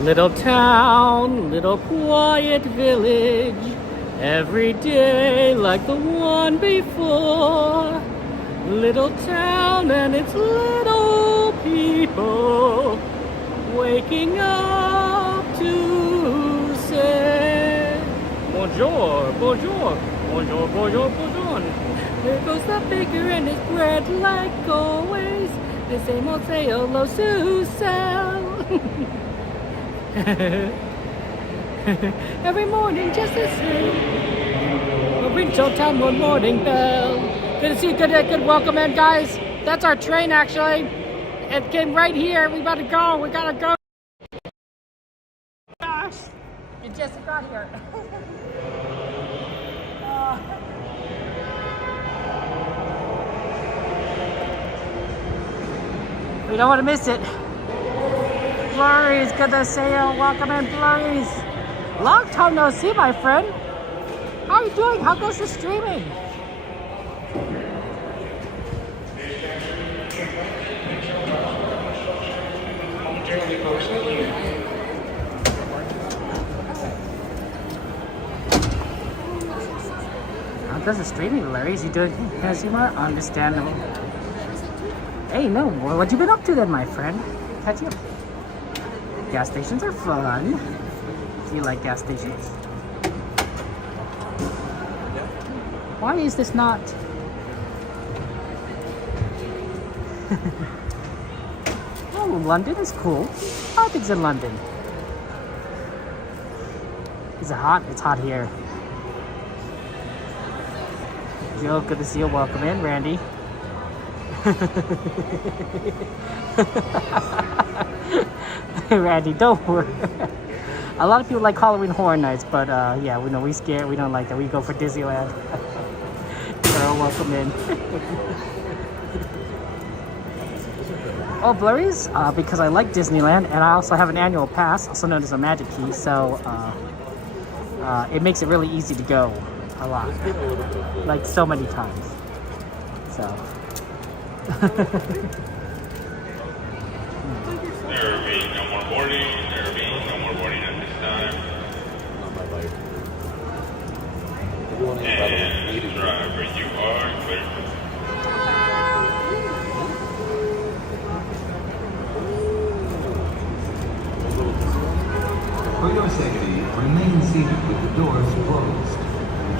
Little town, little quiet village, every day like the one before. Little town and its little people waking up to say bonjour, bonjour, bonjour, bonjour, bonjour. There goes the baker and his bread like always. The same old say hello Susel. Every morning just the same. We'll ring Town one morning bell. Good to see you. Good welcome in, guys. That's our train, actually. It came right here. We gotta go. We gotta go. Gosh, it just got here. We don't want to miss it. Flurries, good to see you. Welcome in, Flurries. Long time no see, my friend. How are you doing? How goes the streaming? How goes the streaming, Larry? Is he doing more? Understandable. Hey, no, what you been up to then, my friend? Catch you. Gas stations are fun. Do you like gas stations? Why is this not? Oh, London is cool. How things in London? Is it hot? It's hot here. Joe, good to see you. Welcome in, Randy. Randy, don't worry. A lot of people like Halloween Horror Nights, but yeah, we know we scared. We don't like that. We go for Disneyland. Girl, welcome in. Oh, Blurries, because I like Disneyland, and I also have an annual pass, also known as a magic key, so it makes it really easy to go a lot, like so many times. So. There will be no more boarding. There will be no more boarding at this time. And driver, you are clear. For your safety, remain seated with the doors closed,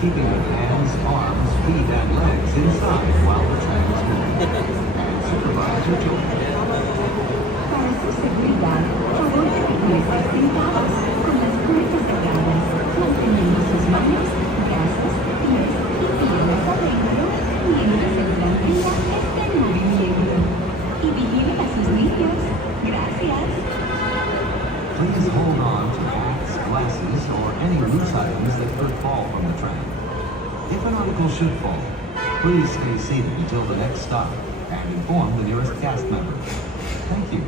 keeping your hands, arms, feet, and legs inside while the train is moving. Supervise your children. Para su seguridad, favor de permanecer sentados con las puertas cerradas, manteniendo sus manos, brazos, pies y piernas adentro, mientras el tranvía esté en movimiento. Y vigilen a sus niños. Gracias. Please hold on to hats, glasses, or any loose items that could fall from the train. If an article should fall, please stay seated until the next stop and inform the nearest cast member. Thank you.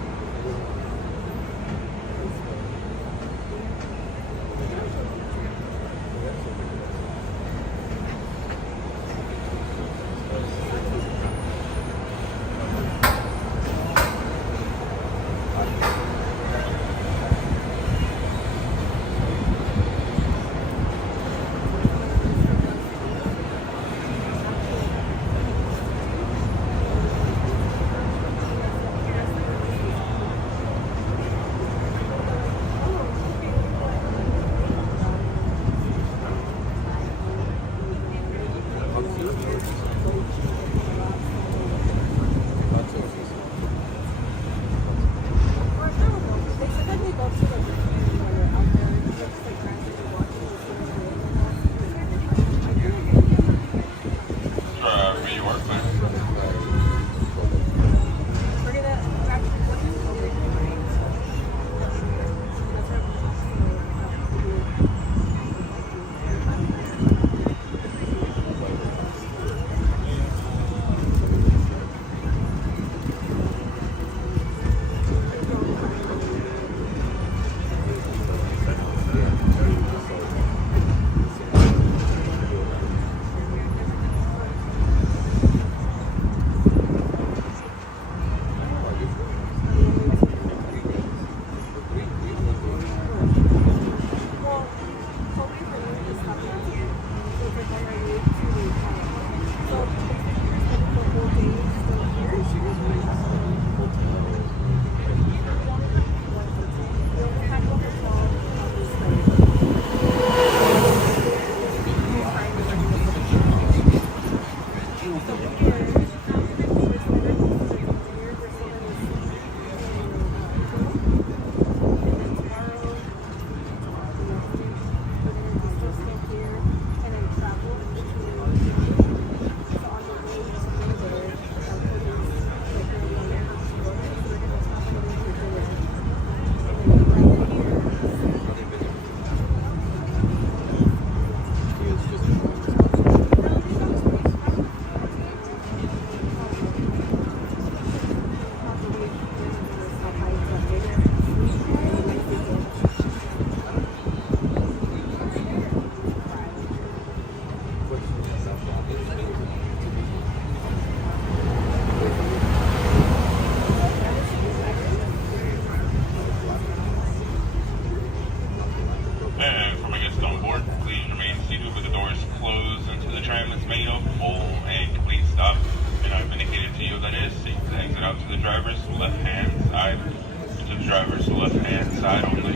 side only.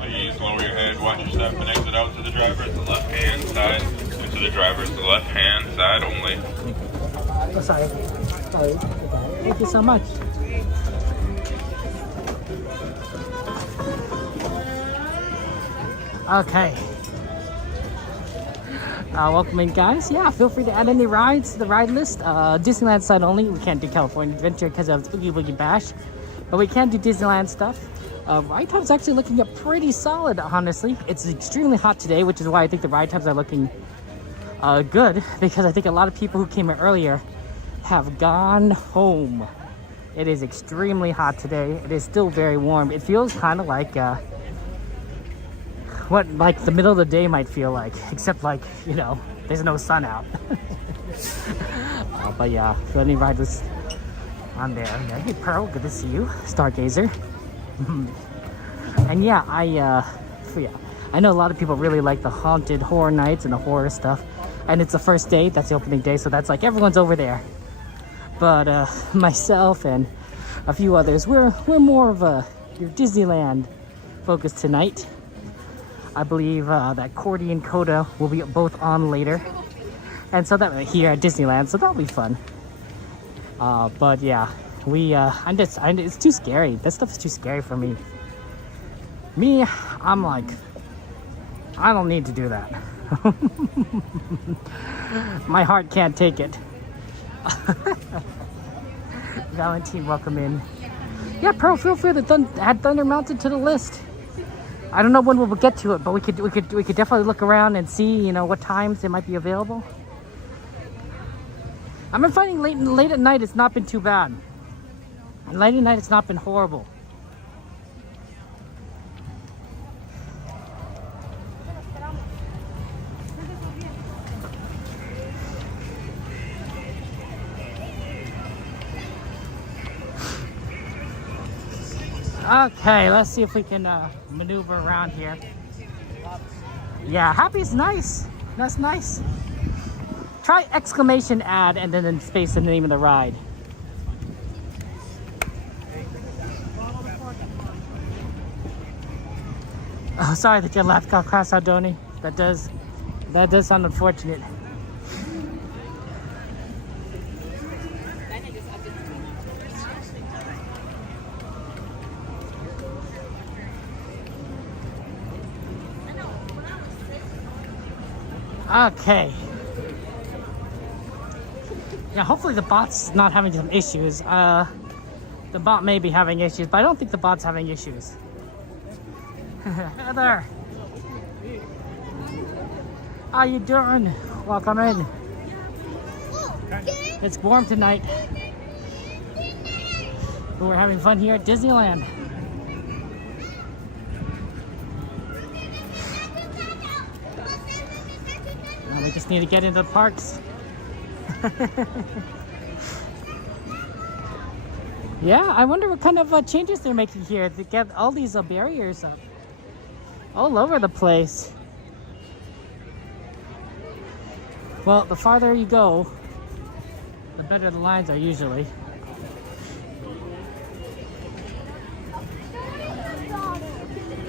Please lower your head, watch your step, and exit out to the driver at the left-hand side. And to the driver at the left-hand side only. Oh, sorry. Sorry. Thank you so much. Okay. Welcome in, guys. Yeah, feel free to add any rides to the ride list. Disneyland side only. We can't do California Adventure because of Oogie Boogie Bash, but we can do Disneyland stuff. Ride time's actually looking up pretty solid, honestly. It's extremely hot today, which is why I think the ride times are looking good, because I think a lot of people who came in earlier have gone home. It is extremely hot today. It is still very warm. It feels kind of like what like the middle of the day might feel like, except like, you know, there's no sun out. But yeah, let me ride this on there. Yeah, hey Pearl, good to see you, Stargazer. And yeah, I know a lot of people really like the haunted horror nights and the horror stuff, and it's the first day, that's the opening day, so that's like everyone's over there. But myself and a few others, we're more of your Disneyland focus tonight. I believe that Cordy and Coda will be both on later, and so that here at Disneyland, so that'll be fun. But yeah, it's too scary. That stuff is too scary for me. I'm like, I don't need to do that. My heart can't take it. Valentine, welcome in. Yeah, Pearl, feel free to add Thunder Mountain to the list. I don't know when we'll get to it, but we could definitely look around and see, you know, what times they might be available. I've been finding late at night it's not been too bad. Late at night it's not been horrible. Okay, let's see if we can maneuver around here. Yeah, happy's nice. That's nice. Try exclamation add and then in space the name of the ride. Oh, sorry that your laugh got cross out, Donnie. That does sound unfortunate. Okay. Yeah, hopefully the bot's not having some issues. The bot may be having issues, but I don't think the bot's having issues. Heather! How you doing? Welcome in. It's warm tonight. But we're having fun here at Disneyland. We just need to get into the parks. Yeah, I wonder what kind of changes they're making here to get all these barriers up all over the place. Well, the farther you go, the better the lines are usually.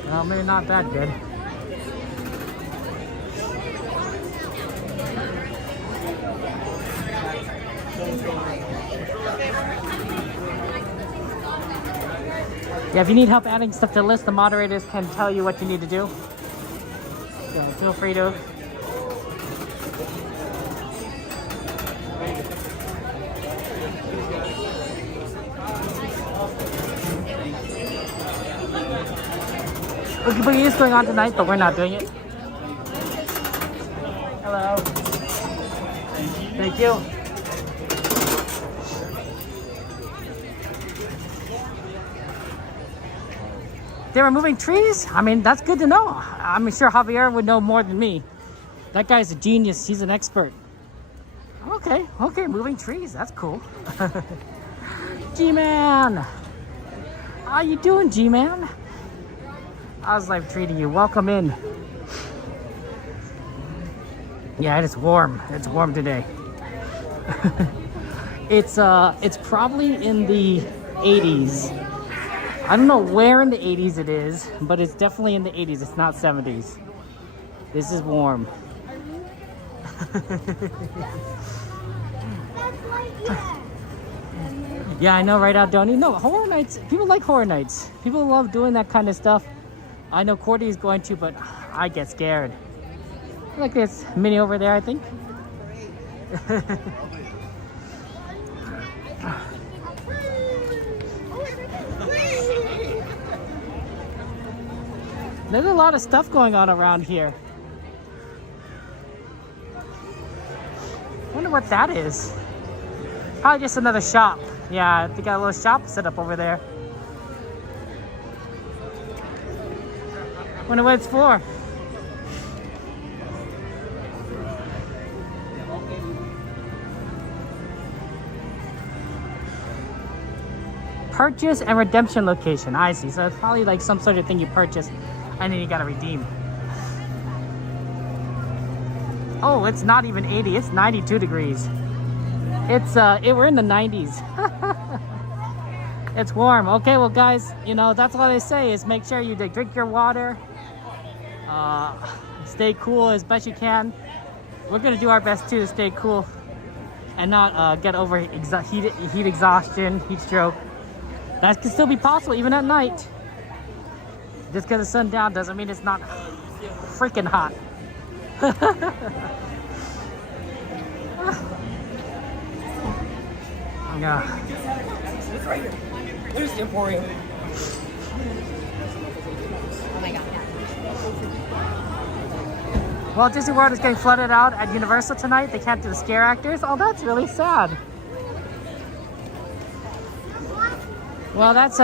Well, maybe not that good. Yeah, if you need help adding stuff to the list, the moderators can tell you what you need to do. So feel free to. Oogie Boogie is going on tonight, but we're not doing it. Hello. Thank you. They're removing trees? I mean, that's good to know. I'm sure Javier would know more than me. That guy's a genius. He's an expert. Okay, moving trees. That's cool. G-Man! How you doing, G-Man? How's life treating you? Welcome in. Yeah, it's warm. It's warm today. It's probably in the 80s. I don't know where in the 80s it is, but it's definitely in the 80s. It's not 70s. This is warm. Yeah, I know, right, Aldoni? No, horror nights, people like horror nights. People love doing that kind of stuff. I know Cordy is going to, but I get scared. Like this Minnie over there, I think. There's a lot of stuff going on around here. I wonder what that is. Probably just another shop. Yeah, they got a little shop set up over there. Wonder what it's for. Purchase and redemption location. I see. So it's probably like some sort of thing you purchase and then you gotta redeem. Oh, it's not even 80. It's 92 degrees. We're in the 90s. It's warm. Okay, well, guys, you know, that's all they say is make sure you drink your water. Stay cool as best you can. We're gonna do our best too to stay cool and not get over heat exhaustion, heat stroke. That can still be possible even at night. Just because the sun down doesn't mean it's not freaking hot. Yeah. It's right here. There's the Emporium. Well, Disney World is getting flooded out at Universal tonight. They can't do the scare actors. Oh, that's really sad. Well, that's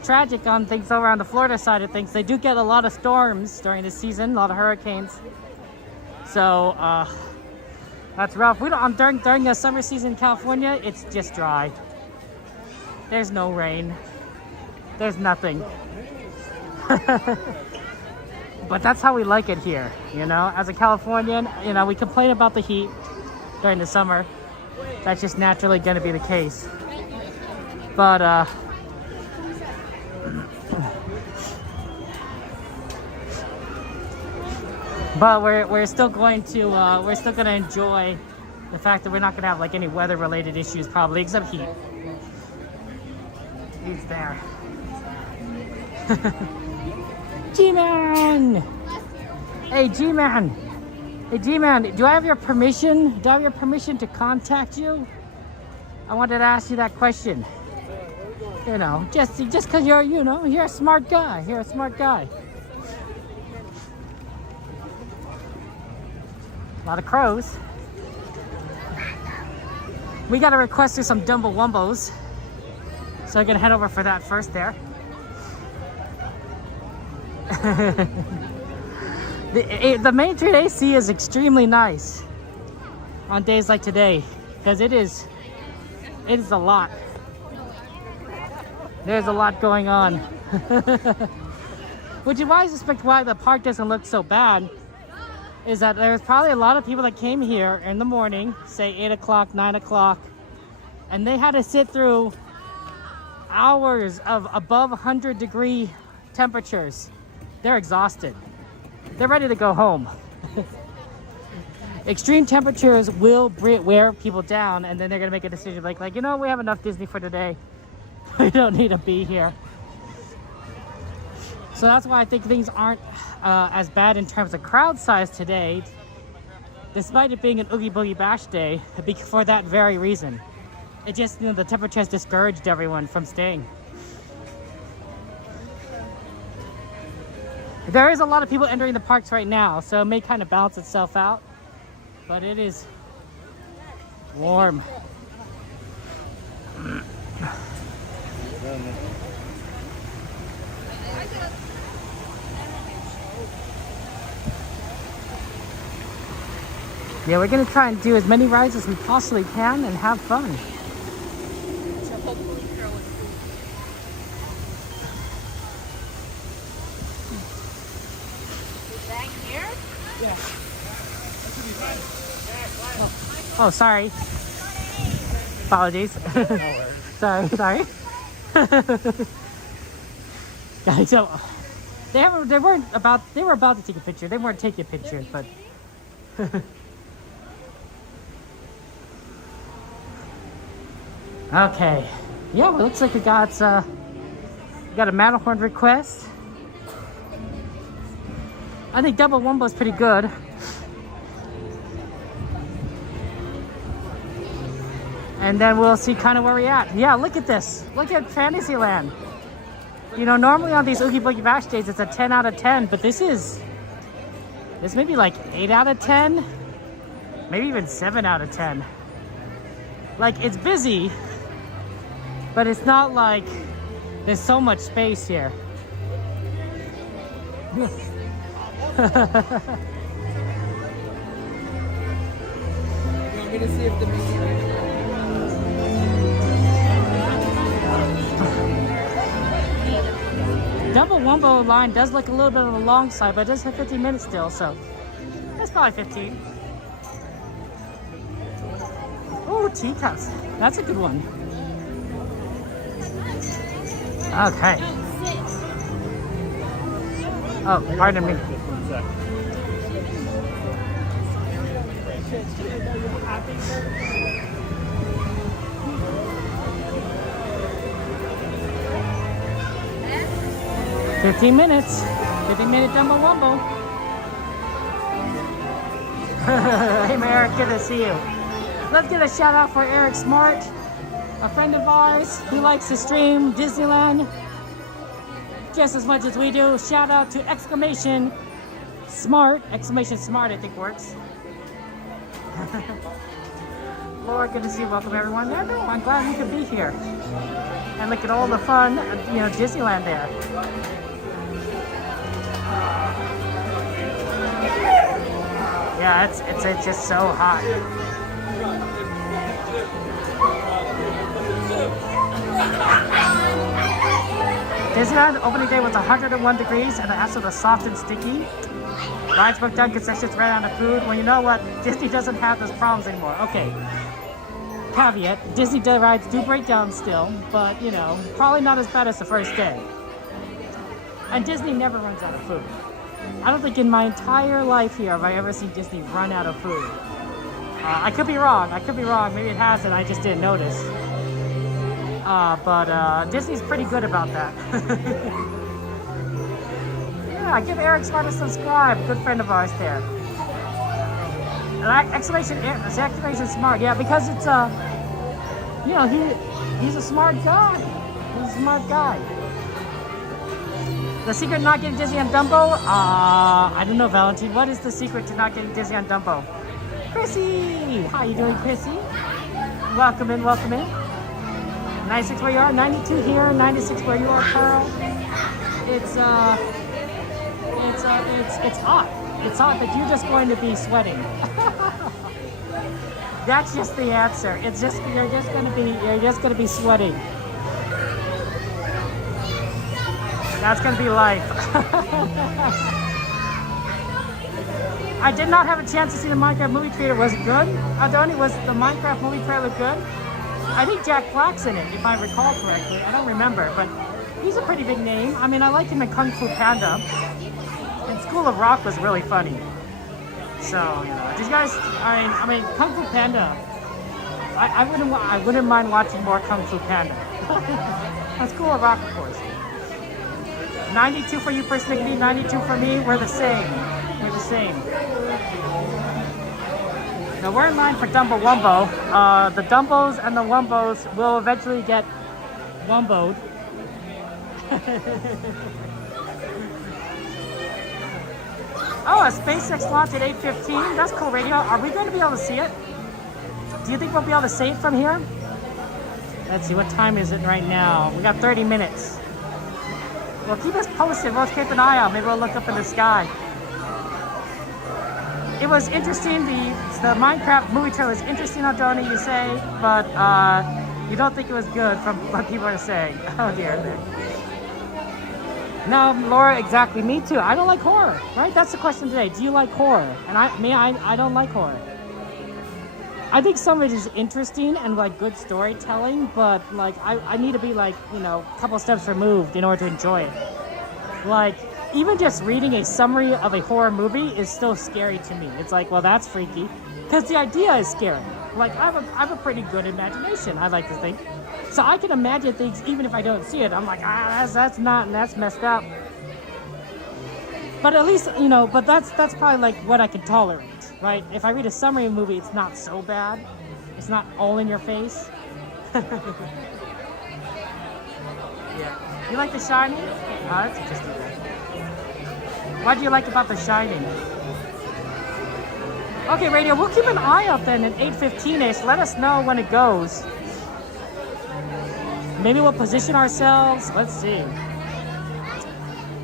tragic on things over on the Florida side of things. They do get a lot of storms during this season, a lot of hurricanes. So that's rough. We don't during the summer season in California. It's just dry. There's no rain. There's nothing. But that's how we like it here, you know. As a Californian, you know, we complain about the heat during the summer. That's just naturally going to be the case. But we're still going to enjoy the fact that we're not going to have like any weather related issues probably, except heat. He's there. G-Man! Hey, G-Man! Hey, G-Man, do I have your permission? Do I have your permission to contact you? I wanted to ask you that question. You know, just because you're a smart guy. You're a smart guy. A lot of crows. We got a request for some Dumbo Wumbos. So I'm gonna head over for that first there. The Main Street AC is extremely nice on days like today because it is a lot. There's a lot going on. Which is why I suspect why the park doesn't look so bad is that there's probably a lot of people that came here in the morning, say 8 o'clock, 9 o'clock, and they had to sit through hours of above 100-degree temperatures. They're exhausted. They're ready to go home. Extreme temperatures will wear people down, and then they're gonna make a decision like, you know, we have enough Disney for today. We don't need to be here. So that's why I think things aren't as bad in terms of crowd size today, despite it being an Oogie Boogie Bash day, for that very reason. It just, you know, the temperature has discouraged everyone from staying. There is a lot of people entering the parks right now, so it may kind of balance itself out, but it is warm. Yeah, we're gonna try and do as many rides as we possibly can and have fun. Oh, sorry. Apologies. sorry. Guys, so they were about to take a picture. They weren't taking pictures, but okay. Yeah, well, looks like we got a Matterhorn request. I think Double Wumbo is pretty good. And then we'll see kind of where we're at. Yeah, look at this. Look at Fantasyland. You know, normally on these Oogie Boogie Bash days, it's a 10 out of 10, but this may be like 8 out of 10, maybe even 7 out of 10. Like, it's busy, but it's not like there's so much space here. You want me to see if the music... Double Wumbo line does look a little bit on the long side, but it does have 15 minutes still, so that's probably 15. Oh, teacups. That's a good one. Okay. Oh, pardon me. $15 minutes. 15-minute Dumbo Wumbo. Hey, Eric, good to see you. Let's get a shout out for Eric Smart, a friend of ours who likes to stream Disneyland just as much as we do. Shout out to exclamation smart. Exclamation smart, I think works. Laura, good to see you. Welcome everyone. Yeah, no, I'm glad we could be here and look at all the fun, you know, Disneyland there. Yeah, it's just so hot. Disneyland opening day was 101 degrees and the Astro was soft and sticky. Rides broke down, concessions ran out of food. Well, you know what? Disney doesn't have those problems anymore. Okay. Caveat, Disney Day rides do break down still, but, you know, probably not as bad as the first day. And Disney never runs out of food. I don't think in my entire life here have I ever seen Disney run out of food. I could be wrong. Maybe it hasn't. I just didn't notice. But Disney's pretty good about that. Yeah, give Eric Smart a subscribe. Good friend of ours there. Exclamation smart. Yeah, because it's you know, he's a smart guy. He's a smart guy. The secret to not getting dizzy on Dumbo? I don't know, Valentine. What is the secret to not getting dizzy on Dumbo? Chrissy! How you doing, Chrissy? Welcome in, welcome in. 96 where you are, 92 here, 96 where you are, Carl. It's hot. It's hot, but you're just going to be sweating. That's just the answer. It's just you're just gonna be sweating. That's gonna be life. I did not have a chance to see the Minecraft movie trailer. Was it good? Adoni, was the Minecraft movie trailer good? I think Jack Black's in it, if I recall correctly. I don't remember, but he's a pretty big name. I mean, I like him in Kung Fu Panda. And School of Rock was really funny. So, you know, did you guys? I mean, Kung Fu Panda. I wouldn't mind watching more Kung Fu Panda. And School of Rock, of course. 92 for you, Persnickety, 92 for me. We're the same. We're the same. Now we're in line for Dumbo Wumbo. The Dumbos and the Wumbos will eventually get Wumboed. Oh, a SpaceX launch at 8:15. That's cool, radio. Are we going to be able to see it? Do you think we'll be able to see it from here? Let's see, what time is it right now? We got 30 minutes. Well, keep us posted. We'll keep an eye out. Maybe we'll look up in the sky. It was interesting. The Minecraft movie trailer was interesting, Adoni, you say, but you don't think it was good from what people are saying. Oh dear. No, Laura, exactly. Me too. I don't like horror, right? That's the question today. Do you like horror? And I don't like horror. I think some of it is interesting and like good storytelling, but like I need to be like, you know, a couple steps removed in order to enjoy it. Like, even just reading a summary of a horror movie is still scary to me. It's like, well, that's freaky, because the idea is scary. Like, I have a pretty good imagination, I like to think. So I can imagine things even if I don't see it. I'm like, that's messed up. But at least, you know, but that's probably like what I can tolerate, right? If I read a summary of a movie, it's not so bad. It's not all in your face. Yeah. You like The Shining? Oh, that's interesting. What do you like about The Shining? Okay, radio, we'll keep an eye out then at 8:15ish. Let us know when it goes. Maybe we'll position ourselves. Let's see.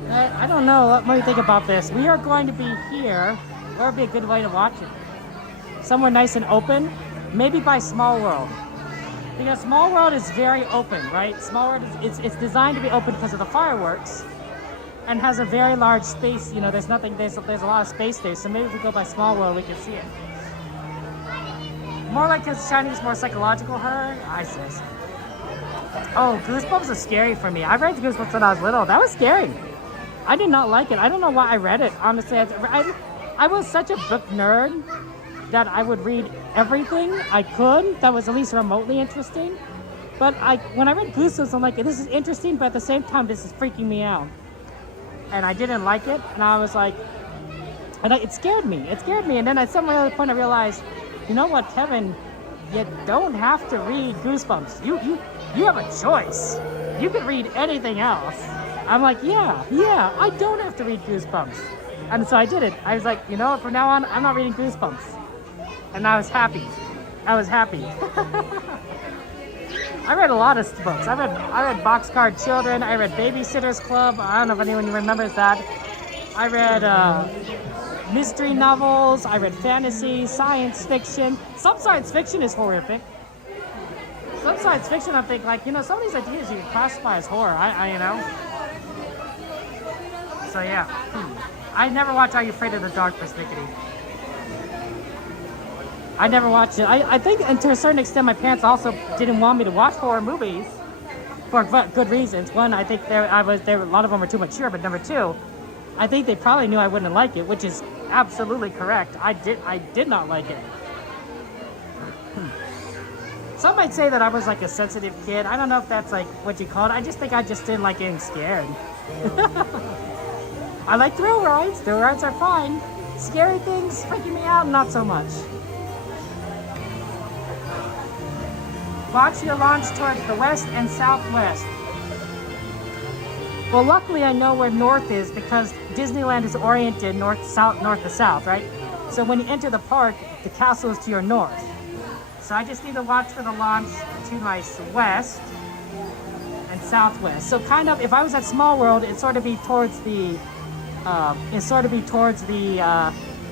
I don't know. Let me think about this. We are going to be here. Where would be a good way to watch it? Somewhere nice and open. Maybe by Small World. Because Small World is very open, right? Small World is it's designed to be open because of the fireworks, and has a very large space. You know, there's a lot of space there. So maybe if we go by Small World, we can see it. More like, because Shining is more psychological horror. I see. Oh, Goosebumps is scary for me. I read Goosebumps when I was little. That was scary. I did not like it. I don't know why I read it. Honestly, I was such a book nerd that I would read everything I could that was at least remotely interesting. But when I read Goosebumps, I'm like, this is interesting, but at the same time, this is freaking me out. And I didn't like it, and I was like, it scared me. It scared me, and then at some other point, I realized, you know what, Kevin, you don't have to read Goosebumps. You have a choice. You can read anything else. I'm like, yeah, I don't have to read Goosebumps. And so I did it. I was like, you know what, from now on, I'm not reading Goosebumps. And I was happy. I read a lot of books. I read Boxcar Children. I read Babysitter's Club. I don't know if anyone remembers that. I read mystery novels. I read fantasy, science fiction. Some science fiction is horrific. Some science fiction, I think, like, you know, some of these ideas you can classify as horror. You know. So yeah. I never watched Are You Afraid of the Dark, Persnickety. I never watched it. I think, and to a certain extent, my parents also didn't want me to watch horror movies for good reasons. One, I think a lot of them were too mature, but number two, I think they probably knew I wouldn't like it, which is absolutely correct. I did not like it. Some might say that I was like a sensitive kid. I don't know if that's like what you call it. I just think I just didn't like getting scared. I like thrill rides. Thrill rides are fine. Scary things freaking me out, not so much. Watch your launch towards the west and southwest. Well, luckily I know where north is because Disneyland is oriented north to south, right? So when you enter the park, the castle is to your north. So I just need to watch for the launch to my west and southwest. So kind of, if I was at Small World, it'd sort of be towards the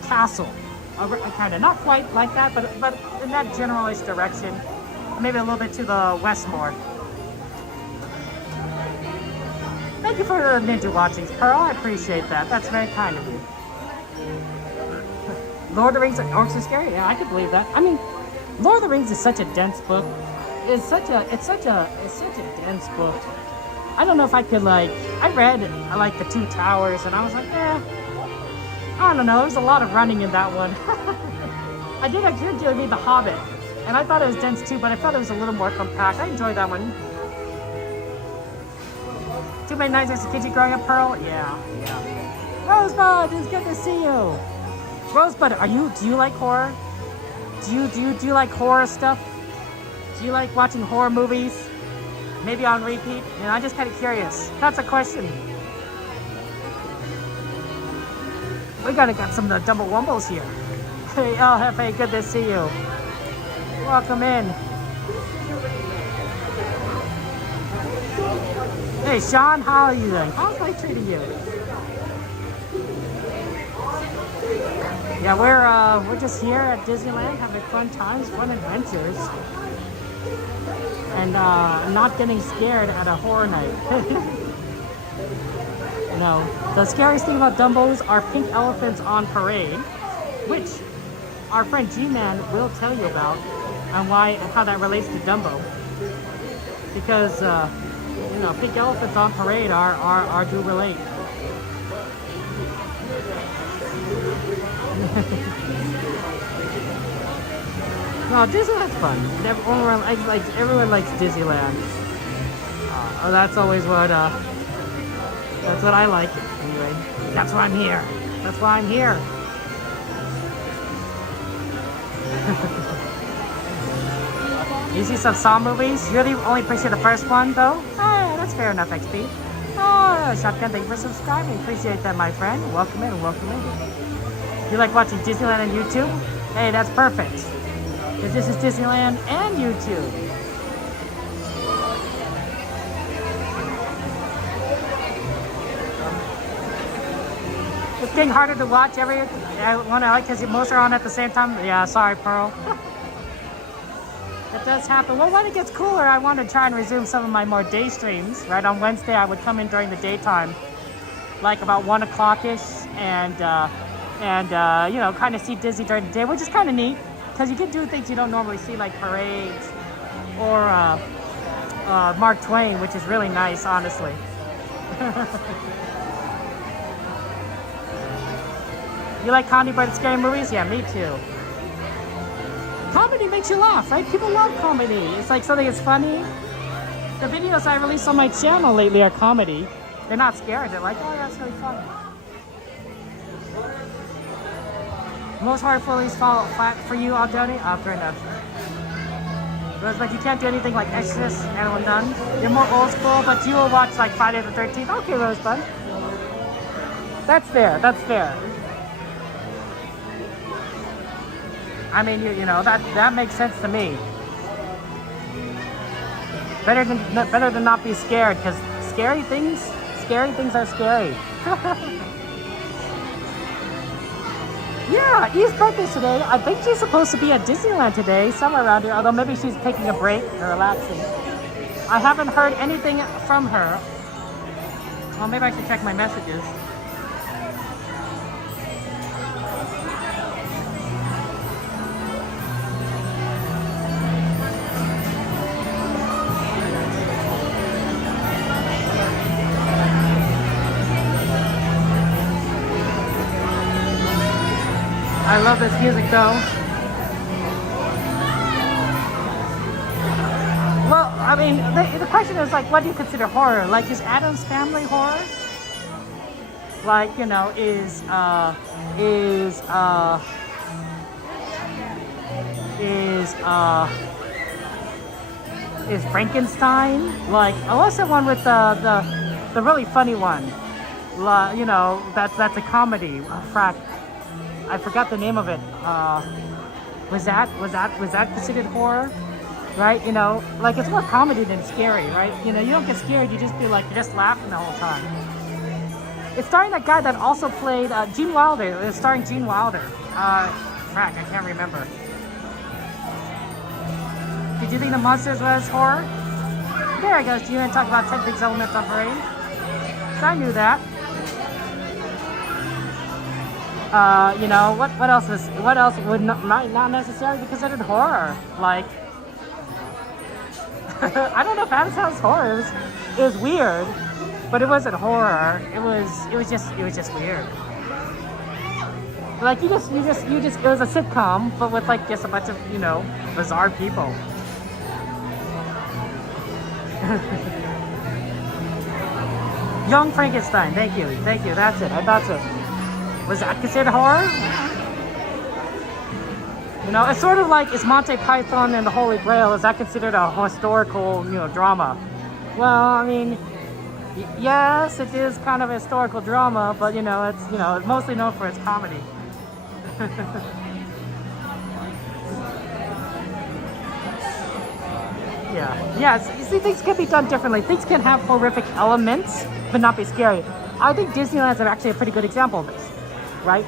castle. Kind of, not quite like that, but in that generalish direction. Maybe a little bit to the west more. Thank you for the ninja watchings, Pearl. I appreciate that. That's very kind of you. Lord of the Rings, orcs are scary. Yeah, I could believe that. I mean, Lord of the Rings is such a dense book. It's such a dense book. I don't know if I could I read the Two Towers, and I was like, I don't know. There's a lot of running in that one. I did read The Hobbit. And I thought it was dense too, but I thought it was a little more compact. I enjoyed that one. Too many nights as a kid growing up, Pearl? Yeah. Rosebud, it's good to see you. Rosebud, do you like horror? Do you like horror stuff? Do you like watching horror movies? Maybe on repeat? You know, I'm just kind of curious. That's a question. We got some of the Dumbo Wumbles here. Hey, oh, Hefe, good to see you. Welcome in. Hey, Sean, how are you doing? How's life treating you? Yeah, we're just here at Disneyland having fun times, fun adventures, and not getting scared at a horror night. know, the scariest thing about Dumbos are pink elephants on parade, which our friend G-Man will tell you about and why and how that relates to Dumbo. Because, you know, pink elephants on parade are do relate. No, Disneyland's fun. Everyone likes Disneyland. That's always what that's what I like. Anyway, that's why I'm here. That's why I'm here. You see some Saw movies? You really only appreciate the first one, though? Ah, that's fair enough, XP. Oh, Shotgun, thank you for subscribing. Appreciate that, my friend. Welcome in, welcome in. You like watching Disneyland on YouTube? Hey, that's perfect. Because this is Disneyland and YouTube. It's getting harder to watch every one I like because most are on at the same time. Yeah, sorry, Pearl. That does happen. Well, when it gets cooler, I want to try and resume some of my more day streams. Right on Wednesday, I would come in during the daytime, like about 1 o'clock-ish, and you know, kind of see Disney during the day, which is kind of neat because you can do things you don't normally see, like parades or Mark Twain, which is really nice, honestly. You like comedy but scary movies? Yeah, me too. Comedy makes you laugh, right? People love comedy. It's like something that's funny. The videos I release on my channel lately are comedy. They're not scary. They're like, oh, that's really funny. Most horror flies fall flat for you, Aldoni? Fair enough. Rosebud, you can't do anything like Exorcist, Animal Nun. You're more old school, but you will watch like Friday the 13th. Okay, Rosebud. That's fair. That's fair. I mean, you know, that makes sense to me. Better than not be scared, because scary things are scary. Yeah, Eve's birthday's today. I think she's supposed to be at Disneyland today, somewhere around here, although maybe she's taking a break or relaxing. I haven't heard anything from her. Well, maybe I should check my messages. I love this music though. Well, I mean, the question is like, what do you consider horror? Like, is Addams Family horror? Like, you know, is Frankenstein? Like, what's the one with the really funny one? You know, that's a comedy. Frack. I forgot the name of it. Was that considered horror? Right? You know, like it's more comedy than scary, right? You know, you don't get scared. You just feel like you're just laughing the whole time. It's starring that guy that also played Gene Wilder. It's starring Gene Wilder. Frack, I can't remember. Did you think the monsters was horror? There it goes. You didn't talk about 10 Things Elements on Parade. So I knew that. You know, what else would not necessarily be considered horror? Like, I don't know if Addams House horror. It was weird, but it wasn't horror. It was just weird. Like, you just, it was a sitcom, but with like just a bunch of, you know, bizarre people. Young Frankenstein, thank you, that's it, I thought so. Was that considered horror? You know, it's sort of like, is Monty Python and the Holy Grail, is that considered a historical, you know, drama? Well, I mean, yes, it is kind of a historical drama, but you know, it's mostly known for its comedy. Yeah, you see, things can be done differently. Things can have horrific elements, but not be scary. I think Disneyland's actually a pretty good example of this. Right?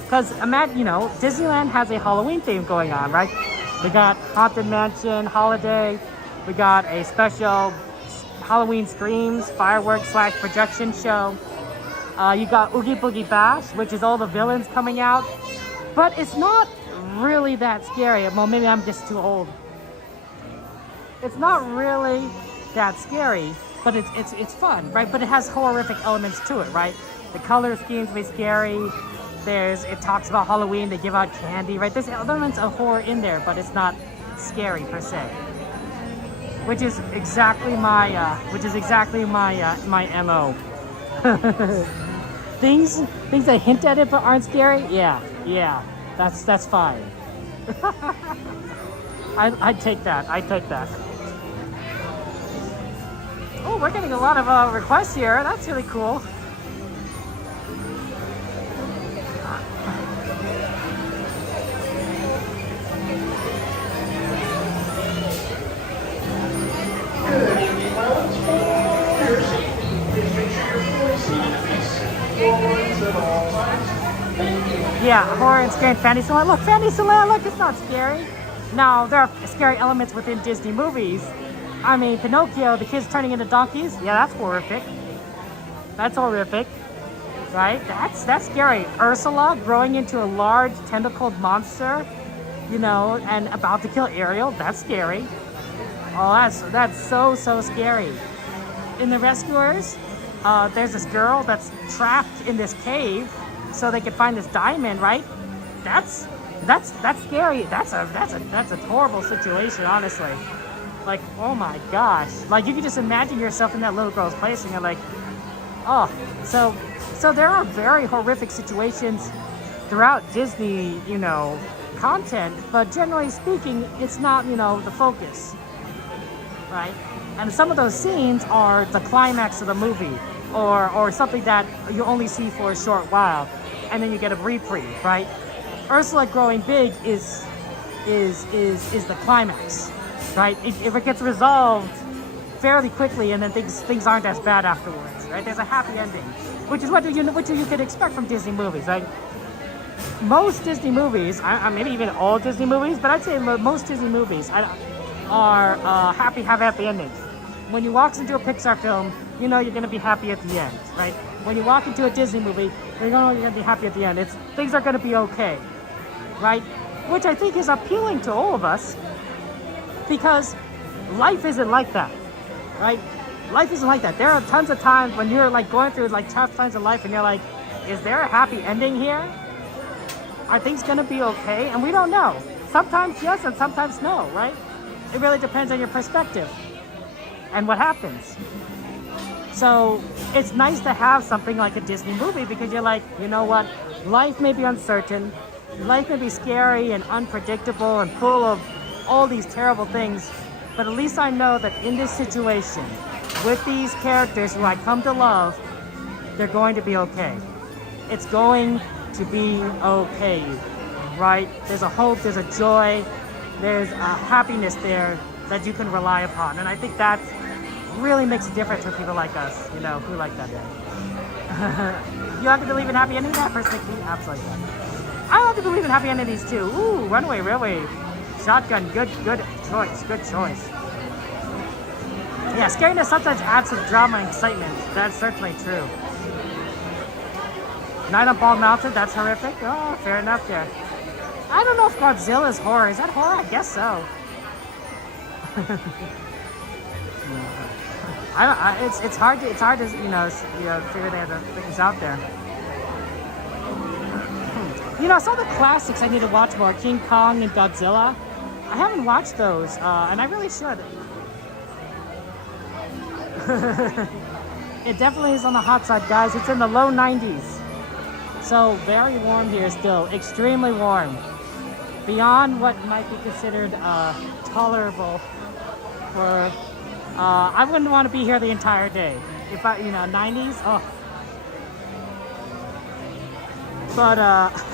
Because imagine, you know, Disneyland has a Halloween theme going on, right? We got Haunted Mansion, Holiday. We got a special Halloween Screams, fireworks / projection show. You got Oogie Boogie Bash, which is all the villains coming out. But it's not really that scary. Well, maybe I'm just too old. It's not really that scary, but it's fun, right? But it has horrific elements to it, right? The color schemes be scary. It talks about Halloween. They give out candy, right? There's elements of horror in there, but it's not scary per se. Which is exactly my my MO. things that hint at it but aren't scary. Yeah. That's fine. I'd take that. Oh, we're getting a lot of requests here. That's really cool. Yeah, horror and scary Fantasyland. Look, Fantasyland, look, it's not scary. Now, there are scary elements within Disney movies. I mean, Pinocchio, the kids turning into donkeys. Yeah, that's horrific. That's horrific, right? That's scary. Ursula growing into a large tentacled monster, you know, and about to kill Ariel. That's scary. Oh, that's so scary. In The Rescuers, there's this girl that's trapped in this cave so they can find this diamond, right? That's scary. That's a horrible situation, honestly. Like, oh my gosh. Like, you can just imagine yourself in that little girl's place and you're like, oh. So there are very horrific situations throughout Disney, you know, content, but generally speaking, it's not, you know, the focus, right? And some of those scenes are the climax of the movie, or something that you only see for a short while, and then you get a reprieve, right? Ursula growing big is the climax, right? If it gets resolved fairly quickly, and then things aren't as bad afterwards, right? There's a happy ending, which is what you could expect from Disney movies, right? Most Disney movies, maybe even all Disney movies, but I'd say most Disney movies are happy endings. When you walk into a Pixar film, you know you're going to be happy at the end, right? When you walk into a Disney movie, you know you're going to be happy at the end. Things are going to be okay, right? Which I think is appealing to all of us, because life isn't like that, right? Life isn't like that. There are tons of times when you're like going through like tough times in life and you're like, is there a happy ending here? Are things going to be okay? And we don't know. Sometimes yes and sometimes no, right? It really depends on your perspective and what happens. So it's nice to have something like a Disney movie, because you're like, you know what? Life may be uncertain. Life may be scary and unpredictable and full of all these terrible things. But at least I know that in this situation, with these characters who I come to love, they're going to be okay. It's going to be okay, right? There's a hope, there's a joy, there's a happiness there that you can rely upon. And I think that really makes a difference for people like us, you know, who like that. You have to believe in happy endings? That first makes me absolutely like that. I have to believe in happy endings too. Ooh, Runaway Railway. Shotgun, good choice. Yeah, scariness sometimes adds some drama and excitement. That's certainly true. Night on Bald Mountain, that's horrific. Oh, fair enough there. I don't know if Godzilla is horror. Is that horror? I guess so. It's hard to you know figure the things out there. You know, some of the classics I need to watch more. King Kong and Godzilla. I haven't watched those, and I really should. It definitely is on the hot side, guys. It's in the low 90s. So very warm here still, extremely warm. Beyond what might be considered tolerable for, I wouldn't want to be here the entire day. If 90s, oh. But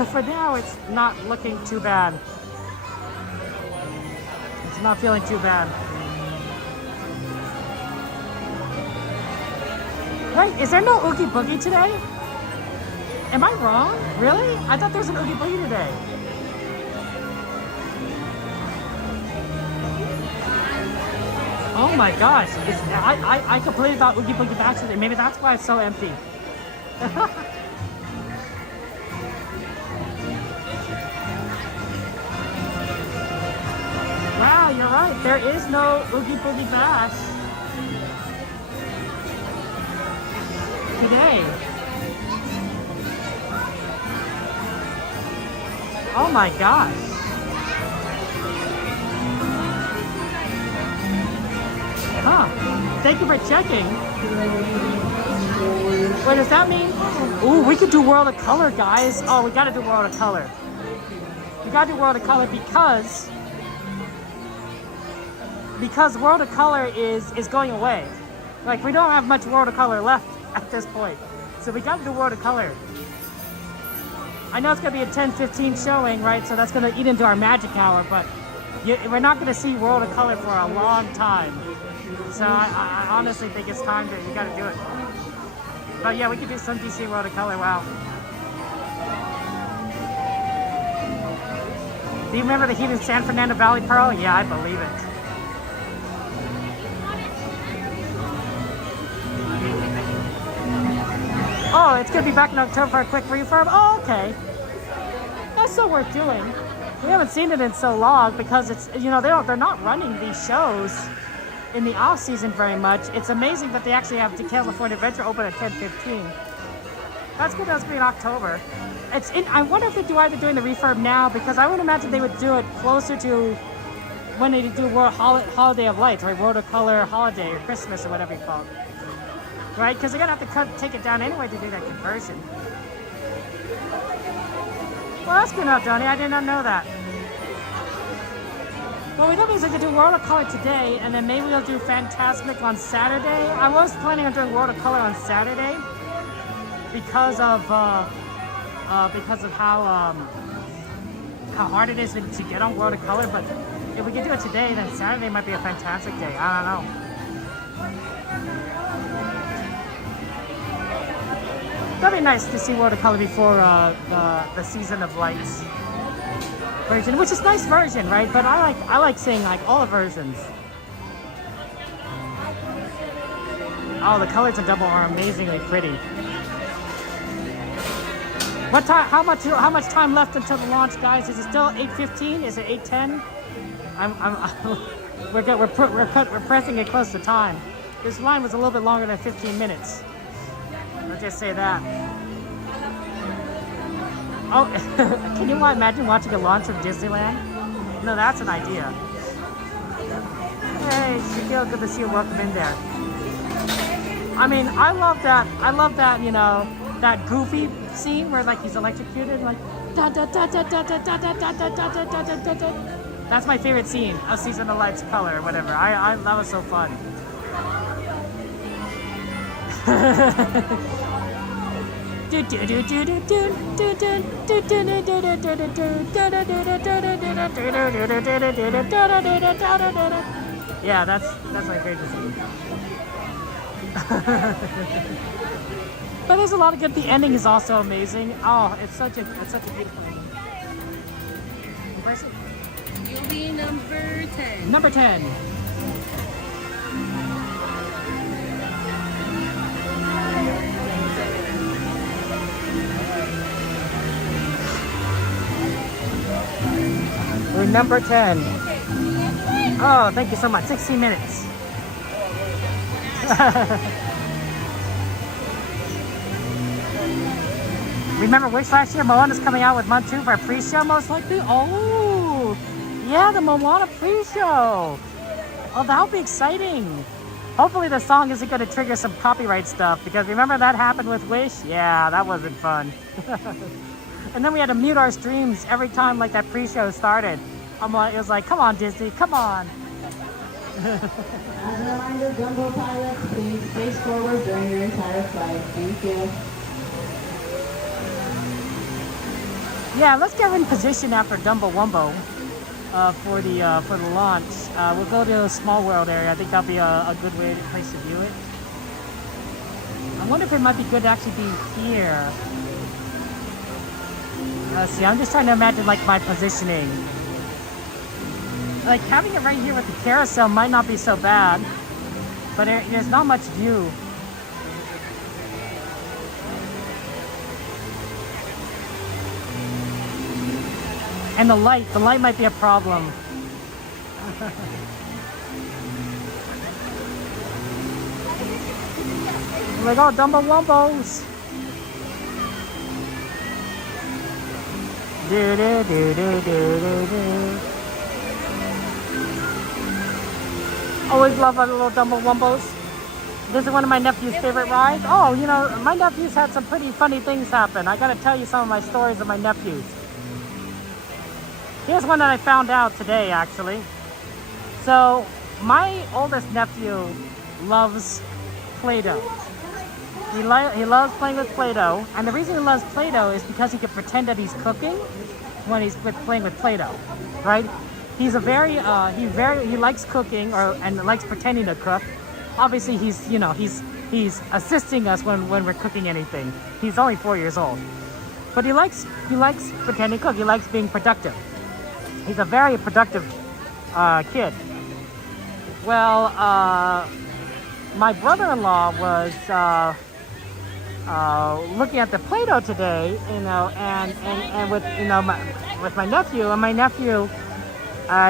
for now, it's not looking too bad. It's not feeling too bad. Wait, is there no Oogie Boogie today? Am I wrong? Really? I thought there was an Oogie Boogie today. Oh my gosh. I completely thought Oogie Boogie Bash today. Maybe that's why it's so empty. Wow, you're right. There is no Oogie Boogie Bash today. Oh my gosh. Huh. Thank you for checking. What does that mean? Ooh, we could do World of Color, guys. Oh, we gotta do World of Color. We gotta do World of Color because World of Color is going away. Like, we don't have much World of Color left at this point. So we gotta do World of Color. I know it's gonna be a 10-15 showing, right? So that's gonna eat into our magic hour, but we're not gonna see World of Color for a long time. So I honestly think it's time to, you gotta do it. But yeah, we could do some DC World of Color, wow. Do you remember the heat in San Fernando Valley, Pearl? Yeah, I believe it. Oh, it's gonna be back in October for a quick refurb? Oh, okay. That's still worth doing. We haven't seen it in so long because it's, you know, they're not running these shows in the off season very much. It's amazing that they actually have the California Adventure open at 10:15. That's good. That's gonna be in October. I wonder if they're either doing the refurb now, because I would imagine they would do it closer to when they do World Holiday of Lights, right? World of Color Holiday or Christmas or whatever you call it, right? Because they're gonna have to take it down anyway to do that conversion. Well, that's good enough, Donnie. I did not know that. Well, we definitely could do World of Color today, and then maybe we'll do Fantasmic on Saturday. I was planning on doing World of Color on Saturday because of how hard it is to get on World of Color. But if we could do it today, then Saturday might be a fantastic day. I don't know. That'd be nice to see World of Color before the Season of Lights version, which is a nice version, right? But I like seeing like all the versions. Oh, the colors in Dumbo are amazingly pretty. What time? How much time left until the launch, guys? Is it still 8:15? Is it 8:10? We're pressing it close to time. This line was a little bit longer than 15 minutes. Let's just say that. Oh, can you imagine watching a launch from Disneyland? No, that's an idea. Hey, Shaquille, good to see you. Welcome in there. I mean, I love that, you know, that goofy scene where like he's electrocuted, like da da da da da da da da da da da da da da da. That's my favorite scene of Season of Lights Color or whatever. That was so fun. Yeah, that's my favorite scene. But there's a lot of good. The ending is also amazing. Oh, it's such a beautiful ending. Impressive. You'll be number 10. Number 10. We're number 10. Oh, thank you so much. 16 minutes. Remember Wish last year? Moana's coming out with month 2 for a pre-show, most likely? Oh, yeah, the Moana pre-show. Oh, that'll be exciting. Hopefully the song isn't going to trigger some copyright stuff, because remember that happened with Wish? Yeah, that wasn't fun. And then we had to mute our streams every time like that pre-show started. It was like, come on, Disney, come on. As a reminder, Dumbo pilots, please face forward during your entire flight. Thank you. Yeah, let's get in position after Dumbo Wumbo for the launch. We'll go to a Small World area. I think that'll be a good place to view it. I wonder if it might be good to actually be here. Let's see, I'm just trying to imagine like my positioning. Like having it right here with the carousel might not be so bad, but there's not much view. And the light might be a problem. Like, oh, Dumbo Wumbos. Do do do do do do do. Always love our little Dumbo Wumbos. This is one of my nephew's favorite rides. Oh, you know, my nephew's had some pretty funny things happen. I gotta tell you some of my stories of my nephews. Here's one that I found out today, actually. So, my oldest nephew loves Play-Doh. He loves playing with Play-Doh, and the reason he loves Play-Doh is because he can pretend that he's cooking when he's playing with Play-Doh, right? He's he likes cooking and likes pretending to cook. Obviously, he's assisting us when we're cooking anything. He's only 4 years old, but he likes pretending to cook. He likes being productive. He's a very productive kid. Well, my brother-in-law was looking at the Play-Doh today, you know, and with with my nephew, and my nephew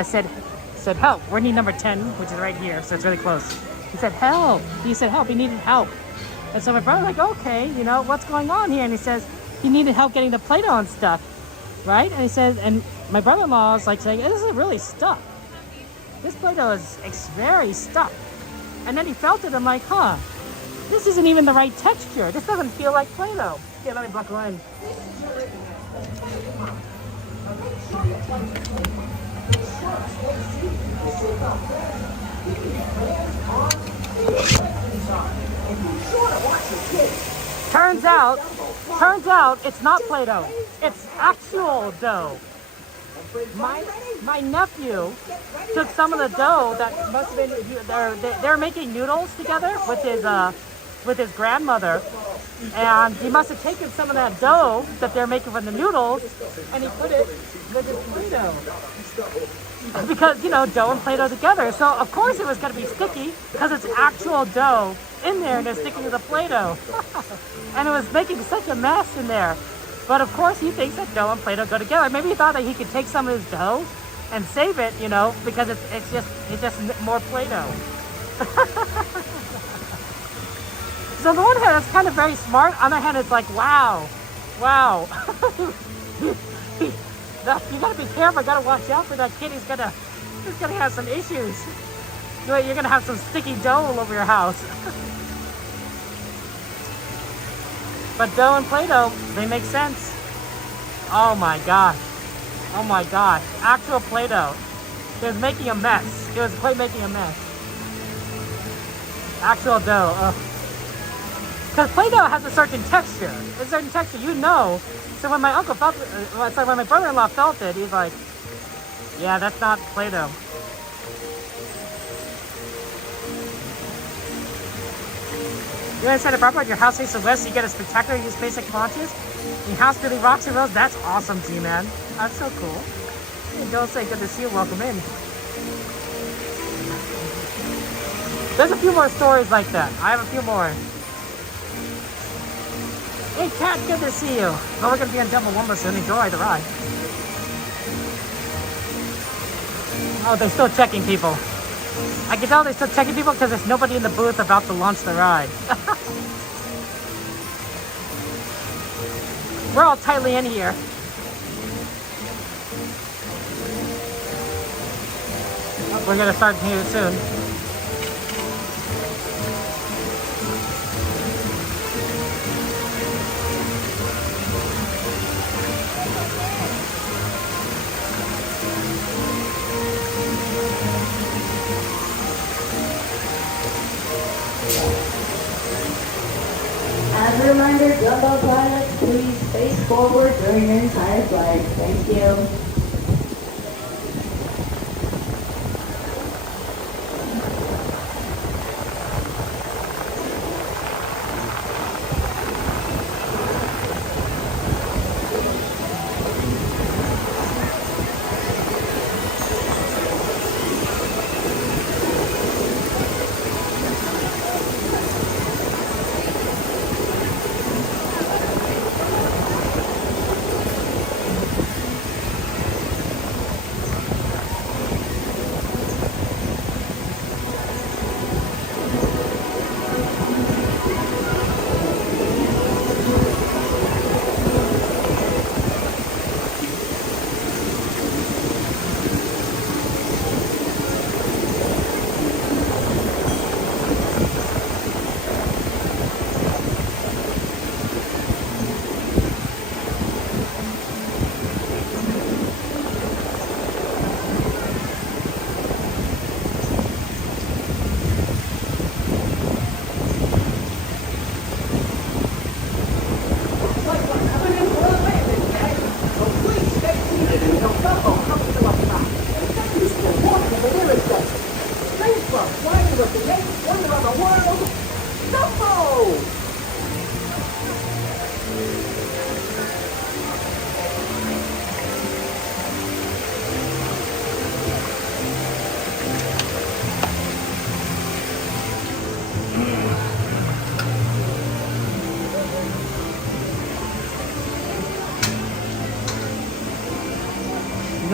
said help. We're in number 10, which is right here, so it's really close. He said help. He needed help. And so my brother's like, okay, you know, what's going on here? And he says he needed help getting the Play-Doh unstuck, right? And he says, and my brother-in-law is like saying, this is really stuck. This Play-Doh is very stuck. And then he felt it. I'm like, huh, this isn't even the right texture. This doesn't feel like Play-Doh. Here, let me buckle in. Turns out it's not Play-Doh. It's actual dough. My nephew took some of the dough that must have been, they're making noodles together with his grandmother, and he must have taken some of that dough that they're making from the noodles, and he put it with his Play-Doh. Because, you know, dough and Play-Doh together, so of course it was going to be sticky, because it's actual dough in there and it's sticking to the Play-Doh. And it was making such a mess in there. But of course he thinks that dough and Play-Doh go together. Maybe he thought that he could take some of his dough and save it, you know, because it's just more Play-Doh. So on the one hand, it's kind of very smart. On the other hand, it's like, wow. You gotta be careful. You gotta watch out for that kid. He's gonna have some issues. You're gonna have some sticky dough all over your house. But dough and Play-Doh, they make sense. Oh my gosh. Actual Play-Doh. It was making a mess. It was quite making a mess. Actual dough. Because Play-Doh has a certain texture. You know. So when my uncle felt it, when my brother-in-law felt it, he's like, yeah, that's not Play-Doh. You're inside a bar at your house facing west, so you get a spectacular view of SpaceX launches. Your house really rocks and rolls. That's awesome, G-Man. That's so cool. Hey, don't say good to see you. Welcome in. There's a few more stories like that. I have a few more. Hey, Kat, good to see you. Well, we're going to be on Dumbo Wumbo soon. Enjoy the ride. Oh, they're still checking people. I can tell they're still checking people because there's nobody in the booth about to launch the ride. We're all tightly in here. We're going to start here soon. As a reminder, Dumbo pilots, please face forward during your entire flight. Thank you.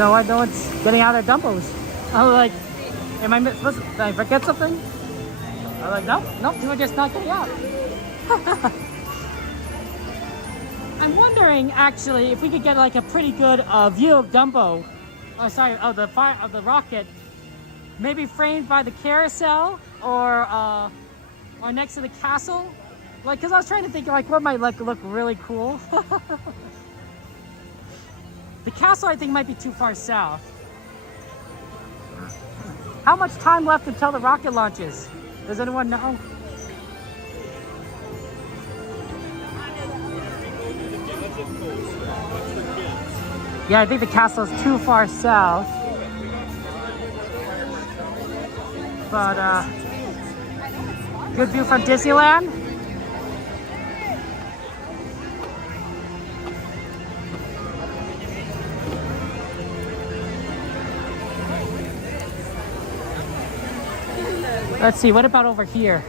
no one's getting out of their Dumbos. I was like, am I supposed to, did I forget something? I was like, nope, people are just not getting out. I'm wondering actually if we could get like a pretty good view of Dumbo. Oh, sorry, of the rocket. Maybe framed by the carousel or next to the castle. Like, cause I was trying to think like what might like look really cool. The castle I think might be too far south. How much time left until the rocket launches? Does anyone know? Yeah, I think the castle is too far south. But good view from Disneyland. Let's see, what about over here?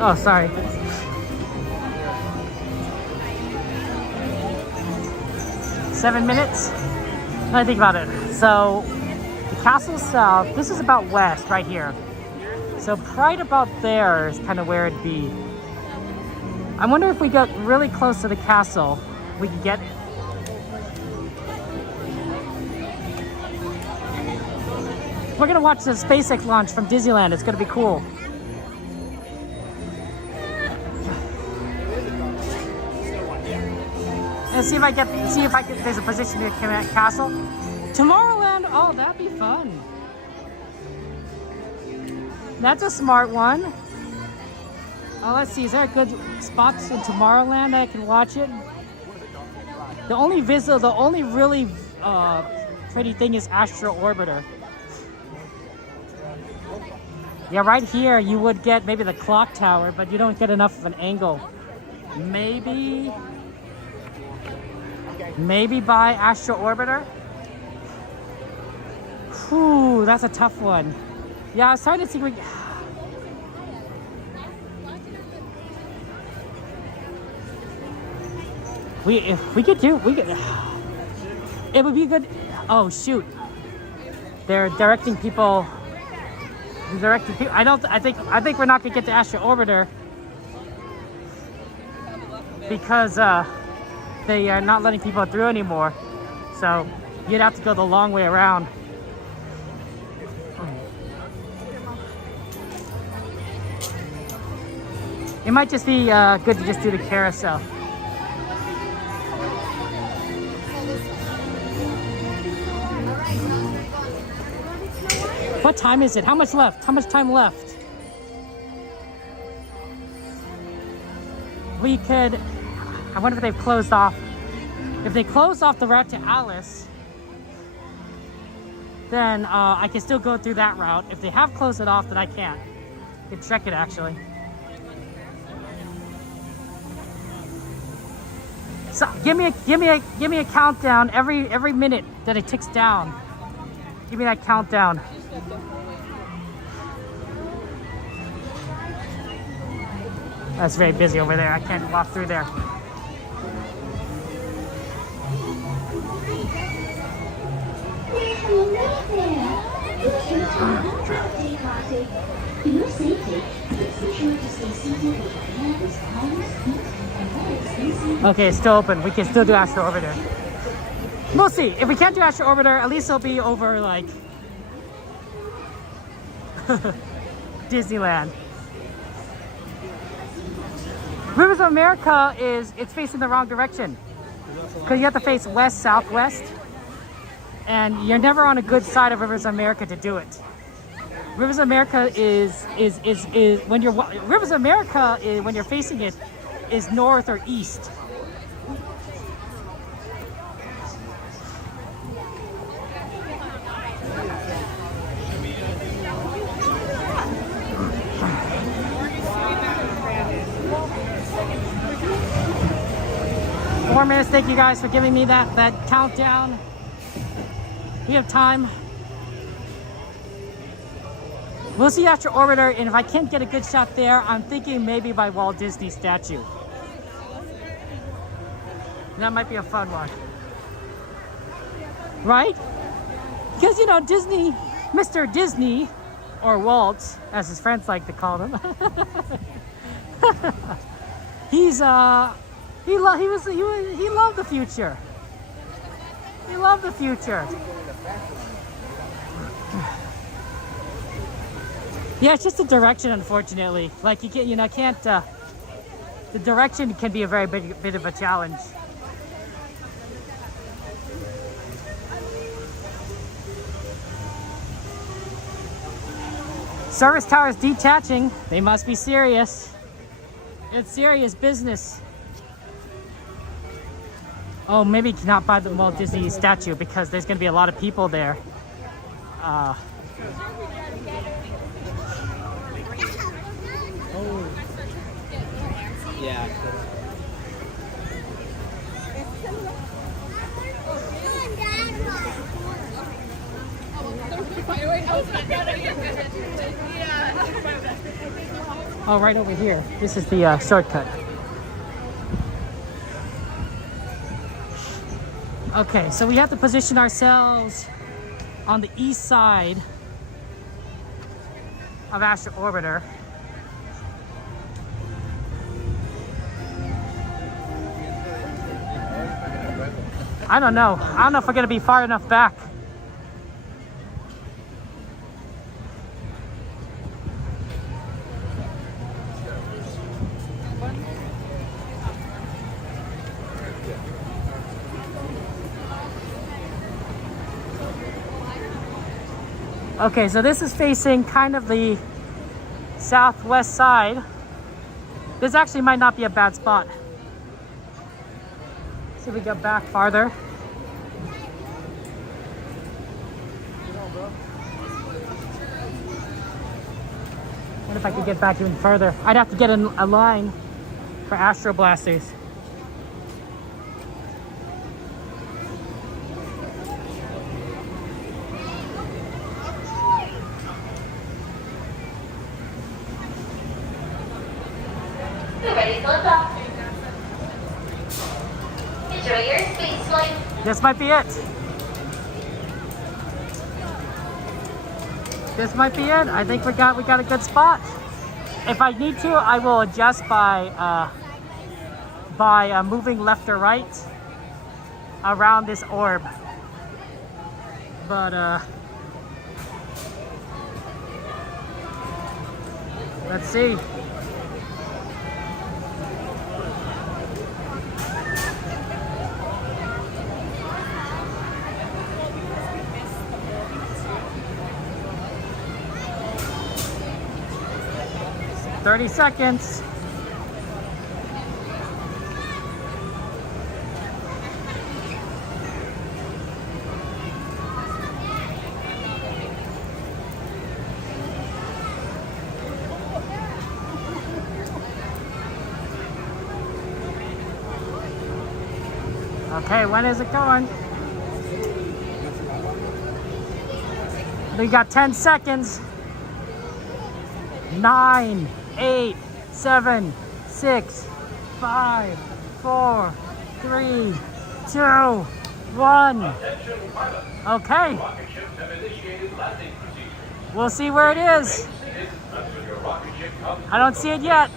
Oh, sorry. Seven minutes? I think about it. So, the castle south, this is about west, right here. So, right about there is kind of where it'd be. I wonder if we get really close to the castle, we could get. We're gonna watch the SpaceX launch from Disneyland. It's gonna be cool. And see if I get, there's a position near castle. Tomorrowland, oh, that'd be fun. That's a smart one. Oh, let's see, is there a good spots in Tomorrowland that I can watch it? The only really pretty thing is Astro Orbiter. Yeah, right here you would get maybe the clock tower, but you don't get enough of an angle. Maybe by Astro Orbiter? Whew, that's a tough one. Yeah, I was trying to see it would be good. Oh shoot. They're directing people. I think we're not gonna get to Astro Orbiter because they are not letting people through anymore. So you'd have to go the long way around. It might just be good to just do the carousel. What time is it? How much left? How much time left? We could, I wonder if they've closed off. If they closed off the route to Alice, then I can still go through that route. If they have closed it off, then I can't. I can check it actually. So give me a countdown every minute that it ticks down. Give me that countdown. That's very busy over there. I can't walk through there. Okay, it's still open. We can still do Astro Orbiter. We'll see. If we can't do Astro Orbiter, at least it'll be over like Disneyland. Rivers of America it's facing the wrong direction because you have to face west southwest, and you're never on a good side of Rivers of America to do it. Rivers of America is when you're Rivers of America when you're facing it is north or east. Four minutes. Thank you guys for giving me that countdown. We have time. We'll see Astro Orbiter, and if I can't get a good shot there, I'm thinking maybe by Walt Disney statue. That might be a fun one. Right? Because, you know, Disney, Mr. Disney, or Walt, as his friends like to call him, he loved the future. He loved the future. Yeah, it's just the direction, unfortunately. Like you can't. The direction can be a very big bit of a challenge. Service towers detaching. They must be serious. It's serious business. Oh, maybe not by the Walt Disney statue because there's going to be a lot of people there. Yeah. Oh, right over here. This is the shortcut. Okay, so we have to position ourselves on the east side of Astro Orbiter. I don't know. I don't know if we're gonna be far enough back. Okay, so this is facing kind of the southwest side. This actually might not be a bad spot. So we get back farther. What if I could get back even further? I'd have to get in a line for Astro Blasters. Ready for liftoff. Enjoy your space flight. This might be it. This might be it. I think we got a good spot. If I need to, I will adjust by moving left or right around this orb. But let's see. $30 seconds. Okay, when is it going? We got 10 seconds. 9, 8, 7, 6, 5, 4, 3, 2, 1. Okay. We'll see where it is. I don't see it yet.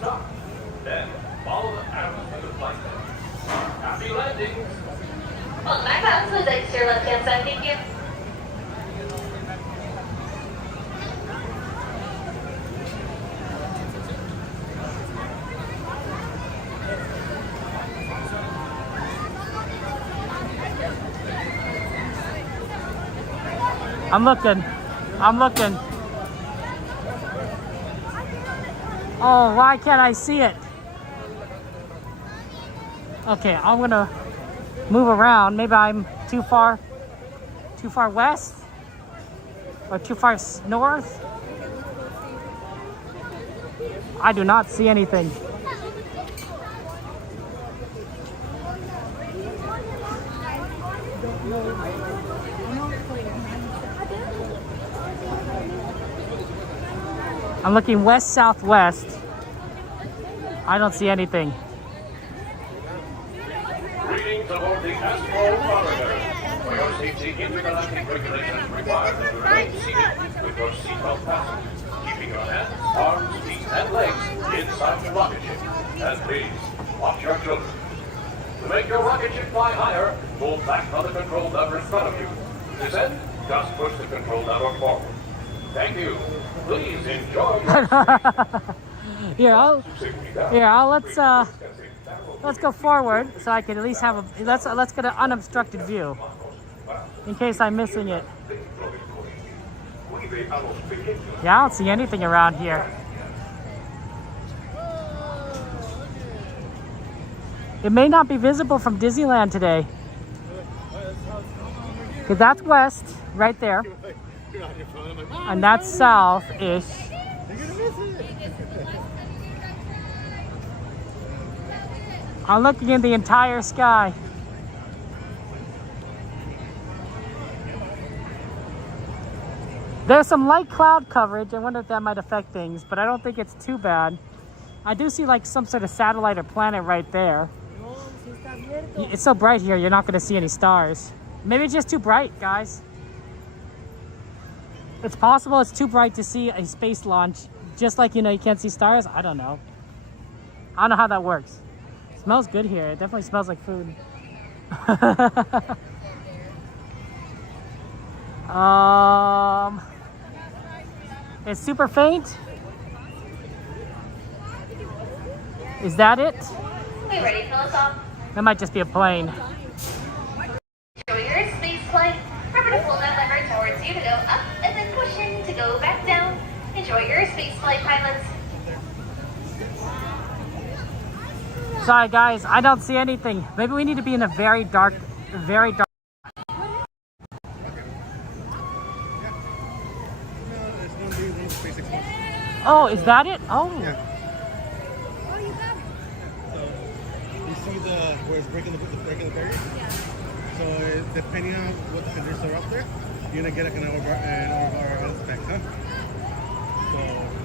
Welcome back out to the exit to your left-hand side, thank you. I'm looking. Oh, why can't I see it? Okay, I'm gonna move around. Maybe I'm too far west or too far north. I do not see anything. I'm looking west-southwest. I don't see anything. aboard the Astro For your safety, intergalactic regulations require that you remain seated with your seatbelt fastened, keeping your hands, arms, feet, and legs inside the rocket ship. And please, watch your children. To make your rocket ship fly higher, pull back on the control lever in front of you. To descend, just push the control lever forward. Thank you. Please enjoy your let's go forward so I can at least have a let's get an unobstructed view in case I'm missing it. Yeah, I don't see anything around here. It may not be visible from Disneyland today. Because that's west, right there. And that's south-ish. I'm looking in the entire sky. There's some light cloud coverage. I wonder if that might affect things, but I don't think it's too bad. I do see like some sort of satellite or planet right there. It's so bright here, you're not going to see any stars. Maybe it's just too bright, guys. It's possible it's too bright to see a space launch. Just like, you can't see stars. I don't know. I don't know how that works. It smells good here. It definitely smells like food. It's super faint. Is that it? We ready to lift off? That might just be a plane. Enjoy your space flight. Remember to pull that lever towards you to go up and then push in to go back down. Enjoy your space flight, pilots. Sorry guys, I don't see anything. Maybe we need to be in a very dark. Oh, is that it? Oh. Yeah. You see where it's breaking the barrier? Yeah. So depending on what the conditions are up there, you're gonna get an hour effect, huh? So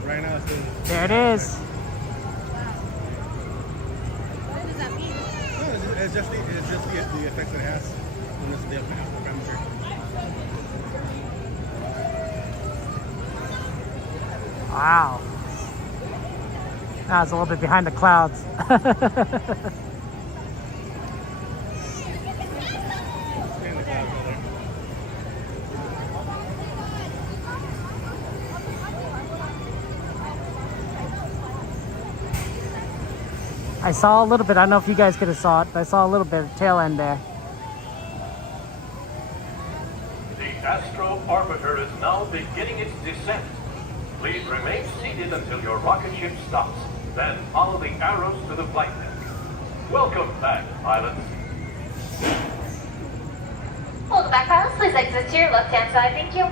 right now it's still. There it is. What does that mean? No, it's just the effects it has on this the parameter. Wow. That's a little bit behind the clouds. I saw a little bit. I don't know if you guys could have saw it, but I saw a little bit of tail end there. The Astro Orbiter is now beginning its descent. Please remain seated until your rocket ship stops. Then follow the arrows to the flight deck. Welcome back, pilots. Hold the back, pilots. Please exit to your left-hand side. Thank you.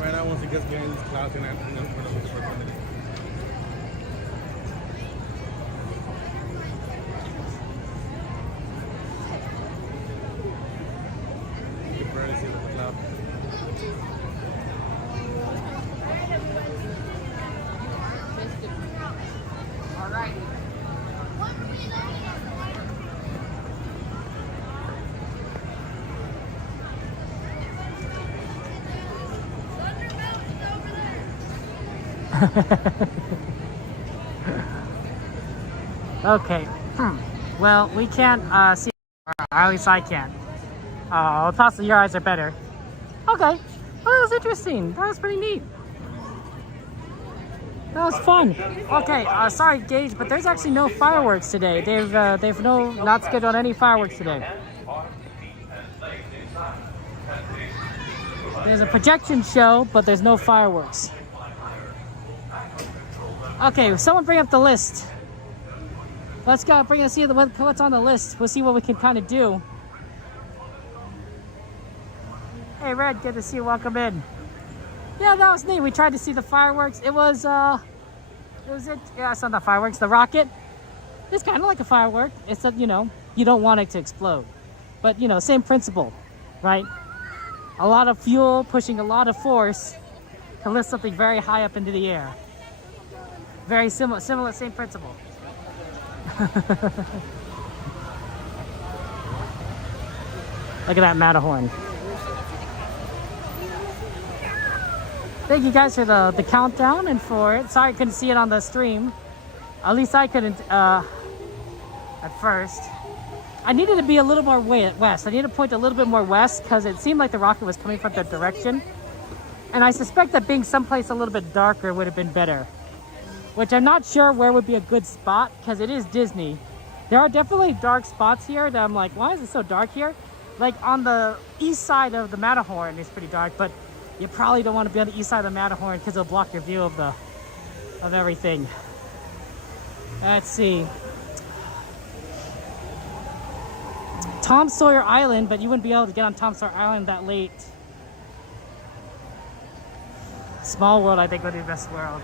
Right now, once it gets behind these clouds, and then we're going to look for it. You can barely see the cloud. All right. Okay. Well, we can't see. Or at least I can't. Possibly your eyes are better. Okay. Well, that was interesting. That was pretty neat. That was fun. Okay. Sorry, Gage, but there's actually no fireworks today. They've not scheduled any fireworks today. There's a projection show, but there's no fireworks. Okay, someone bring up the list. Let's go see what's on the list. We'll see what we can kind of do. Hey, Red, good to see you. Welcome in. Yeah, that was neat. We tried to see the fireworks. It was yeah, I saw the fireworks. The rocket. It's kind of like a firework. It's you don't want it to explode, but same principle, right? A lot of fuel pushing a lot of force to lift something very high up into the air. Very similar, same principle. Look at that Matterhorn. Thank you guys for the countdown and for it. Sorry I couldn't see it on the stream. At least I couldn't at first. I needed to be a little more west. I needed to point a little bit more west because it seemed like the rocket was coming from that direction. And I suspect that being someplace a little bit darker would have been better. Which I'm not sure where would be a good spot because it is Disney. There are definitely dark spots here that I'm like, why is it so dark here? Like on the east side of the Matterhorn it's pretty dark, but you probably don't want to be on the east side of the Matterhorn because it'll block your view of everything. Let's see. Tom Sawyer Island, but you wouldn't be able to get on Tom Sawyer Island that late. Small World, I think, would be the best world.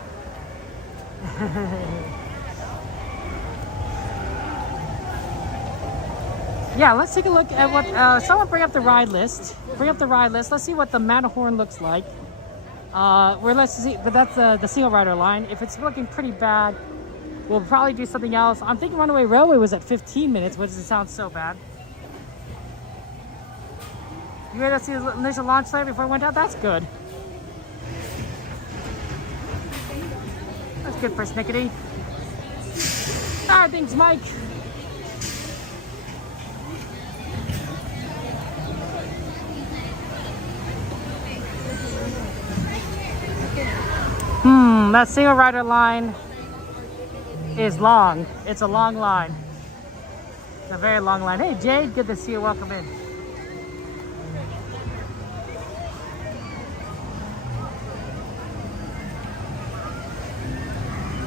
Yeah, let's take a look at what, someone bring up the ride list. Bring up the ride list. Let's see what the Matterhorn looks like. Let's see, but that's the single rider line. If it's looking pretty bad, we'll probably do something else. I'm thinking Runaway Railway was at 15 minutes, which doesn't sound so bad. You ready to see the initial launch layer before it went out? That's good. That's good for Snickety. Ah, thanks, Mike. That single rider line is long. It's a long line. It's a very long line. Hey, Jade, good to see you. Welcome in.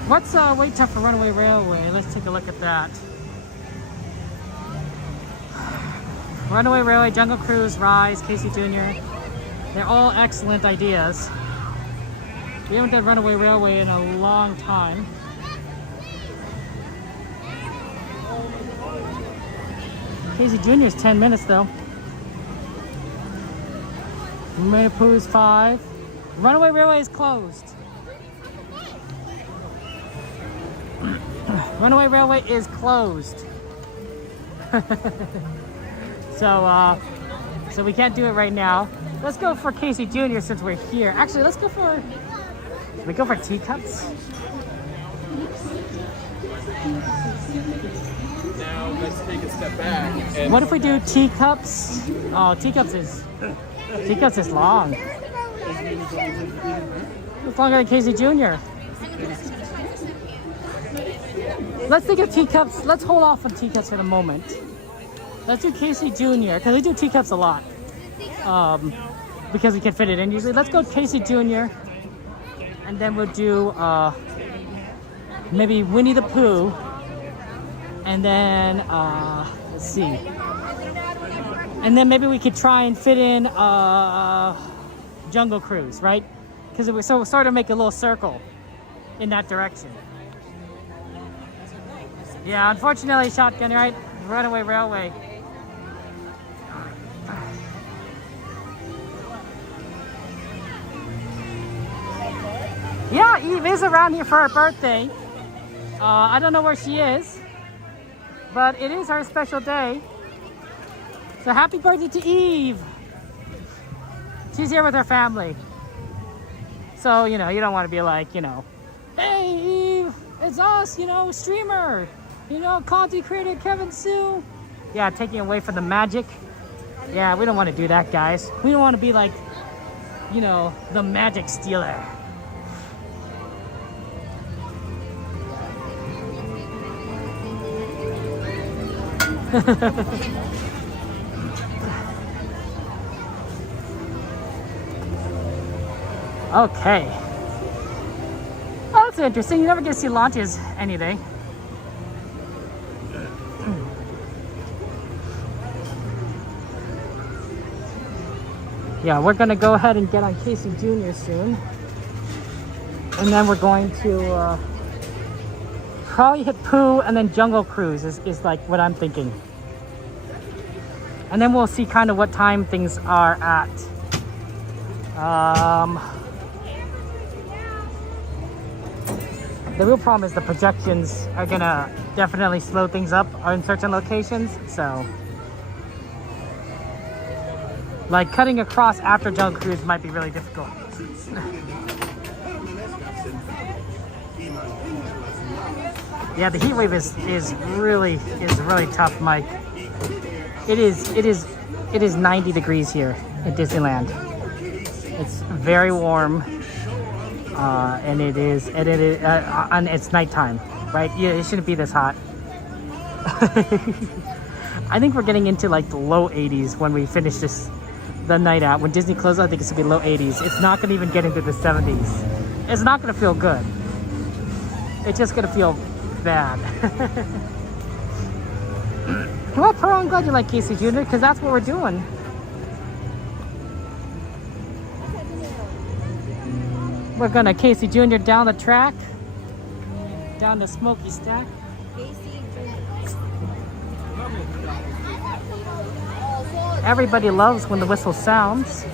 What's wait time for Runaway Railway? Let's take a look at that. Runaway Railway, Jungle Cruise, Rise, Casey Jr. They're all excellent ideas. We haven't done Runaway Railway in a long time. Casey Jr. is 10 minutes though. Winnie the Pooh is 5. Runaway Railway is closed. Runaway Railway is closed. So we can't do it right now. Let's go for Casey Jr. since we're here. Actually, let's go for... Can we go for teacups? Now let's take a step back. And What if we do teacups? Oh, teacups is long. It's longer than Casey Jr. Let's think of teacups. Let's hold off on teacups for the moment. Let's do Casey Jr. because they do teacups a lot. Because we can fit it in usually. Let's go Casey Jr. And then we'll do maybe Winnie the Pooh. And then let's see. And then maybe we could try and fit in Jungle Cruise, right? Because we're sort of make a little circle in that direction. Yeah, unfortunately, Shotgun, right? Runaway Railway. Yeah, Eve is around here for her birthday. I don't know where she is, but it is her special day. So happy birthday to Eve. She's here with her family. So, you know, you don't want to be like, you know, hey, Eve, it's us, you know, streamer. You know, content creator Kevin Sue. Yeah, taking away from the magic. Yeah, we don't want to do that, guys. We don't want to be like, you know, the magic stealer. Okay. Oh, that's interesting. You never get to see launches any day. Yeah, we're gonna go ahead and get on Casey Jr. soon. And then we're going to probably hit Pooh and then Jungle Cruise is like what I'm thinking. And then we'll see kind of what time things are at. The real problem is the projections are gonna definitely slow things up in certain locations, so. Like cutting across after Jungle Cruise might be really difficult. Yeah, the heat wave is really tough, Mike. It is 90 degrees here at Disneyland. It's very warm, and it's nighttime, right? Yeah, it shouldn't be this hot. I think we're getting into like the low 80s when we finish the night out. When Disney closes, I think it's gonna be low 80s. It's not gonna even get into the 70s. It's not gonna feel good. It's just gonna feel bad. Well, Pearl, I'm glad you like Casey Jr. because that's what we're doing. We're gonna Casey Jr. down the track, down the Smoky Stack. Everybody loves when the whistle sounds.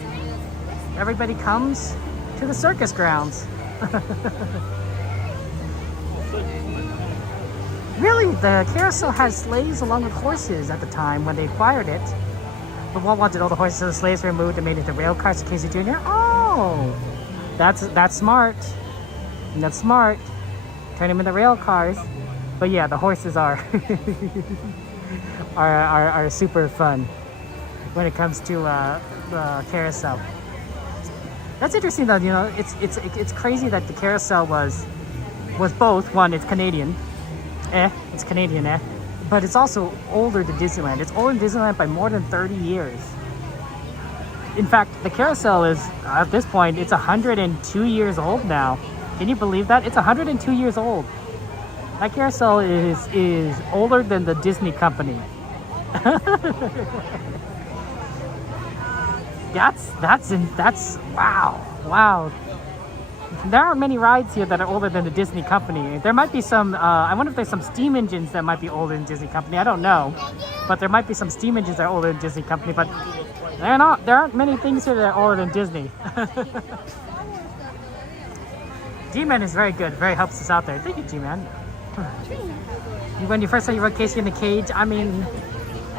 Everybody comes to the circus grounds. Really, the carousel had sleighs along with horses at the time when they acquired it. But Walt wanted all the horses and the sleighs removed and made into rail cars to Casey Jr. Oh, that's smart. That's smart. Turn them into rail cars. But yeah, the horses are are super fun when it comes to the carousel. That's interesting though. You know, it's crazy that the carousel was both. One, it's Canadian. It's Canadian, but it's also older than Disneyland. It's older than Disneyland by more than 30 years. In fact, the carousel is, at this point, it's 102 years old now. Can you believe that? It's 102 years old. That carousel is older than the Disney company. That's wow. There aren't many rides here that are older than the Disney company. There might be some, I wonder if there's some steam engines that might be older than Disney company. I don't know. But there might be some steam engines that are older than Disney company. But there aren't many things here that are older than Disney. G-Man is very good. Very helps us out there. Thank you, G-Man. When you first saw you rode Casey in the cage, I mean,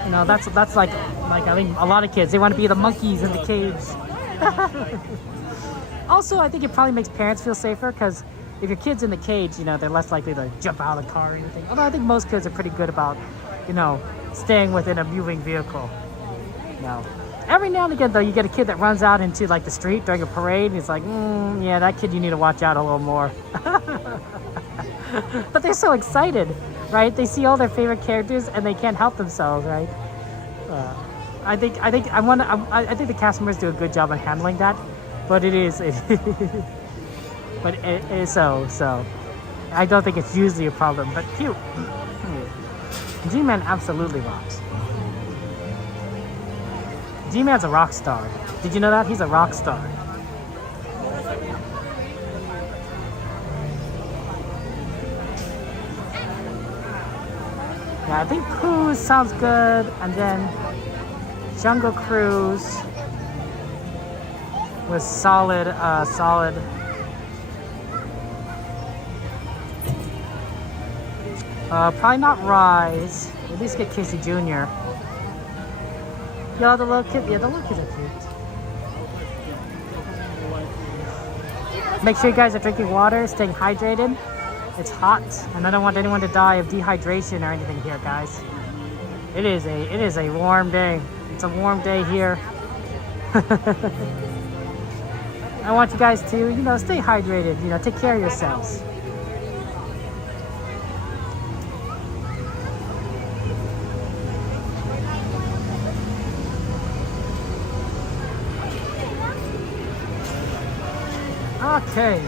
you know, that's like I think a lot of kids, they want to be the monkeys in the cage. Also, I think it probably makes parents feel safer because if your kid's in the cage, you know, they're less likely to jump out of the car or anything. Although I think most kids are pretty good about, you know, staying within a moving vehicle. You know, every now and again, though, you get a kid that runs out into like the street during a parade, and it's like, yeah, that kid you need to watch out a little more. But they're so excited, right? They see all their favorite characters and they can't help themselves, right? I think the cast members do a good job of handling that. But it is so I don't think it's usually a problem, but cute. G-Man absolutely rocks. G-Man's a rock star. Did you know that? He's a rock star. Yeah, I think Pooh sounds good, and then Jungle Cruise was solid. Probably not Rise. At least get Casey Jr. Yeah, the little kids are cute. Make sure you guys are drinking water, staying hydrated. It's hot, and I don't want anyone to die of dehydration or anything here, guys. It is a warm day. It's a warm day here. I want you guys to, you know, stay hydrated, you know, take care of yourselves. Okay.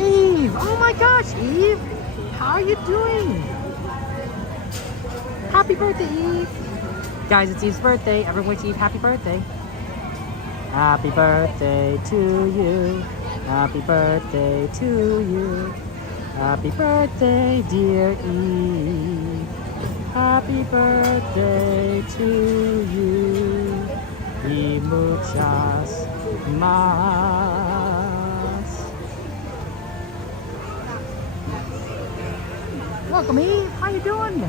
Eve! Oh my gosh, Eve! How are you doing? Happy birthday, Eve! Guys, it's Eve's birthday. Everyone wish Eve happy birthday. Happy birthday to you. Happy birthday to you. Happy birthday, dear Eve. Happy birthday to you. Y muchas más. Welcome, Eve. How you doing?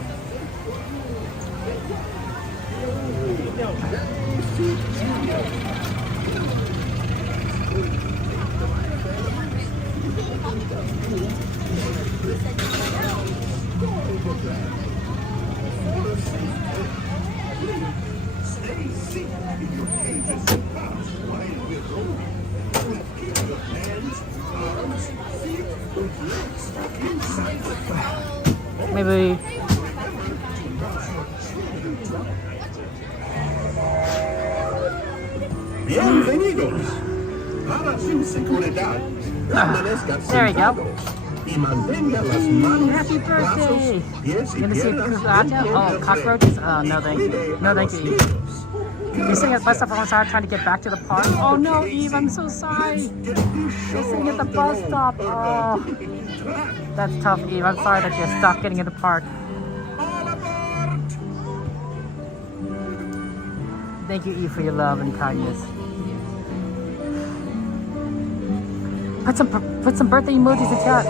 Maybe. Bienvenidos. Para su seguridad, There we go. y mantenga las manos, Happy brazos, birthday! pies y You gonna see piernas cucaracha? Oh, cockroaches? No thank you. No thank you, Eve. You're sitting at the bus stop alongside trying to get back to the park? Oh no, Eve, I'm so sorry. You're sitting at the bus stop. Oh, that's tough, Eve. I'm sorry that you're stuck getting in the park. Thank you, Eve, for your love and kindness. Put some birthday emojis in chat.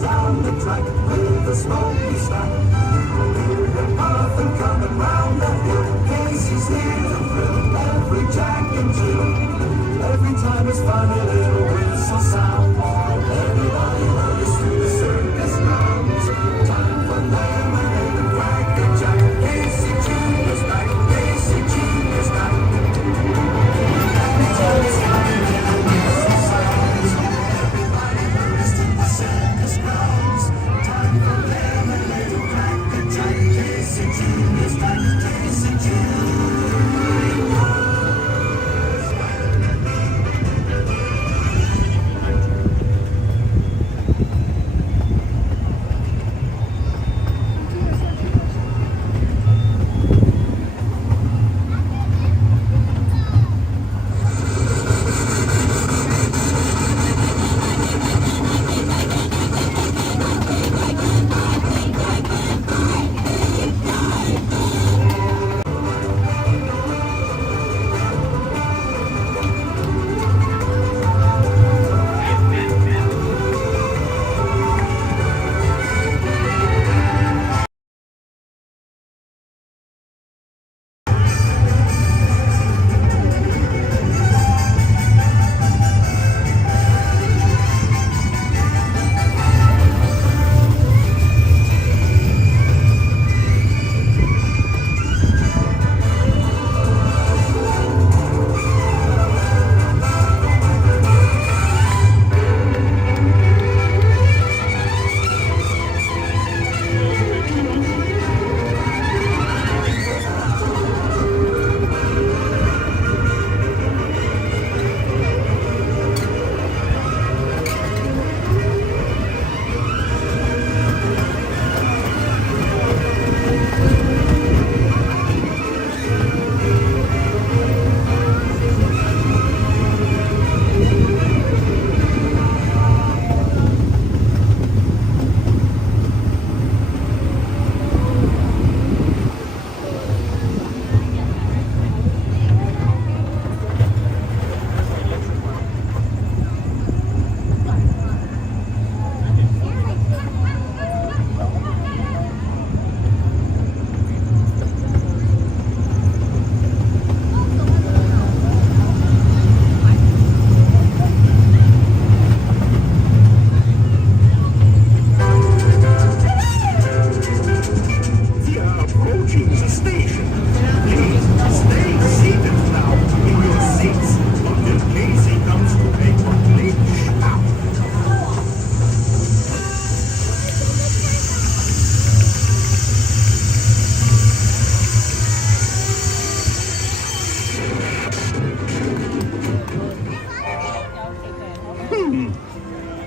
Down the track with the smoky stack. Coming round the hill. Casey's here to fill every jack and Jill. Every time it's fun, a little whistle sound. Everybody hurries through the circus grounds. Time for lemonade and cracker jack. Casey Jr.'s back. Casey Jr.'s back. Every time it's fun, a little whistle sounds. Everybody hurries to the circus grounds. Time for lemonade and cracker jack. Casey Jr.'s back. Casey Jr.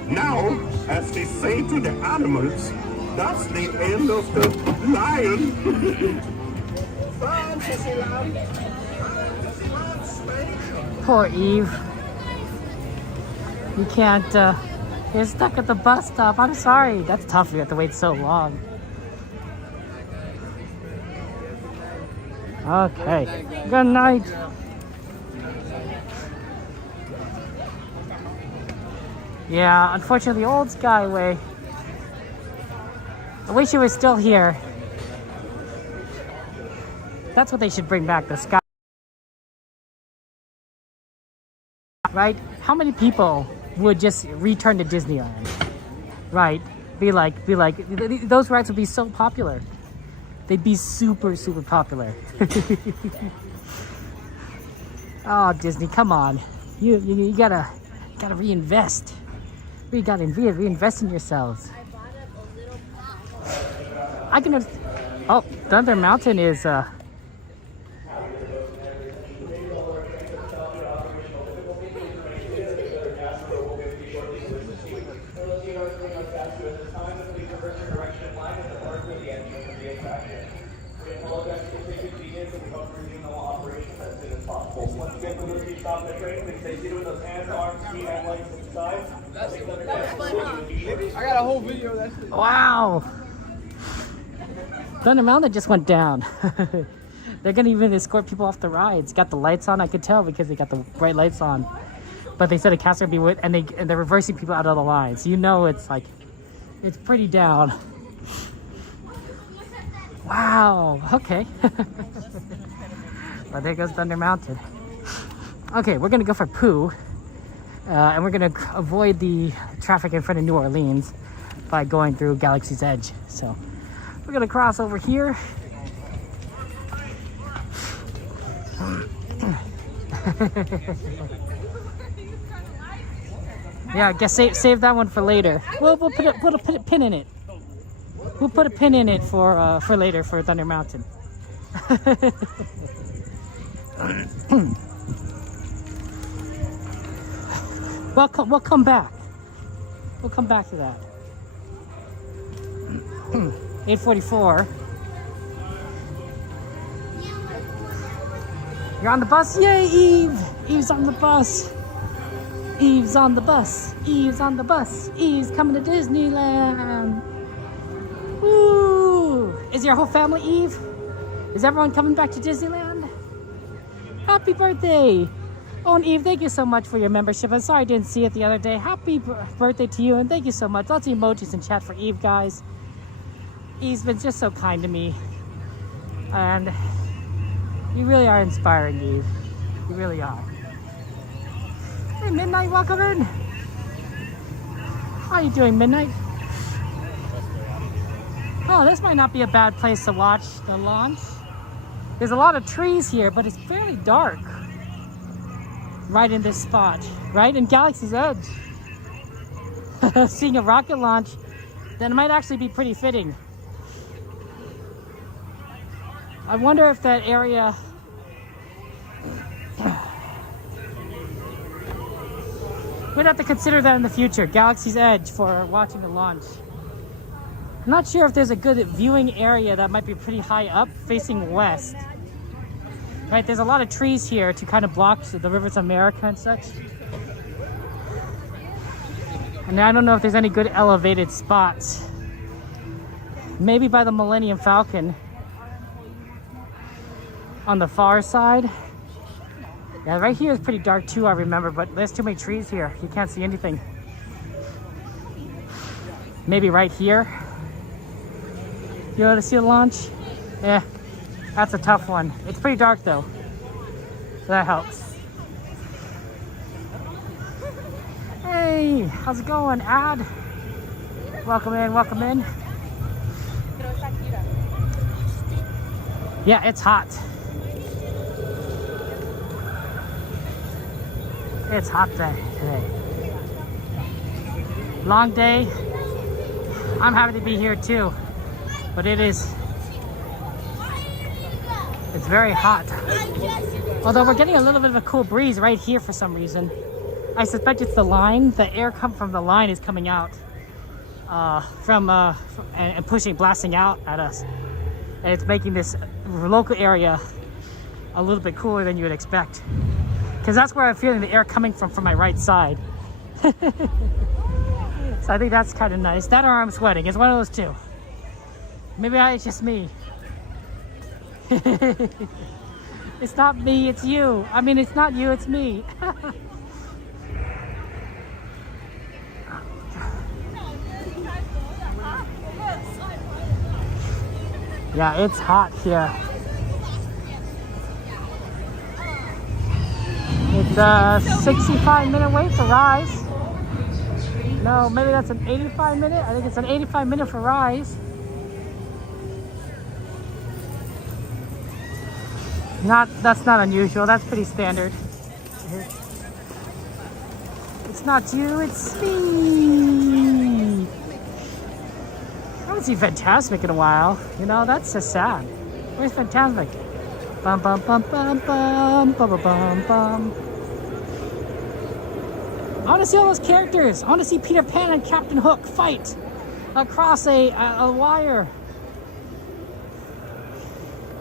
Now, as they say to the animals, that's the end of the lion. Poor Eve. You can't, you're stuck at the bus stop. I'm sorry. That's tough. You have to wait so long. Okay. Good night. Yeah, unfortunately, the old Skyway. I wish it was still here. That's what they should bring back, the Sky. Right? How many people would just return to Disneyland? Right? Be like, those rides would be so popular. They'd be super, super popular. Oh, Disney, come on. You gotta reinvest. You gotta reinvest in yourselves. I can. Oh, Thunder Mountain is. I got a whole video of that shit. Wow. Thunder Mountain just went down. They're gonna even escort people off the rides. Got the lights on, I could tell because they got the bright lights on. But they said a cast would be with, and they're reversing people out of the lines. You know, it's like, it's pretty down. Wow. Okay. Well, there goes Thunder Mountain. Okay, we're gonna go for Pooh, and we're gonna avoid the traffic in front of New Orleans by going through Galaxy's Edge. So we're gonna cross over here. Yeah, I guess save that one for later. We'll put a pin in it. We'll put a pin in it for later for Thunder Mountain. We'll come back. We'll come back to that. 8:44. You're on the bus? Yay, Eve! Eve's on the bus. Eve's on the bus. Eve's on the bus. Eve's coming to Disneyland. Woo! Is your whole family, Eve? Is everyone coming back to Disneyland? Happy birthday! Oh, and Eve, thank you so much for your membership. I'm sorry I didn't see it the other day. Happy birthday to you, and thank you so much. Lots of emojis in chat for Eve, guys. Eve's been just so kind to me. And you really are inspiring, Eve. You really are. Hey, Midnight, welcome in. How are you doing, Midnight? Oh, this might not be a bad place to watch the launch. There's a lot of trees here, but it's fairly dark. Right in this spot, right in Galaxy's Edge. Seeing a rocket launch, then it might actually be pretty fitting. I wonder if that area... We'd have to consider that in the future, Galaxy's Edge, for watching the launch. I'm not sure if there's a good viewing area that might be pretty high up, facing west. Right, there's a lot of trees here to kind of block the rivers of America and such. And I don't know if there's any good elevated spots. Maybe by the Millennium Falcon on the far side. Yeah, right here is pretty dark too, I remember, but there's too many trees here. You can't see anything. Maybe right here. You want to see the launch? Yeah, that's a tough one. It's pretty dark though, so that helps. Hey, how's it going, Ad? Welcome in, welcome in. Yeah, it's hot. It's hot today. Long day. I'm happy to be here too, but it's very hot. Although we're getting a little bit of a cool breeze right here for some reason. I suspect it's the line. The air from the line is coming out and pushing, blasting out at us. And it's making this local area a little bit cooler than you would expect. Because that's where I'm feeling the air coming from my right side. So I think that's kind of nice. That or I'm sweating. It's one of those two. Maybe it's just me. It's not me, it's you. I mean, it's not you, it's me. Yeah, it's hot here. It's a 65-minute wait for Rise. No, maybe that's an 85-minute. I think it's an 85-minute for Rise. That's not unusual. That's pretty standard. It's not you, it's me. I haven't seen Fantasmic in a while. You know, that's so sad. Where's Fantasmic? Bum bum bum bum bum bum bum bum bum. I want to see all those characters. I want to see Peter Pan and Captain Hook fight across a wire.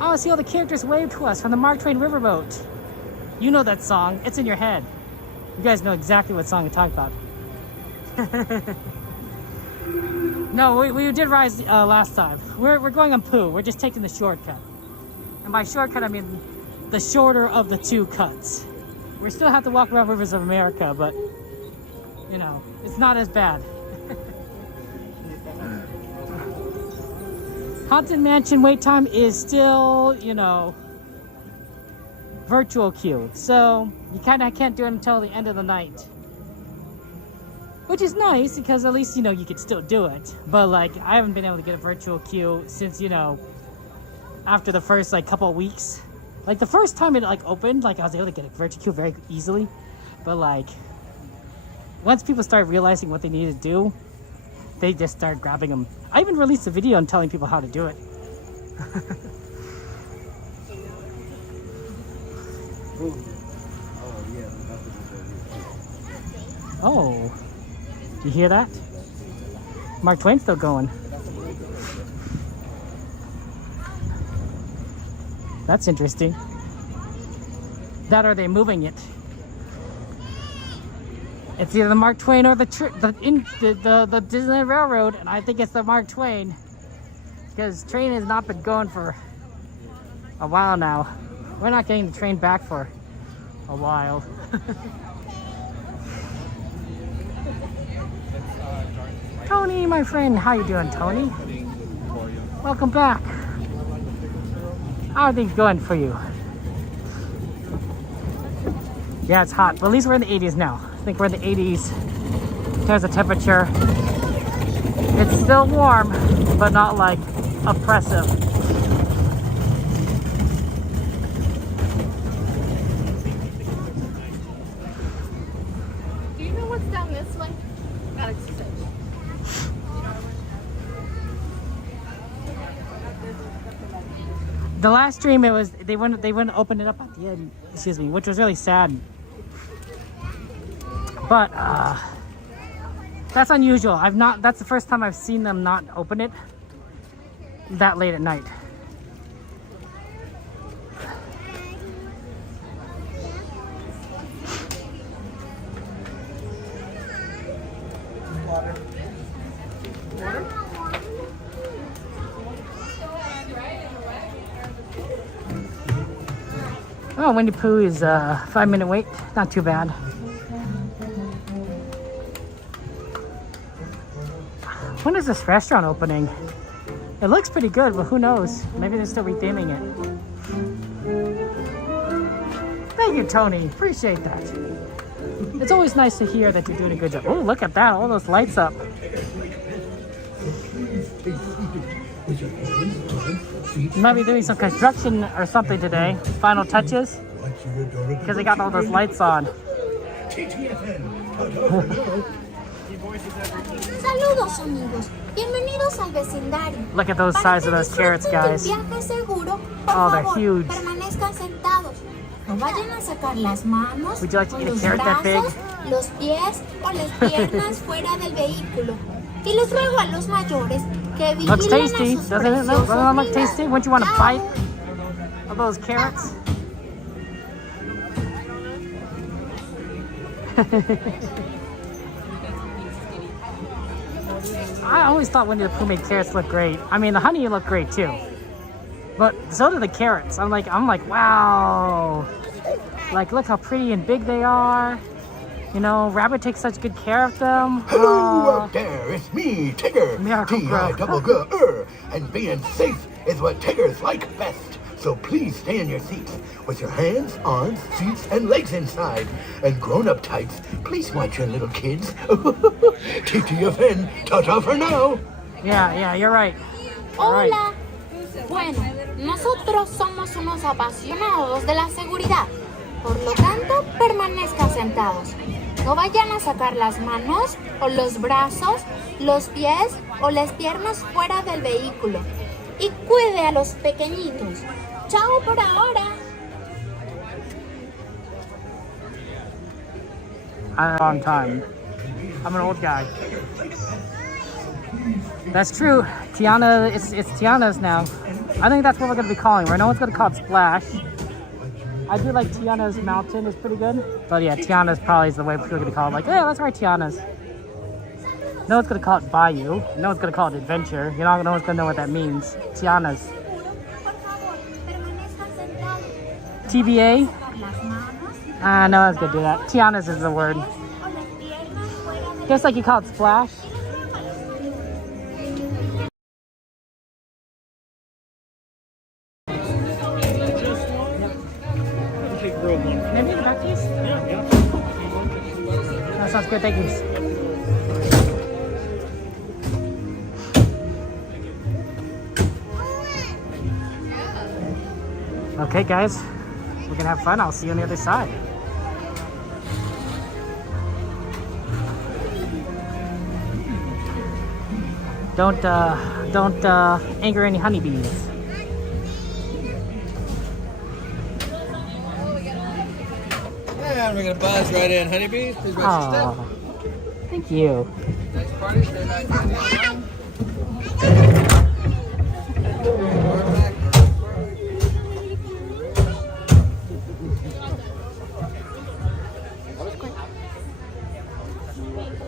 I want to see all the characters wave to us from the Mark Twain Riverboat. You know that song. It's in your head. You guys know exactly what song I'm talking about. No, we did Rise last time. We're going on Pooh. We're just taking the shortcut. And by shortcut, I mean the shorter of the two cuts. We still have to walk around Rivers of America, but, you know, it's not as bad. Haunted Mansion wait time is still, you know, virtual queue. So you kind of can't do it until the end of the night. Which is nice because at least, you know, you could still do it. But like, I haven't been able to get a virtual queue since, you know, after the first like couple of weeks. Like the first time it like opened, like I was able to get a virtual queue very easily. But like, once people start realizing what they need to do, they just start grabbing them. I even released a video and telling people how to do it. Oh, do you hear that? Mark Twain's still going. That's interesting. That or are they moving it? It's either the Mark Twain or the Disneyland Railroad, and I think it's the Mark Twain because train has not been going for a while now. We're not getting the train back for a while. Tony, my friend, how you doing, Tony? Welcome back. How are things going for you? Yeah, it's hot, but at least we're in the 80s now. I think we're in the 80s. There's a temperature. It's still warm, but not like oppressive. Do you know what's down this way? Alex said. The last stream, it was they wouldn't open it up at the end. Excuse me, which was really sad. But that's unusual. That's the first time I've seen them not open it that late at night. Oh, Winnie the Pooh is a 5-minute wait. Not too bad. When is this restaurant opening? It looks pretty good, but who knows? Maybe they're still redeeming it. Thank you, Tony. Appreciate that. It's always nice to hear that you're doing a good job. Oh, look at that. All those lights up. You might be doing some construction or something today. Final touches. Because they got all those lights on. Saludos amigos, bienvenidos al vecindario. Look at those size of those carrots, guys. Oh, they're huge. Permanezcan sentados. No vayan a sacar las manos, Would you like to eat a los carrot that big? brazos, los pies o las piernas fuera del vehículo. Y les ruego a los mayores que Looks vigilen tasty, a sus doesn't it? preciosos Doesn't it look niños. tasty? Wouldn't you want a bite of those carrots? I always thought Winnie the Pooh made carrots look great. I mean, the honey looked great too. But so do the carrots. I'm like, wow. Like, look how pretty and big they are. You know, Rabbit takes such good care of them. Hello out there, it's me, Tigger. T-I-double-G-R. And being safe is what Tiggers like best. So please stay in your seats with your hands, arms, feet, and legs inside. And grown-up types, please watch your little kids. TTFN, ta-ta for now. Yeah, you're right. Hola. Bueno, nosotros somos unos apasionados de la seguridad. Por lo tanto, permanezcan sentados. No vayan a sacar las manos o los brazos, los pies o las piernas fuera del vehículo. Y cuide a los pequeñitos. Chao por ahora. On time. I'm an old guy. That's true. Tiana, it's Tiana's now. I think that's what we're going to be calling her. No one's going to call it Splash. I do like Tiana's Mountain. It's pretty good. But yeah, Tiana's probably is the way people are going to call it. Like, yeah, let's write Tiana's. No one's going to call it Bayou. No one's going to call it Adventure. You know, no one's going to know what that means. Tiana's. TBA? No one's going to do that. Tiana's is the word. Just like you call it Splash. Maybe in the back, please? Yeah. That sounds good, thank you. Okay, guys, we're gonna have fun. I'll see you on the other side. Don't anger any honeybees. And we're gonna buzz right in. Honeybees, please rest your step. Thank you. Next party, stay back.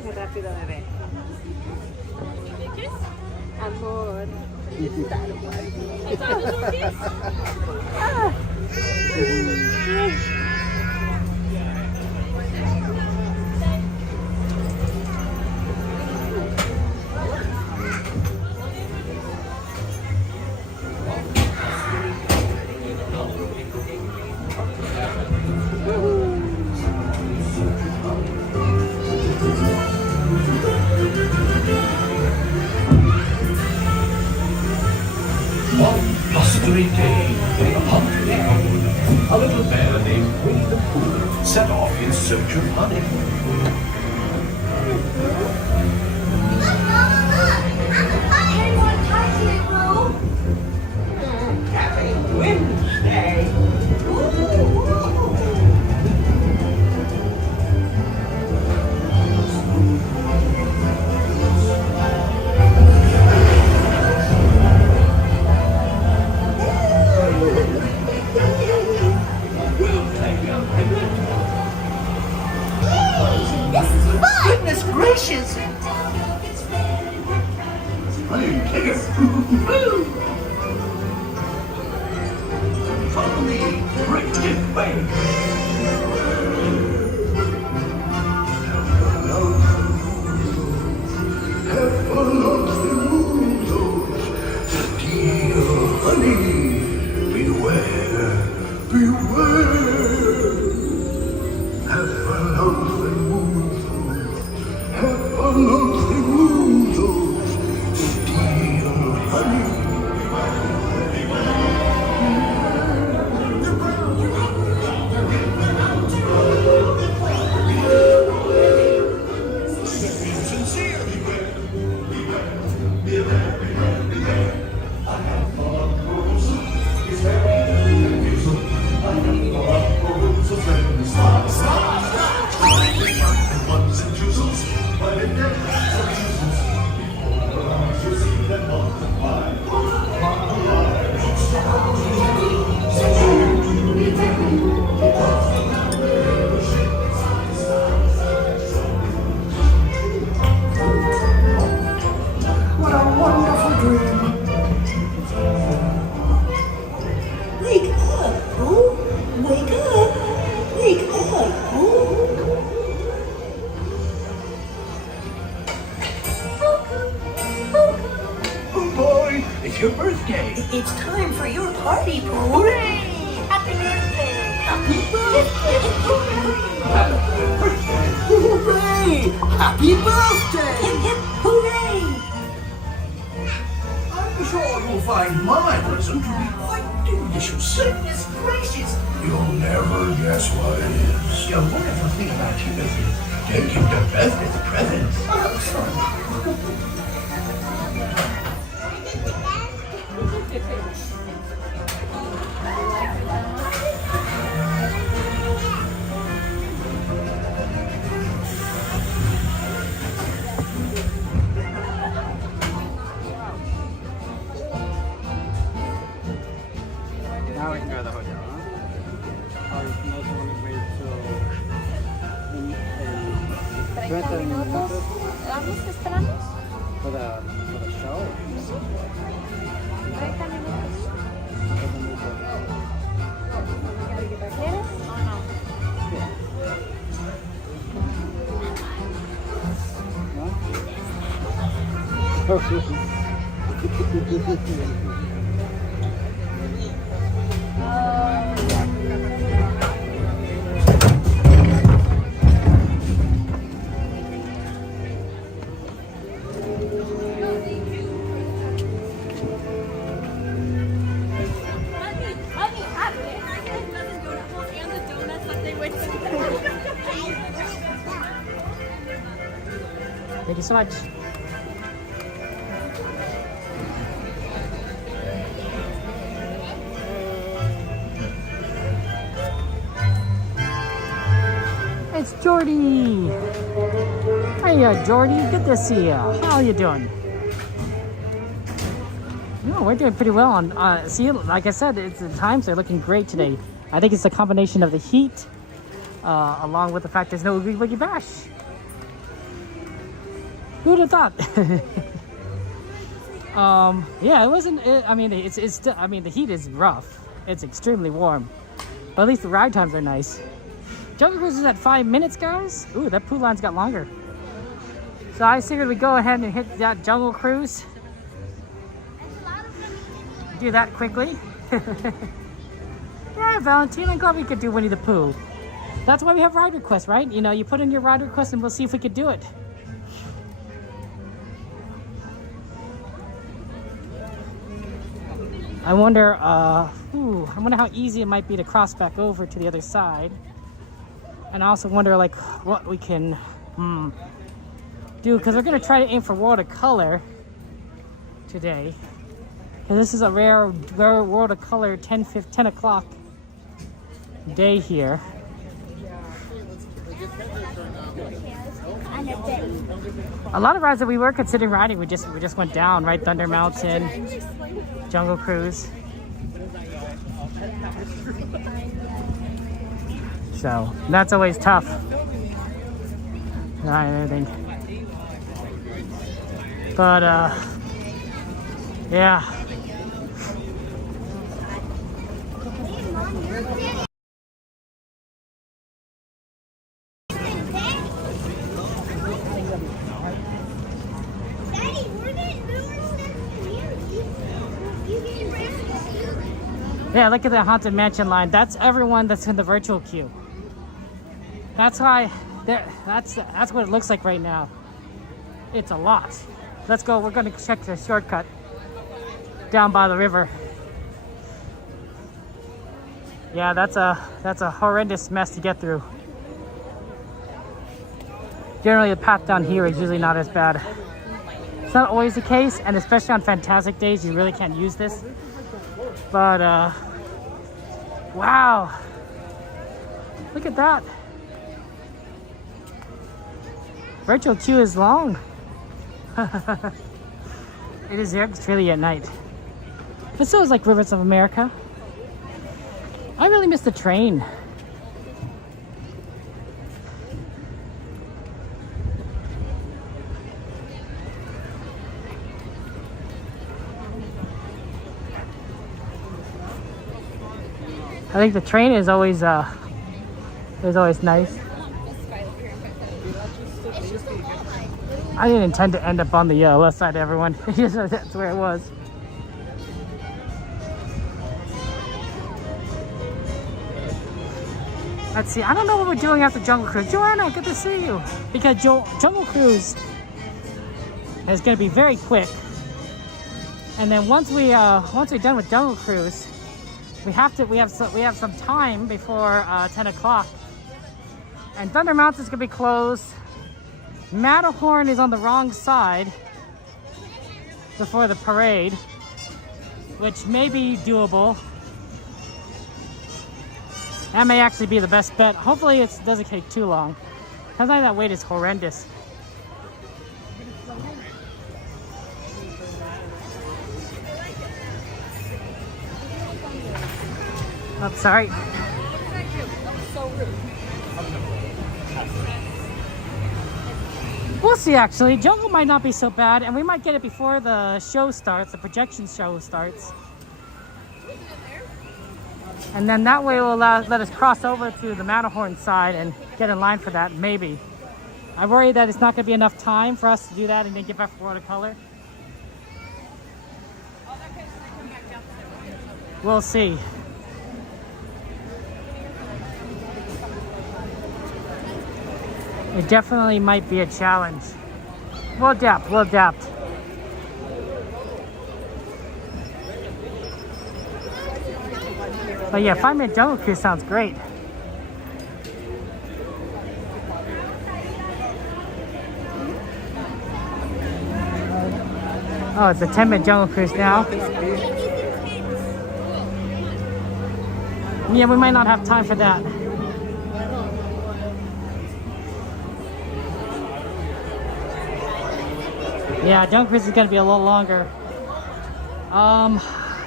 Qué rápido, bebé. Amor. Blustery day in the hot neighborhood. A little bear named Winnie the Pooh set off in search of honey. Happy Wednesday. Goodness gracious! Honey, Tigger! Follow me right this way! Have fun on the moonstones! Steal honey! Beware! Beware! Have fun on the moonstones! Have fun on It's time for your party, Pooh. Hooray! Happy birthday! Happy birthday! Hooray! Happy birthday! Hip, hip, hooray! I'm sure you'll find my present to be quite delicious. Goodness gracious! You'll never guess what it is. The wonderful thing about you is you keep the best as presents. Now we can go to the hotel, huh? Or you can also want to wait till... ¿Vamos esperando? For the show? 30 minutos. ¿Quieres o no? Thank you so much. It's Jordy. Hiya, Jordy. Good to see you. How are you doing? No, we're doing pretty well on. See, like I said, the times are looking great today. I think it's a combination of the heat, along with the fact there's no Oogie Boogie Bash. Who would have thought? Yeah, it wasn't. I mean, it's still. I mean, the heat is rough. It's extremely warm, but at least the ride times are nice. Jungle Cruise is at 5 minutes, guys. Ooh, that Pooh line's got longer. So I figured we'd go ahead and hit that Jungle Cruise. Do that quickly. Yeah, Valentine, I'm glad we could do Winnie the Pooh. That's why we have ride requests, right? You know, you put in your ride request and we'll see if we could do it. I wonder how easy it might be to cross back over to the other side. And I also wonder, like, what we can do, because we're going to try to aim for watercolor today. Because this is a rare watercolor 10 o'clock day here. A lot of rides that we were considering riding, we just went down, right? Thunder Mountain, Jungle Cruise. So that's always tough. Not anything. But yeah. Yeah, look at the Haunted Mansion line. That's everyone that's in the virtual queue. That's why, that's what it looks like right now. It's a lot. Let's go, we're gonna check the shortcut down by the river. Yeah, that's a horrendous mess to get through. Generally the path down here is usually not as bad. It's not always the case, and especially on fantastic days, you really can't use this. But, wow. Look at that. Virtual queue is long. It is there, it's really at night. But so is like Rivers of America. I really miss the train. I think the train is always nice. I didn't intend to end up on the left side, everyone. That's where it was. Let's see. I don't know what we're doing after Jungle Cruise. Joanna, good to see you. Because Jungle Cruise is going to be very quick. And then once we're done with Jungle Cruise, we have some time before 10 o'clock. And Thunder Mountain's going to be closed. Matterhorn is on the wrong side before the parade, which may be doable. That may actually be the best bet. Hopefully it doesn't take too long. Sometimes that wait is horrendous. Oh, sorry. We'll see, actually. Jungle might not be so bad, and we might get it before the show starts, the projection show starts. And then that way will let us cross over to the Matterhorn side and get in line for that, maybe. I worry that it's not going to be enough time for us to do that and then get back for watercolor. We'll see. It definitely might be a challenge. We'll adapt, we'll adapt. But yeah, 5-minute Jungle Cruise sounds great. Oh, it's a 10-minute Jungle Cruise now. Yeah, we might not have time for that. Yeah, Jungle Cruise is going to be a little longer.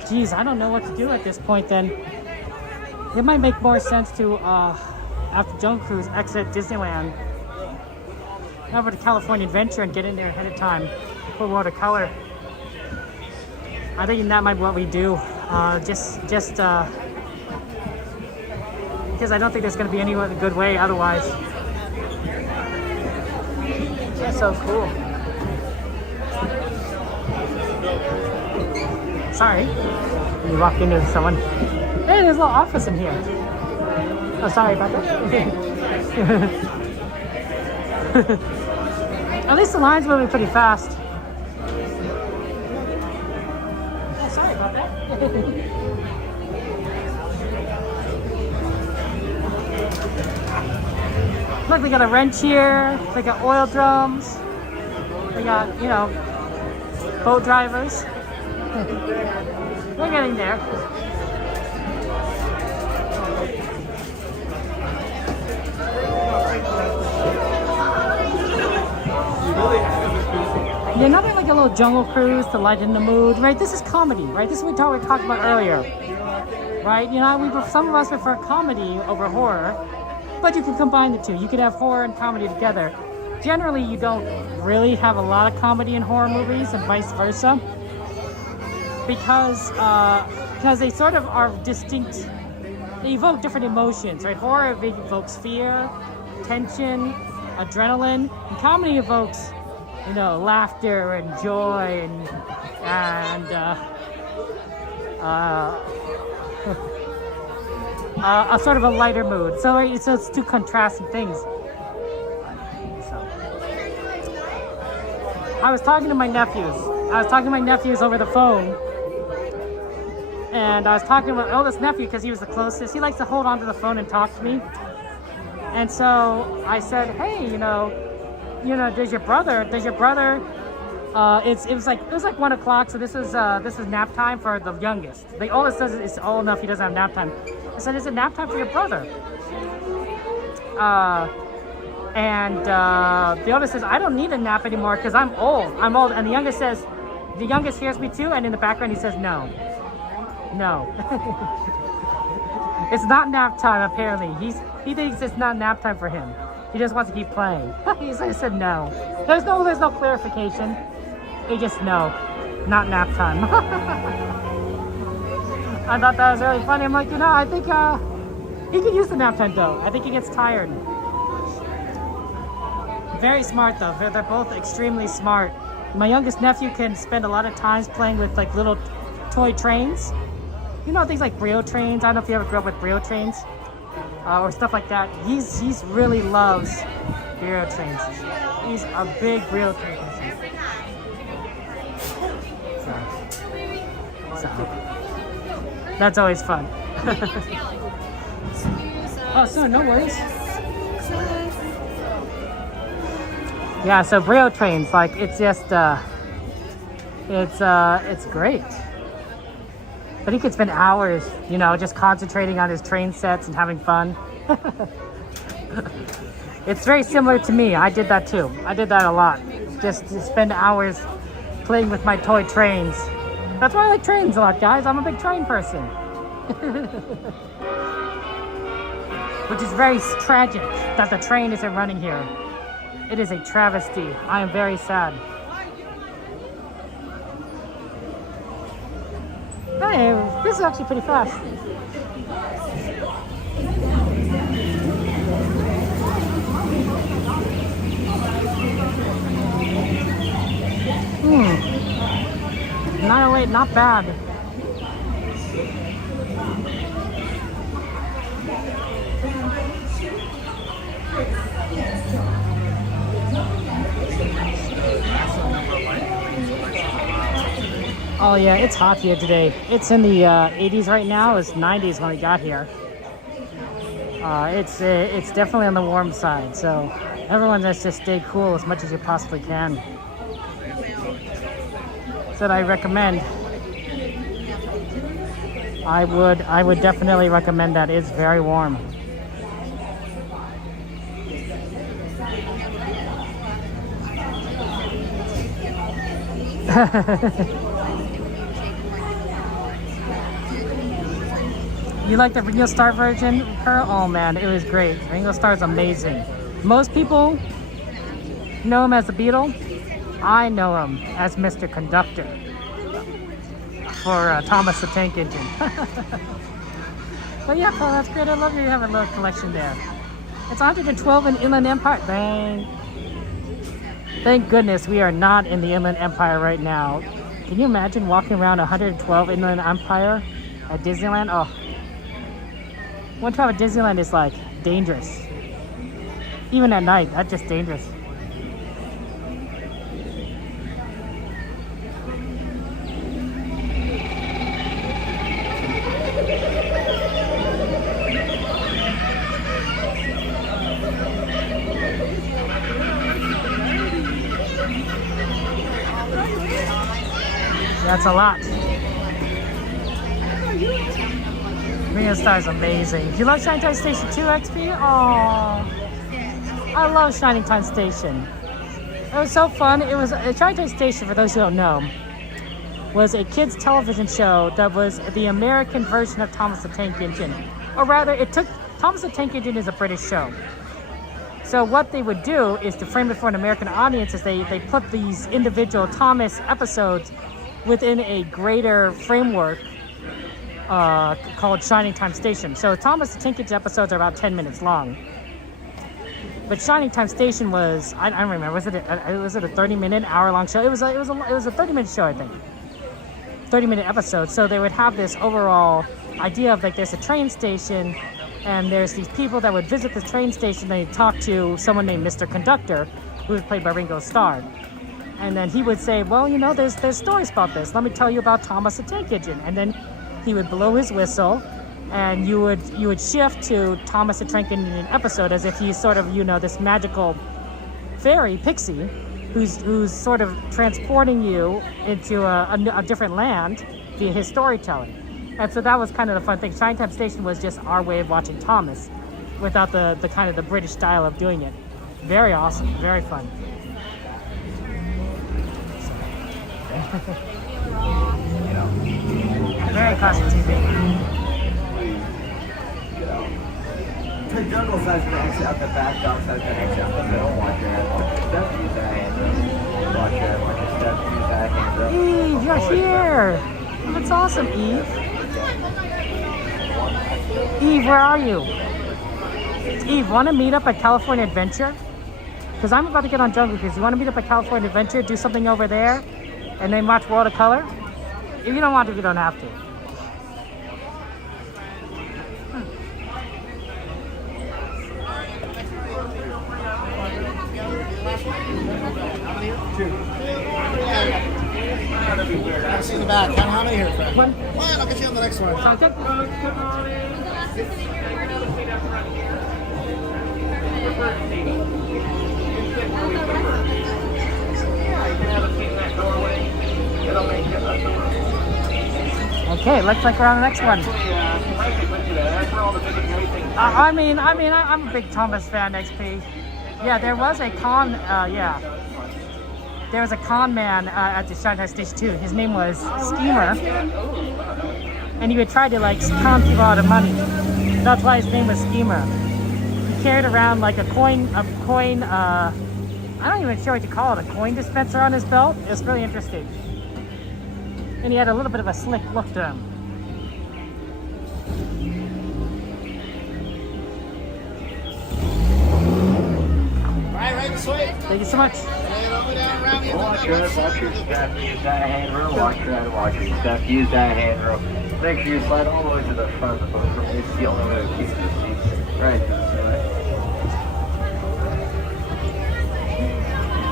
Geez, I don't know what to do at this point then. It might make more sense to, after Jungle Cruise, exit Disneyland. Over to California Adventure and get in there ahead of time for watercolor. I think that might be what we do. Just because I don't think there's going to be any other good way otherwise. That's so cool. Sorry, you walked into someone. Hey, there's a little office in here. Oh, sorry about that. At least the line's moving pretty fast. Oh, sorry about that. Look, we got a wrench here. We got oil drums. We got, you know, boat drivers. We're getting there. Yeah, nothing like a little Jungle Cruise to lighten the mood, right? This is comedy, right? This is what we talked about earlier, right? You know, some of us prefer comedy over horror, but you can combine the two. You could have horror and comedy together. Generally, you don't really have a lot of comedy in horror movies and vice versa. Because they sort of are distinct, they evoke different emotions, right? Horror evokes fear, tension, adrenaline, and comedy evokes, you know, laughter and joy and a sort of a lighter mood. So it's two contrasting things. So, I was talking to my nephews over the phone. And I was talking to my oldest nephew because he was the closest. He likes to hold on to the phone and talk to me. And so I said, hey, you know, does your brother, it was like 1 o'clock. So this is nap time for the youngest. The oldest says it's old enough, he doesn't have nap time. I said, is it nap time for your brother? And the oldest says, I don't need a nap anymore because I'm old. And the youngest hears me too. And in the background, he says, no. It's not nap time, apparently. He thinks it's not nap time for him. He just wants to keep playing. He said no. There's no clarification. He just no. Not nap time. I thought that was really funny. I'm like, you know, I think he could use the nap time though. I think he gets tired. Very smart though. They're both extremely smart. My youngest nephew can spend a lot of times playing with like little toy trains. You know, things like Brio trains. I don't know if you ever grew up with Brio trains. or stuff like that. He's really loves rail trains. He's a big rail train person. So that's always fun. Oh, so no worries. Yeah, so rail trains, like it's just it's great. But he could spend hours, you know, just concentrating on his train sets and having fun. It's very similar to me. I did that too. I did that a lot. Just to spend hours playing with my toy trains. That's why I like trains a lot, guys. I'm a big train person. Which is very tragic that the train isn't running here. It is a travesty. I am very sad. Hey, this is actually pretty fast. Hmm. 908, not bad. Oh yeah, it's hot here today. It's in the 80s right now. It's 90s when we got here. It's definitely on the warm side. So everyone just stay cool as much as you possibly can. That I recommend. I would definitely recommend that. It's very warm. You like the Ringo Starr version, Pearl? Oh man, it was great. Ringo Starr is amazing. Most people know him as the Beatle. I know him as Mr. Conductor for Thomas the Tank Engine. But yeah, Pearl, that's great. I love you have a little collection there. It's 112 in Inland Empire. Thank goodness we are not in the Inland Empire right now. Can you imagine walking around 112 Inland Empire at Disneyland? Oh. 112 at Disneyland is like dangerous. Even at night, that's just dangerous. That's a lot. Ringo Starr is amazing. Do you love Shining Time Station 2, XP? Aww. I love Shining Time Station. It was so fun. It was Shining Time Station, for those who don't know, was a kids' television show that was the American version of Thomas the Tank Engine. Or rather, it took Thomas the Tank Engine is a British show. So what they would do is to frame it for an American audience is they put these individual Thomas episodes within a greater framework called Shining Time Station. So Thomas the Tank Engine episodes are about 10 minutes long. But Shining Time Station was, I don't remember, was it a 30-minute, hour-long show? It was a 30-minute show, I think. 30-minute episode. So they would have this overall idea of like there's a train station and there's these people that would visit the train station. They'd talk to someone named Mr. Conductor, who was played by Ringo Starr. And then he would say, well, you know, there's stories about this. Let me tell you about Thomas the Tank Engine. And then he would blow his whistle, and you would shift to Thomas the Tank Engine episode as if he's sort of, you know, this magical fairy pixie who's sort of transporting you into a different land via his storytelling. And so that was kind of the fun thing. Shining Time Station was just our way of watching Thomas without the kind of the British style of doing it. Very awesome, very fun. Very classic TV. The jungle size can exit out the back, dog size can exit out the middle. Watch your head, watch your step, use that hand up. Watch your head, watch your step, use that hand up. Eve, you're here! That's awesome, Eve. Eve, where are you? Eve, want to meet up at California Adventure? Because I'm about to get on Jungle Cruise. You want to meet up at California Adventure, do something over there, and then watch World of Color? If you don't want to, you don't have to. Two. I'll see in the back. How many here, friend? One. I'll get you on the next one. Sounds good. Okay, looks like we're on the next one. I'm a big Thomas fan, XP. Yeah, there was a con, there was a con man at the Shanghai Station 2. His name was Schemer. And he would try to like con people out of money. That's why his name was Schemer. He carried around like a coin, I'm not even sure what you call it, a coin dispenser on his belt. It was really interesting. And he had a little bit of a slick look to him. Right this way. Thank you so much. Watch your step, use that handrail, watch your step, use that handrail. Make sure you slide all the way to the front of the boat. It's the only way to keep the seats right this way.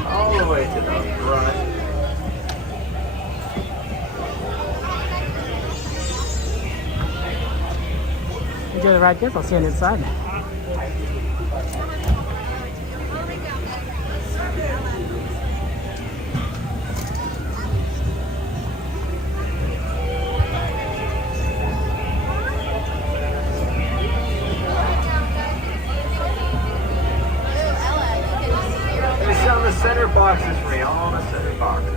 All the way to the front. Enjoy the ride, kids. I'll see you on the inside. It's on the center boxes for you, all on the center boxes.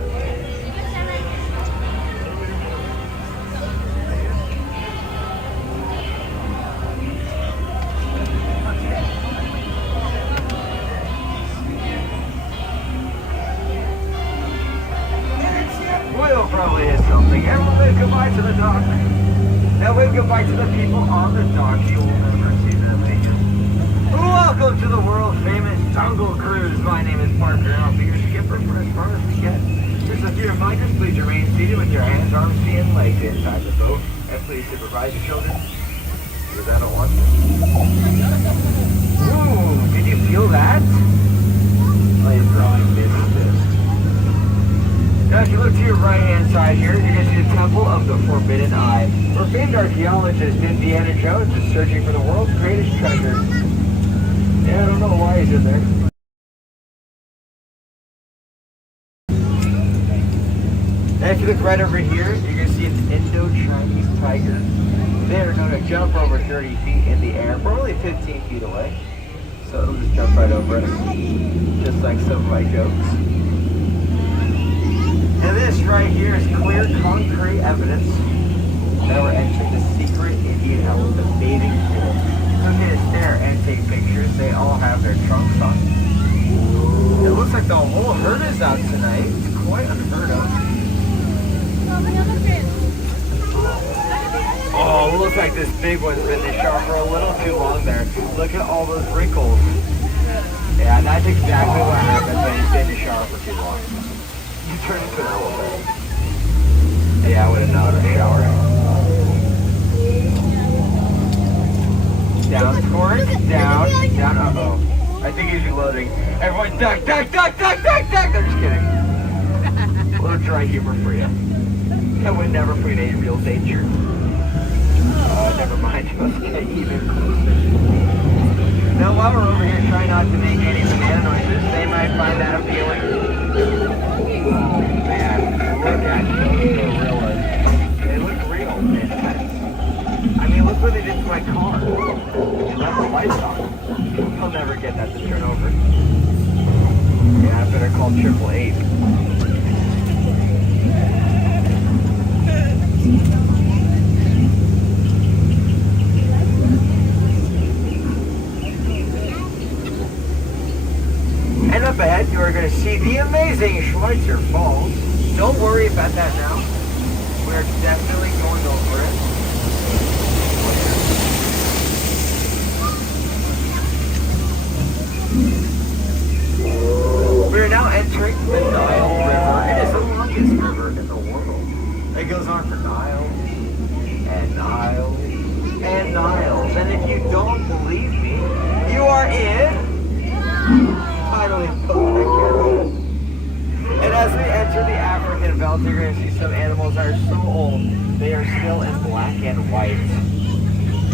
We'll probably hit something. Everyone wave goodbye to the dock. Now wave goodbye to the people on the dock. You will never see them again. Welcome to the world famous Jungle Cruise. My name is Parker and I'll be your skipper for as far as we get. Just a few reminders, please remain seated with your hands, arms, feet, and legs inside the boat. And please supervise your children. Was that a one? Ooh, did you feel that? Please drawing this. Now if you look to your right hand side here, you're going to see the Temple of the Forbidden Eye, where famed archaeologist Indiana Jones is searching for the world's greatest treasure. Yeah, I don't know why he's in there. Now if you look right over here, you're going to see an Indo-Chinese tiger. They are known to jump over 30 feet in the air. We're only 15 feet away, so it'll just jump right over us, just like some of my jokes. Now this right here is clear concrete evidence that we're entering the secret Indian elephant bathing pool. Come here to stare and take pictures. They all have their trunks on. It looks like the whole herd is out tonight. It's quite unheard of. Oh, looks like this big one's been in the shower for a little too long there. Look at all those wrinkles. Yeah, that's exactly what happens when you stay in the shower for too long. You turn into an elephant. Yeah, I would have not in a shower. Down, Torrent. Down. Uh-oh. I think he's reloading. Everyone duck. I'm just kidding. A little dry humor for you. I would never put in any real danger. Never mind. Let's get even closer. Now, while we're over here, try not to make any banana noises. They might find that appealing. Oh man, look at those gorillas. They look real. I mean, look what they did to my car. They left the lights on. I'll never get that to turn over. Yeah, I better call 888. And up ahead, you are going to see the amazing Schweitzer Falls. Don't worry about that now. We're definitely going over it. We are now entering the Nile River. It is the longest river in the world. It goes on for Niles, and Niles, and Niles. And if you don't believe me, you are in... I don't even know what I care about it. Also, you're going to see some animals that are so old, they are still in black and white.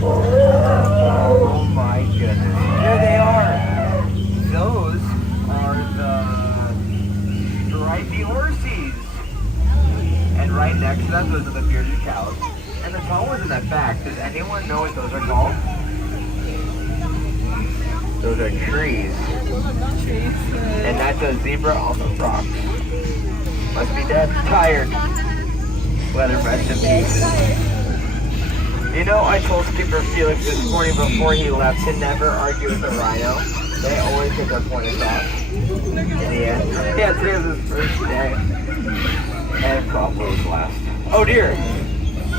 Oh my goodness. There they are. Those are the stripy horsies. And right next to them, those are the bearded cows. And the tall ones in that back, does anyone know what those are called? Those are trees. And that's a zebra on the rocks. Must be dead. Tired. Let him rest in peace. You know, I told Skipper Felix this morning before he left to never argue with a rhino. They always get their point across. In the end. Yeah, today was his first day. And probably his last. Oh dear.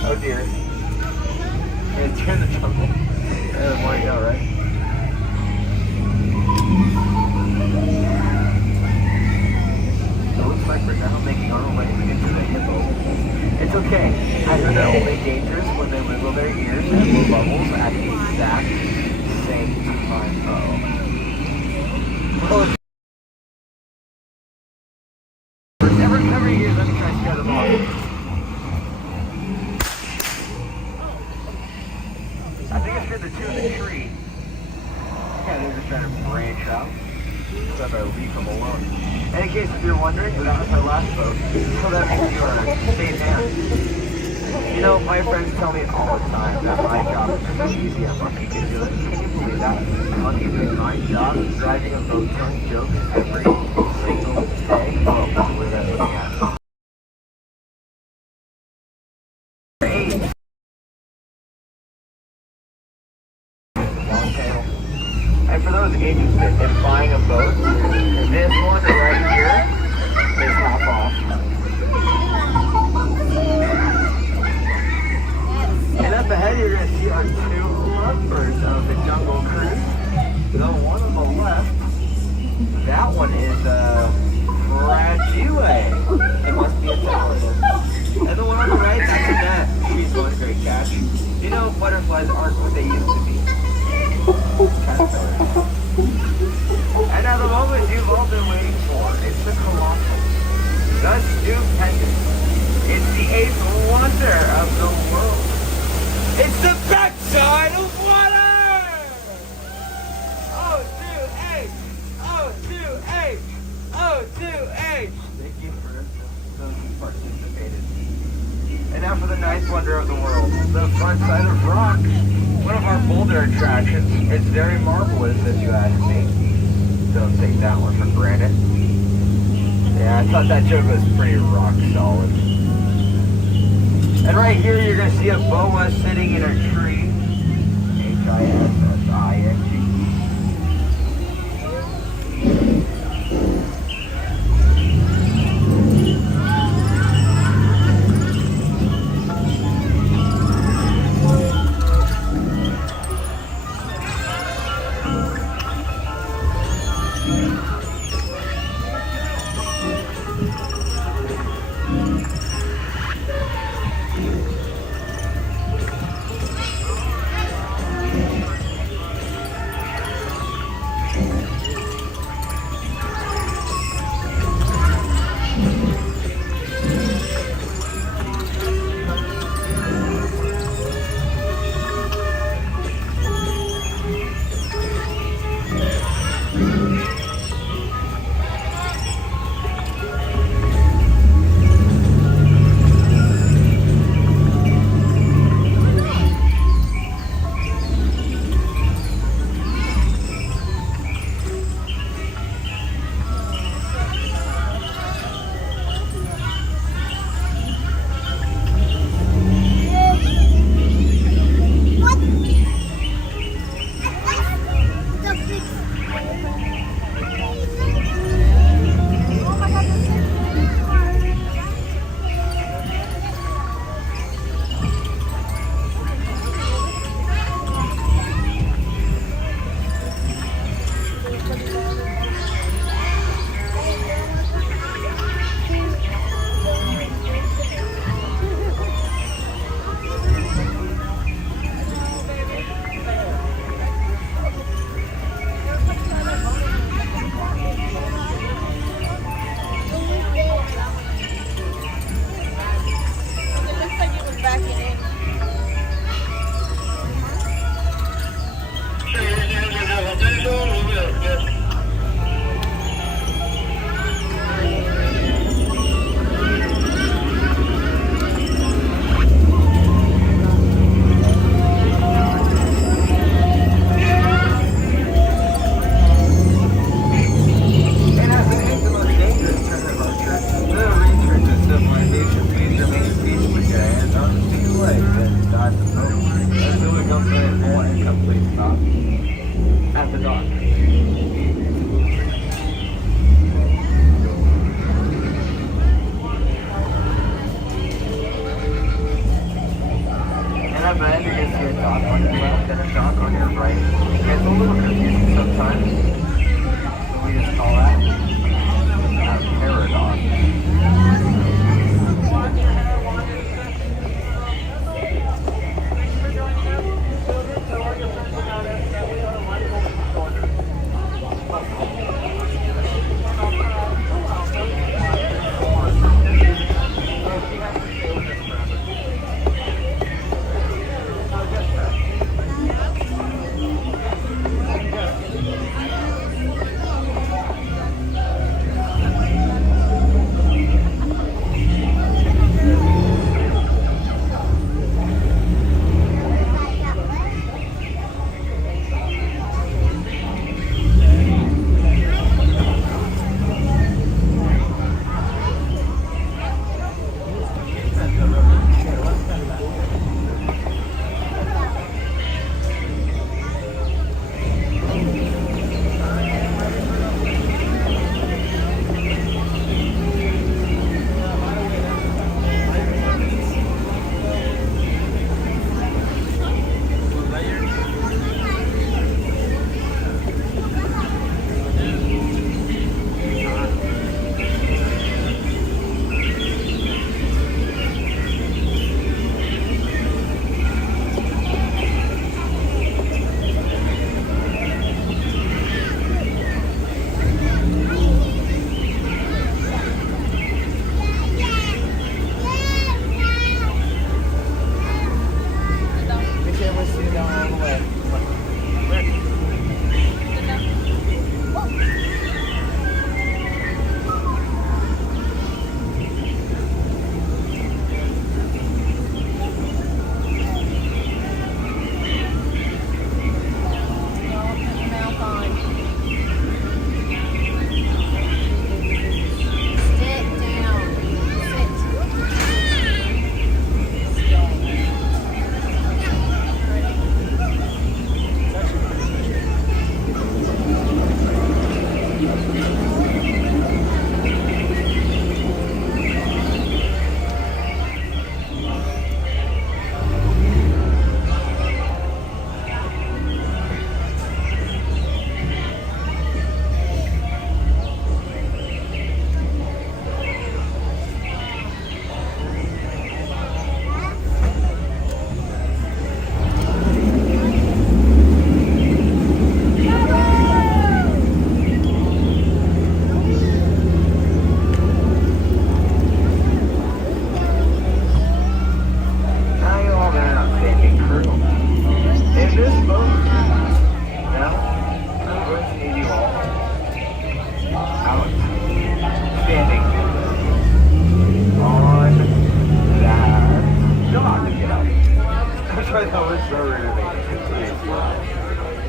Oh dear. I'm gonna turn the jungle. There we go, right? It looks like we're now making our way into the hippos. It's okay. I heard they're only dangerous when they wiggle their ears and blow bubbles at the exact same time. Oh, every year, let me try to scare them off. I think I scared the two in the tree. Yeah, they're just trying to branch out. So I better leave them alone. And in case if you're wondering, that was my last boat. So that means you are a safe man. You know, my friends tell me all the time that my job is pretty easy. I'm lucky to do it. Can you believe that? I'm lucky to do my job is driving a boat telling jokes every single day. Oh, what are they looking at? And for those interested in buying a boat, this one right here is half off. And up ahead you're going to see our two lovebirds of the Jungle Cruise. The one on the left, that one is Fragile. It must be Italian. And the one on the right, that's Annette. She's one great catch. You know, butterflies aren't what they used to be. And now the moment you've all been waiting for, it's the colossal, the stupendous, it's the eighth wonder of the world. It's the backside of water! O2H! O2H! O2H! Thank you for those who participated. And now for the ninth wonder of the world, the front side of rock. One of our boulder attractions. It's very marvelous, if you ask me. Don't take that one for granted. Yeah, I thought that joke was pretty rock solid. And right here, you're going to see a boa sitting in a tree. H-I-S-S-I-N-G.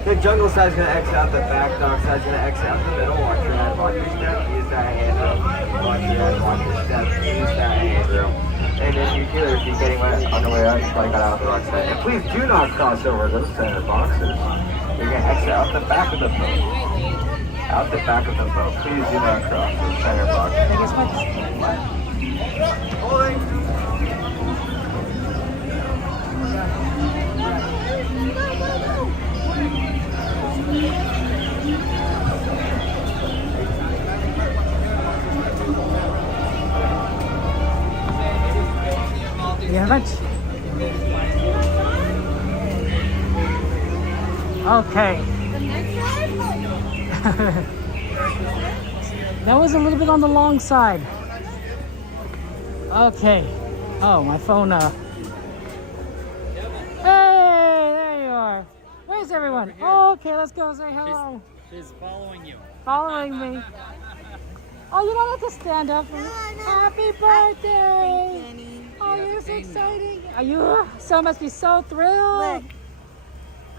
The jungle side's gonna exit out the back, dog side's gonna exit out the middle. Watch your head, watch your step, use that handrail. Watch your head, watch your step, use that handrail. And if you do, if you're getting on the way out, you probably got out the wrong side. And please do not cross over those center boxes. You're gonna exit out the back of the boat. Out the back of the boat. Please do not cross the center boxes. Holding. Yeah, that's okay. That was a little bit on the long side. Okay. Oh, my phone. Hey, there you are. Where's everyone? Oh, okay, let's go say hello. She's following you. Following me. Oh, you don't have to stand up. Happy birthday! Oh, you're so exciting. Are you? So must be so thrilled. Look,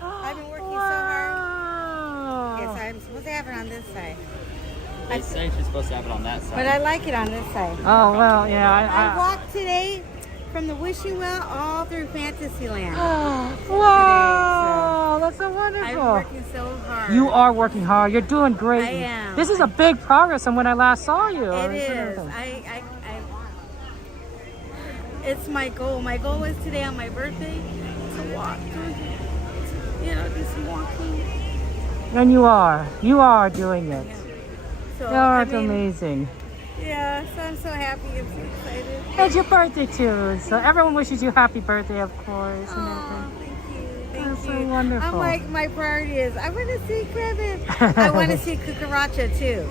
I've been working so hard. Yes, I'm supposed to have it on this side. They say she's supposed to have it on that side. But I like it on this side. Oh, well, yeah. I walked today from the wishing well all through Fantasyland. Wow, that's so wonderful. I'm working so hard. You are working hard. You're doing great. I am. This is a big progress from when I last saw you. It is. It's my goal. My goal was today on my birthday to walk. Do some walking. And you are. You are doing it. So, It's amazing. Yeah, so I'm so happy and so excited. It's your birthday too, so everyone wishes you happy birthday, of course. Oh, thank you. That's so wonderful. I'm like, my priority is, I want to see Kevin. I want to see Cucaracha too.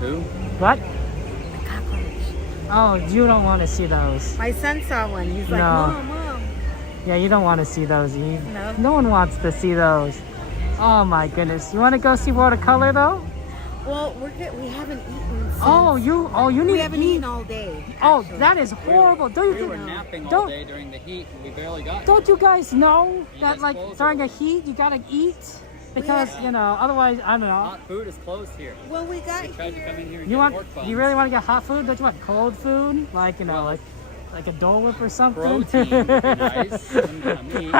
Who? What? The cockroach. Oh, you don't want to see those. My son saw one. He's like, No. Mom. Yeah, you don't want to see those, Eve. No. No one wants to see those. Oh my goodness. You want to go see World of Color though? Well, we haven't eaten since. Oh, you need We to haven't eat. eaten all day. Oh, actually. that is horrible. We were napping all day during the heat and we barely got Don't you guys know You that guys like close during a early. heat you gotta eat? Because, otherwise, I don't know. Hot food is closed here. Well, we got We tried to come in here and You get want? pork buns. You really want to get hot food? Don't you want cold food? Like like a Dole Whip or something? Protein would be nice. Some kind of meat.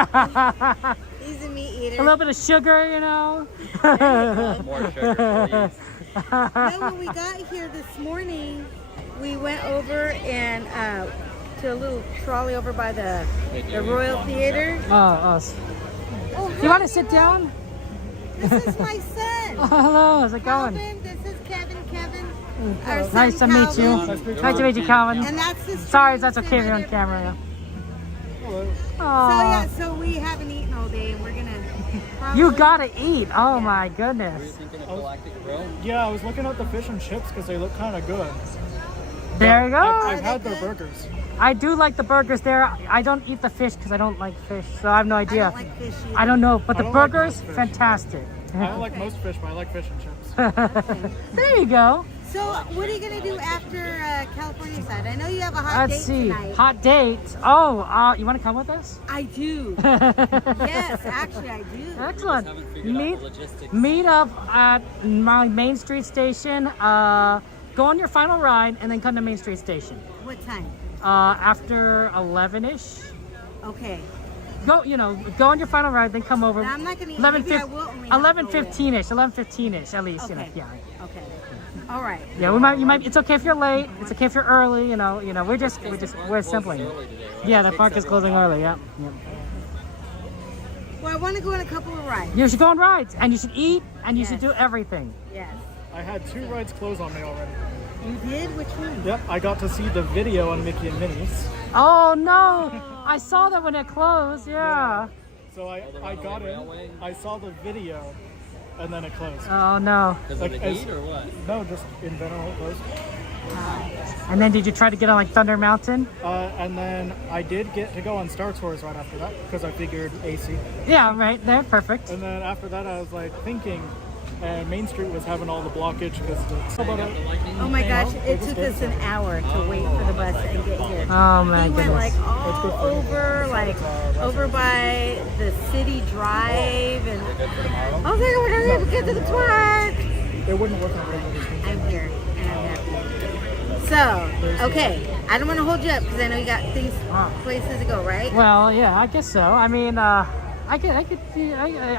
He's a meat eater. A little bit of sugar, More sugar, please. When we got here this morning, we went over and to a little trolley over by the Royal Theater. Oh, you want to sit down? This is my son. Oh, hello, how's it going? Calvin, this is Kevin. Our son, Nice to meet you. Calvin. Nice to meet you, Calvin. And that's the Sorry, that's okay if you're on camera. Yeah. So we haven't eaten all day, and we're gonna. You gotta eat. Oh my goodness. Yeah, I was looking at the fish and chips because they look kind of good. There you go. I've had their burgers. I do like the burgers there. I don't eat the fish because I don't like fish, so I have no idea. I don't like fish either. I don't know, but I the don't like burgers, most fish. fantastic. I don't like most fish, but I like fish and chips. There you go. So what are you gonna do after California side? I know you have a hot Let's date see. tonight. Hot date. Oh, you want to come with us? I do. Yes, actually I do. Excellent. Meet up at my Main Street station. Go on your final ride and then come to Main Street station. What time? After 11ish. Okay. Go on your final ride, then come over. Now, I'm not gonna eat. 11:15ish, 11:15ish at least. Okay. Yeah. Okay. All right. Yeah, you might. It's okay if you're late. It's okay if you're early. We're simply. Yeah, the park is closing early. Yeah. Well, I want to go on a couple of rides. You should go on rides, and you should eat, and you should do everything. Yes. I had 2 rides close on me already. You did? Which one? Yep, I got to see the video on Mickey and Minnie's. Oh no! I saw that when it closed. Yeah. So I got in, I saw the video, and then it closed. Oh no. Because of the heat or what? No, just in general it closed. And then did you try to get on like Thunder Mountain? And then I did get to go on Star Tours right after that because I figured AC. Yeah, right there, perfect. And then after that I was like thinking, and Main Street was having all the blockage because Oh my gosh, it took us an hour to wait for the bus and get here. Oh my We went goodness. like over by the city drive, and I was like, we're gonna get to the park. It wouldn't work on regular. I'm here and I'm happy. So, okay, I don't want to hold you up because I know you got things, places to go, right? Well, yeah, I guess so. I mean, I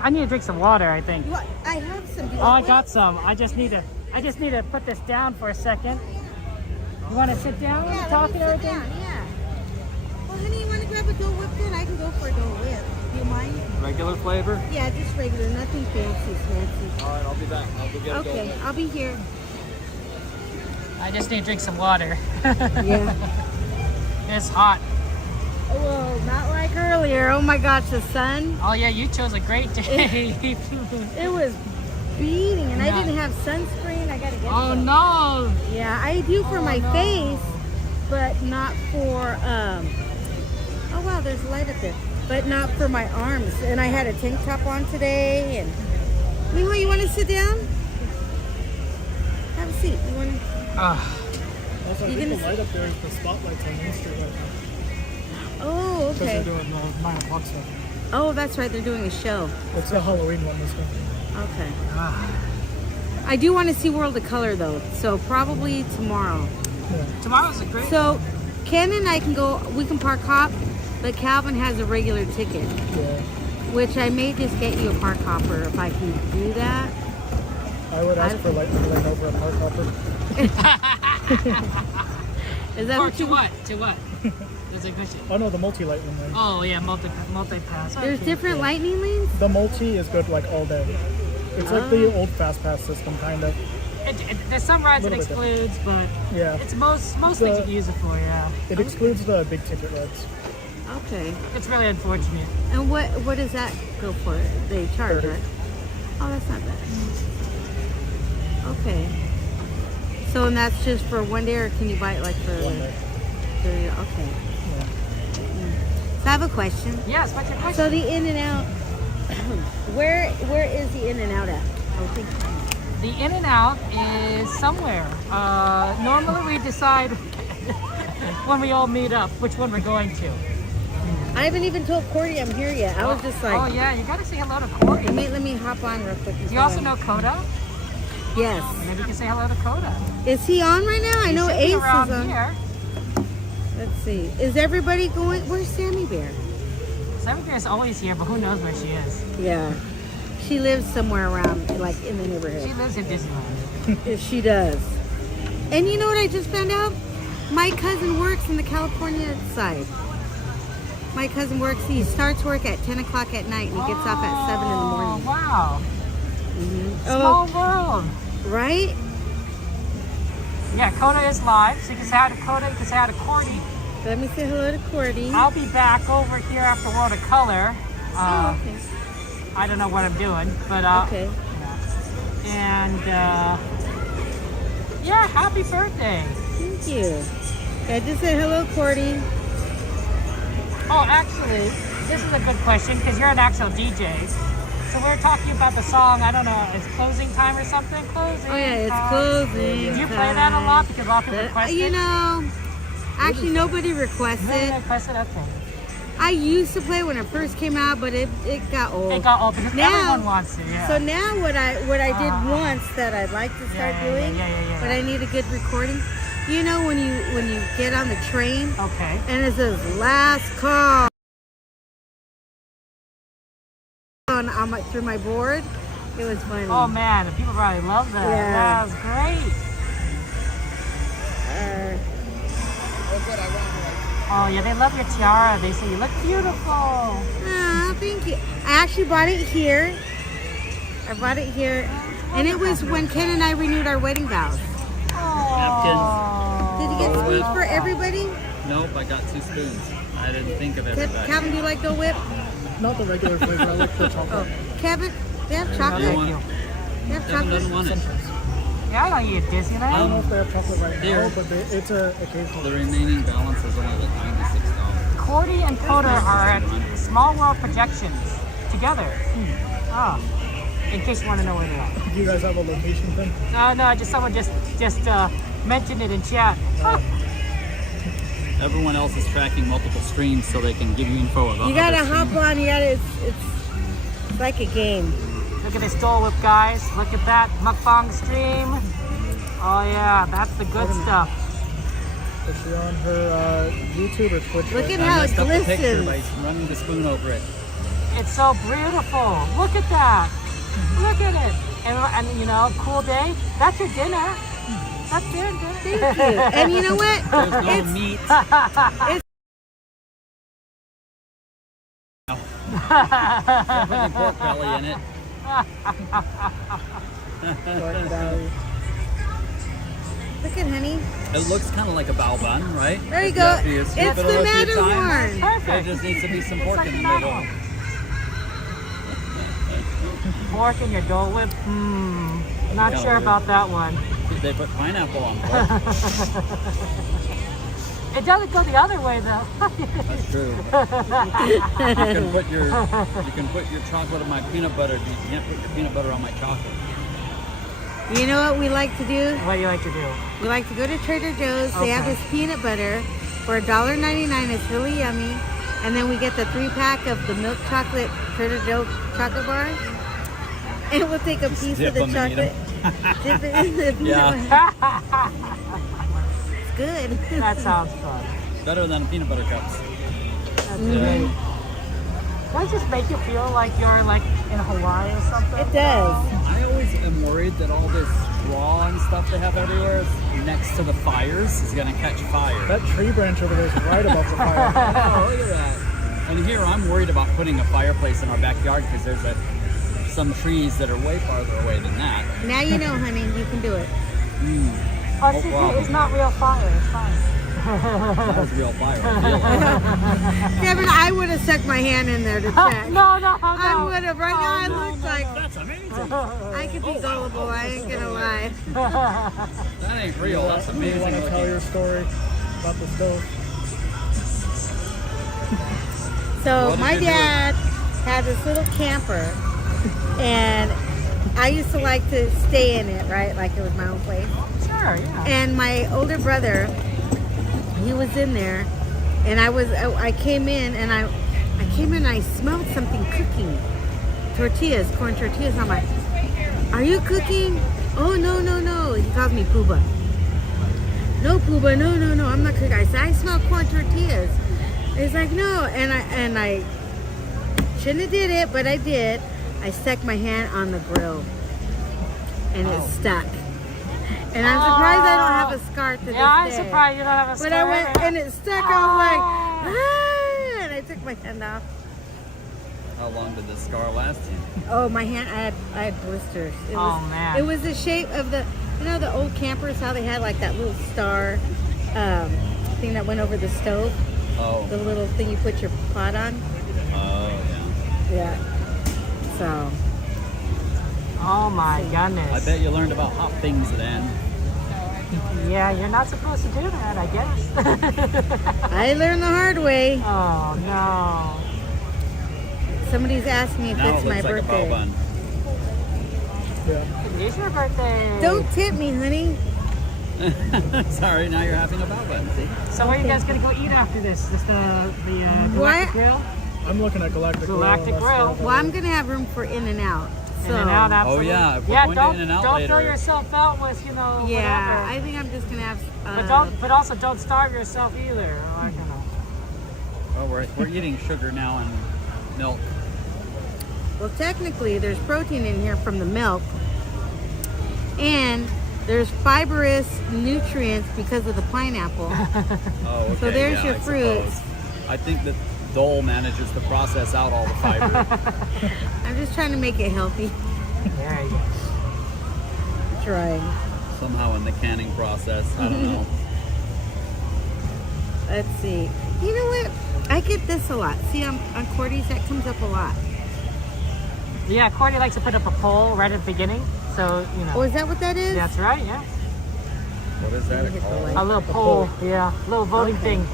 need to drink some water, I think. What? I have some. Oh, I got some. I just need to put this down for a second. You want to sit down and talk and everything? Yeah. Well, honey, you want to grab a Dole Whip then? I can go for a Dole Whip. Do you mind? Regular flavor? Yeah, just regular. Nothing fancy, fancy. All right, I'll be back. I'll go get a Okay, Dole Whip. I'll be here. I just need to drink some water. Yeah. It's hot. Well, not like earlier. Oh my gosh, the sun. Oh yeah, you chose a great day. It was beating, and I didn't have sunscreen. I gotta get Oh some. no! Yeah, I do for my face, but not for oh wow, there's light up there. But not for my arms. And I had a tank top on today. And Mima, you want to sit down? Have a seat. You want to? Also, I think the light up there is the spotlights on Main Street right now. Oh, Because okay. they're doing 9 o'clock stuff. Oh, that's right. They're doing a show. It's a Halloween one this week. Okay. I do want to see World of Color though, so probably tomorrow. Yeah. Tomorrow's a great. So Ken and I can go. We can park hop, but Calvin has a regular ticket, Yeah. which I may just get you a park hopper if I can do that. I would ask for like over a park hopper. Is that Or what to you what? To what? That's a question. Oh no, the multi-light one there. Oh yeah, multi-pass. There's different lightning lanes? The multi is good like all day. It's like the old fast pass system kind of. There's some rides it Little bit excludes, but Yeah. it's most things you can use it for. Yeah. It excludes the big ticket rides. Okay. It's really unfortunate. And what does that go for? They charge, 30. right? Oh, that's not bad. Okay. So, and that's just for one day, or can you buy it like for... One day. Okay. Yeah. So I have a question. Yes, what's your question? So the In and Out, where is the In and Out at? Okay. The In and Out is somewhere. Normally we decide when we all meet up which one we're going to. I haven't even told Cordy I'm here yet. I was just like... Oh yeah, you gotta say hello to Cordy. Let me hop on real quick. Do you also know Coda? Yes. Maybe you can say hello to Coda. Is he on right now? I know He should be Ace is around on. here. Let's see. Is everybody going? Where's Sammy Bear? Sammy Bear is always here, but who knows where she is? Yeah. She lives somewhere around, like in the neighborhood. She lives in Disneyland. She does. And you know what I just found out? My cousin works in the California side. My cousin works, he starts work at 10 o'clock at night and he gets off at 7 in the morning. Wow. Mm-hmm. Small world. Right? Yeah, Coda is live, so you can say hi to Coda, you can say hi to Cordy. Let me say hello to Cordy. I'll be back over here after World of Color. Okay. I don't know what I'm doing, but Okay. And yeah, happy birthday. Thank you. I just said hello, Cordy. Oh, actually, this is a good question because you're an actual DJ. So we're talking about the song, I don't know, it's closing time or something? Closing Oh yeah, it's time. closing. Do you play that a lot because a lot of people request You it? know, actually nobody requested. Nobody requested, okay. I used to play when it first came out, but it got old. It got old because everyone wants it, yeah. So now what I did once that I'd like to start doing, but I need a good recording. You know when you get on the train, okay, and it says last call through my board. It was funny. Oh man, the people probably love that. Yeah. That was great. Oh yeah, they love your tiara. They say you look beautiful. Oh, thank you. I actually bought it here. I bought it here, and it was when Ken and I renewed our wedding vows. Napkins. Did you get spoons for everybody? Nope, I got 2 spoons. I didn't think of everybody. Calvin, do you like Dole Whip? Not the regular flavor. I like the chocolate. Kevin, they have chocolate. Another one. They have Kevin chocolate. doesn't want it. Yeah, I know you at Disneyland. I don't know if they have chocolate right Here. now, but it's a occasional. The remaining balance is only like $96. Cordy and Coda are at Small World Projections together. Oh. in case you want to know where they are. Do you guys have a location then? No, someone just mentioned it in chat. Everyone else is tracking multiple streams so they can give you info about. You gotta other hop streams. on. You gotta. It's like a game. Look at this Dole Whip, guys. Look at that mukbang stream. Oh yeah, that's the good stuff. Is she on her YouTube or Twitch? Look at I how it messed up the picture glistens. by running the spoon over it. It's so beautiful. Look at that. Look at it. And you know, cool day. That's your dinner. That's their dinner. Thank you. And you know what? There's no It's- meat. It's Can't put any pork belly in it. Look at honey. It looks kind of like a bao bun, right? There you If go. have to It's scoop it the over a few times, Matterhorn. There just needs to be some pork in the middle. Pork in your Dole Whip? Not Yeah, sure about that one. They put pineapple on pork. It doesn't go the other way though. That's true. You can put your chocolate on my peanut butter, but you can't put your peanut butter on my chocolate. You know what we like to do? What do you like to do? We like to go to Trader Joe's. They have this peanut butter for $1.99. It's really yummy. And then we get the 3-pack of the milk chocolate Trader Joe chocolate bars. And we'll take a piece dip of the them and eat chocolate, dip it in the peanut Yeah. butter. It's good. That sounds fun. Better than peanut butter cups. That's great. Does this make you feel like you're like in Hawaii or something? It does. I always am worried that all this straw and stuff they have everywhere next to the fires is going to catch fire. That tree branch over there is right above the fire. Oh, look at that. And here I'm worried about putting a fireplace in our backyard because there's some trees that are way farther away than that. Now you know, honey. You can do it. Oh, see, it's not real fire. It's fine. That was real fire. Kevin, I would have stuck my hand in there to check. No. I would have. Right now, I look like That's amazing. I could be gullible. I ain't gonna lie. That ain't real. That's You amazing want to tell your looking. story about the stove? So What did my you do? dad had this little camper, and I used to like to stay in it, right? Like it was my own place. Sure, yeah. And my older brother, he was in there, and I came in, and I smelled something cooking. Tortillas, corn tortillas. I'm like, are you cooking? Oh, no. He calls me Pooba. No, Pooba, no, I'm not cooking. I said, I smell corn tortillas. He's like, no, and I shouldn't have did it, but I did. I stuck my hand on the grill, and it stuck. And I'm surprised I don't have a scar to this day. Yeah, I'm surprised you don't have a scar. But I went, and it stuck. I was like, ah, and I took my hand off. How long did the scar last you? Oh, my hand, I had blisters. It Oh, was, man. It was the shape of the old campers, how they had like that little star thing that went over the stove. Oh. The little thing you put your pot on. Oh, yeah. Yeah. So. Oh my goodness. I bet you learned about hot things then. Yeah, you're not supposed to do that, I guess. I learned the hard way. Oh no. Somebody's asked me if Now it's it my looks like birthday. a bao bun. It is your birthday. Don't tip me, honey. Sorry, now you're having a bao bun. See? So where are you guys gonna go eat after this? Just the What? Galactic Grill? I'm looking at Galactic Grill. Galactic Grill. Well, I'm gonna have room for In-N-Out. So. In-N-Out, absolutely. Oh, yeah, if we're Yeah, going to In-N-Out don't later. throw yourself out with, Yeah, whatever. I think I'm just gonna have. But also don't starve yourself either. Like, Oh, we're eating sugar now and milk. Well, technically, there's protein in here from the milk, and there's fibrous nutrients because of the pineapple. Oh, okay. So there's yeah, your I fruits. suppose. I think that Dole manages to process out all the fiber. I'm just trying to make it healthy. there you go. Trying. Somehow in the canning process. I don't know. Let's see. You know what? I get this a lot. See, on Cordy's, that comes up a lot. Yeah, Courtney likes to put up a poll right at the beginning. So, Oh, is that what that is? That's right, yeah. What is that called? A little poll, yeah. Little voting thing.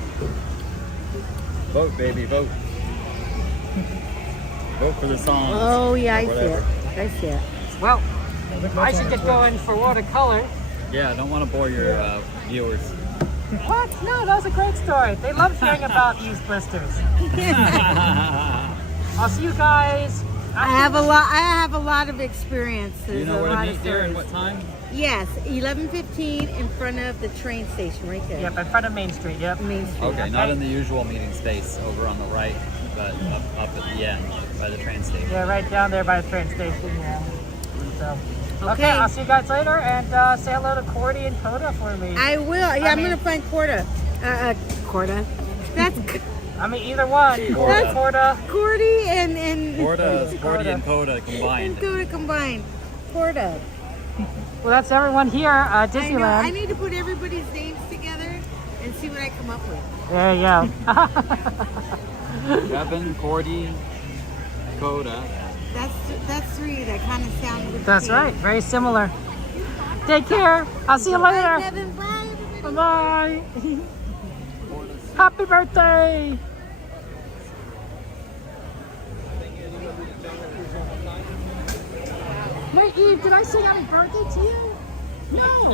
Vote, baby, vote. Vote for the song. Oh, yeah, I or see whatever. it. I see it. Well, I should get going for watercolor. Yeah, I don't want to bore your viewers. What? No, that was a great story. They love hearing about used blisters. I'll see you guys. I have a lot of experience. Do you know where to meet there and what time? Yes, 11:15 in front of the train station right there. Yep, in front of Main Street, yep. Main Street. Okay, not in the usual meeting space over on the right, but up at the end by the train station. Yeah, right down there by the train station, yeah. So, okay, Okay. I'll see you guys later, and say hello to Cordy and Coda for me. I will. Yeah, I'm going to find Corda. Corda. That's I mean, either one. Corda. Corda. Cordy and Cordy and Coda combined. And Coda combined. Corda. Well, that's everyone here at I know. Disneyland. I need to put everybody's names together and see what I come up with. There you go. Kevin, Cordy, Coda. That's three that kind of sound the That's same. right. Very similar. Take care. I'll see you Bye, later. Kevin. Bye. Bye-bye. Happy birthday. Wait, Eve, did I sing happy birthday to you? No.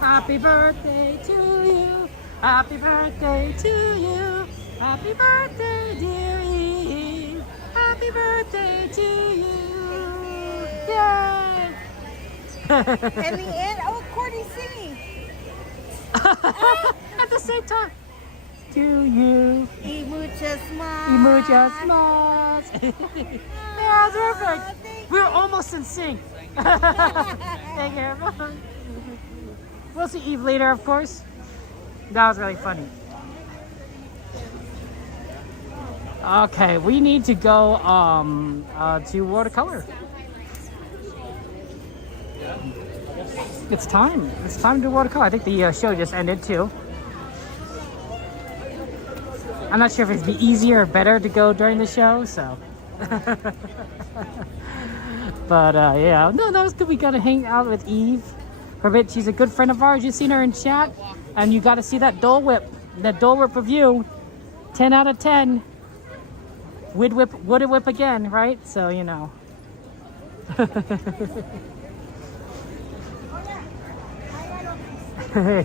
Happy birthday to you. Happy birthday to you. Happy birthday, dear Eve. Happy birthday to you. Yay. And the end. Oh, Cordy's singing. At the same time. To you. Y muchas más. Y muchas más. Yeah, perfect. We're almost in sync. Thank you. We'll see Eve later, of course. That was really funny. Okay, we need to go to watercolor. It's time. It's time to do watercolor. I think the show just ended too. I'm not sure if it'd be easier or better to go during the show, so. But yeah, no, that was good. We got to hang out with Eve for a bit. She's a good friend of ours. You've seen her in chat, and you got to see that Dole Whip review. 10 out of 10. Would it whip again, right? So you know.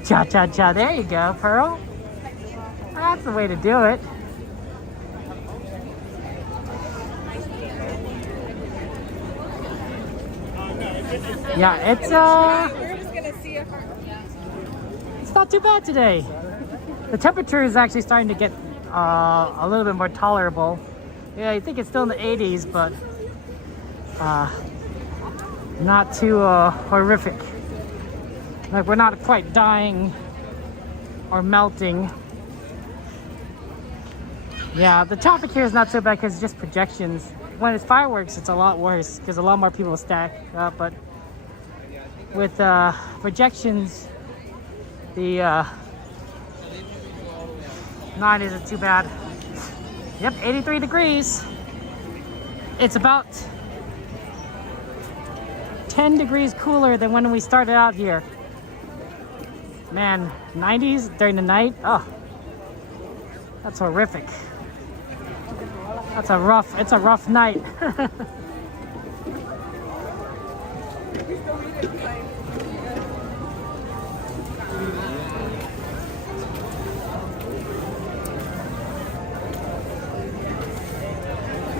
Cha cha cha. There you go, Pearl. That's the way to do it. Yeah, it's not too bad today. The temperature is actually starting to get a little bit more tolerable. Yeah, I think it's still in the 80s, but not too horrific. Like we're not quite dying or melting. Yeah, the traffic here is not so bad because it's just projections. When it's fireworks, it's a lot worse because a lot more people stack up. But with projections, the not isn't too bad. Yep, 83 degrees. It's about 10 degrees cooler than when we started out here. Man, 90s during the night. Oh, that's horrific. It's a rough night.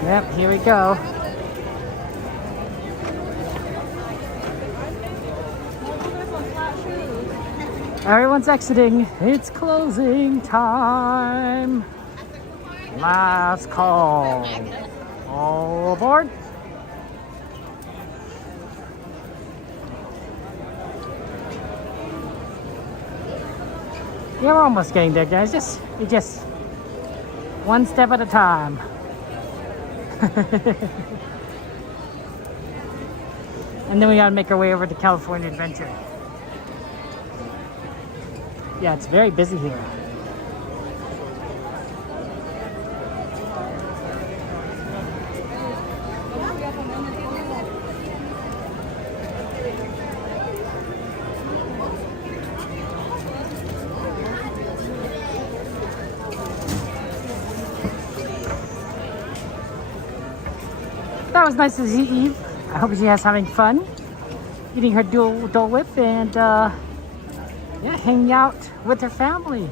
Yep, here we go. Everyone's exiting. It's closing time. Last call. All aboard. Yeah, we're almost getting there, guys. Just one step at a time. And then we gotta make our way over to California Adventure. Yeah, it's very busy here. That was nice to see Eve. I hope she has having fun, eating her Dole Whip and yeah, hanging out with her family.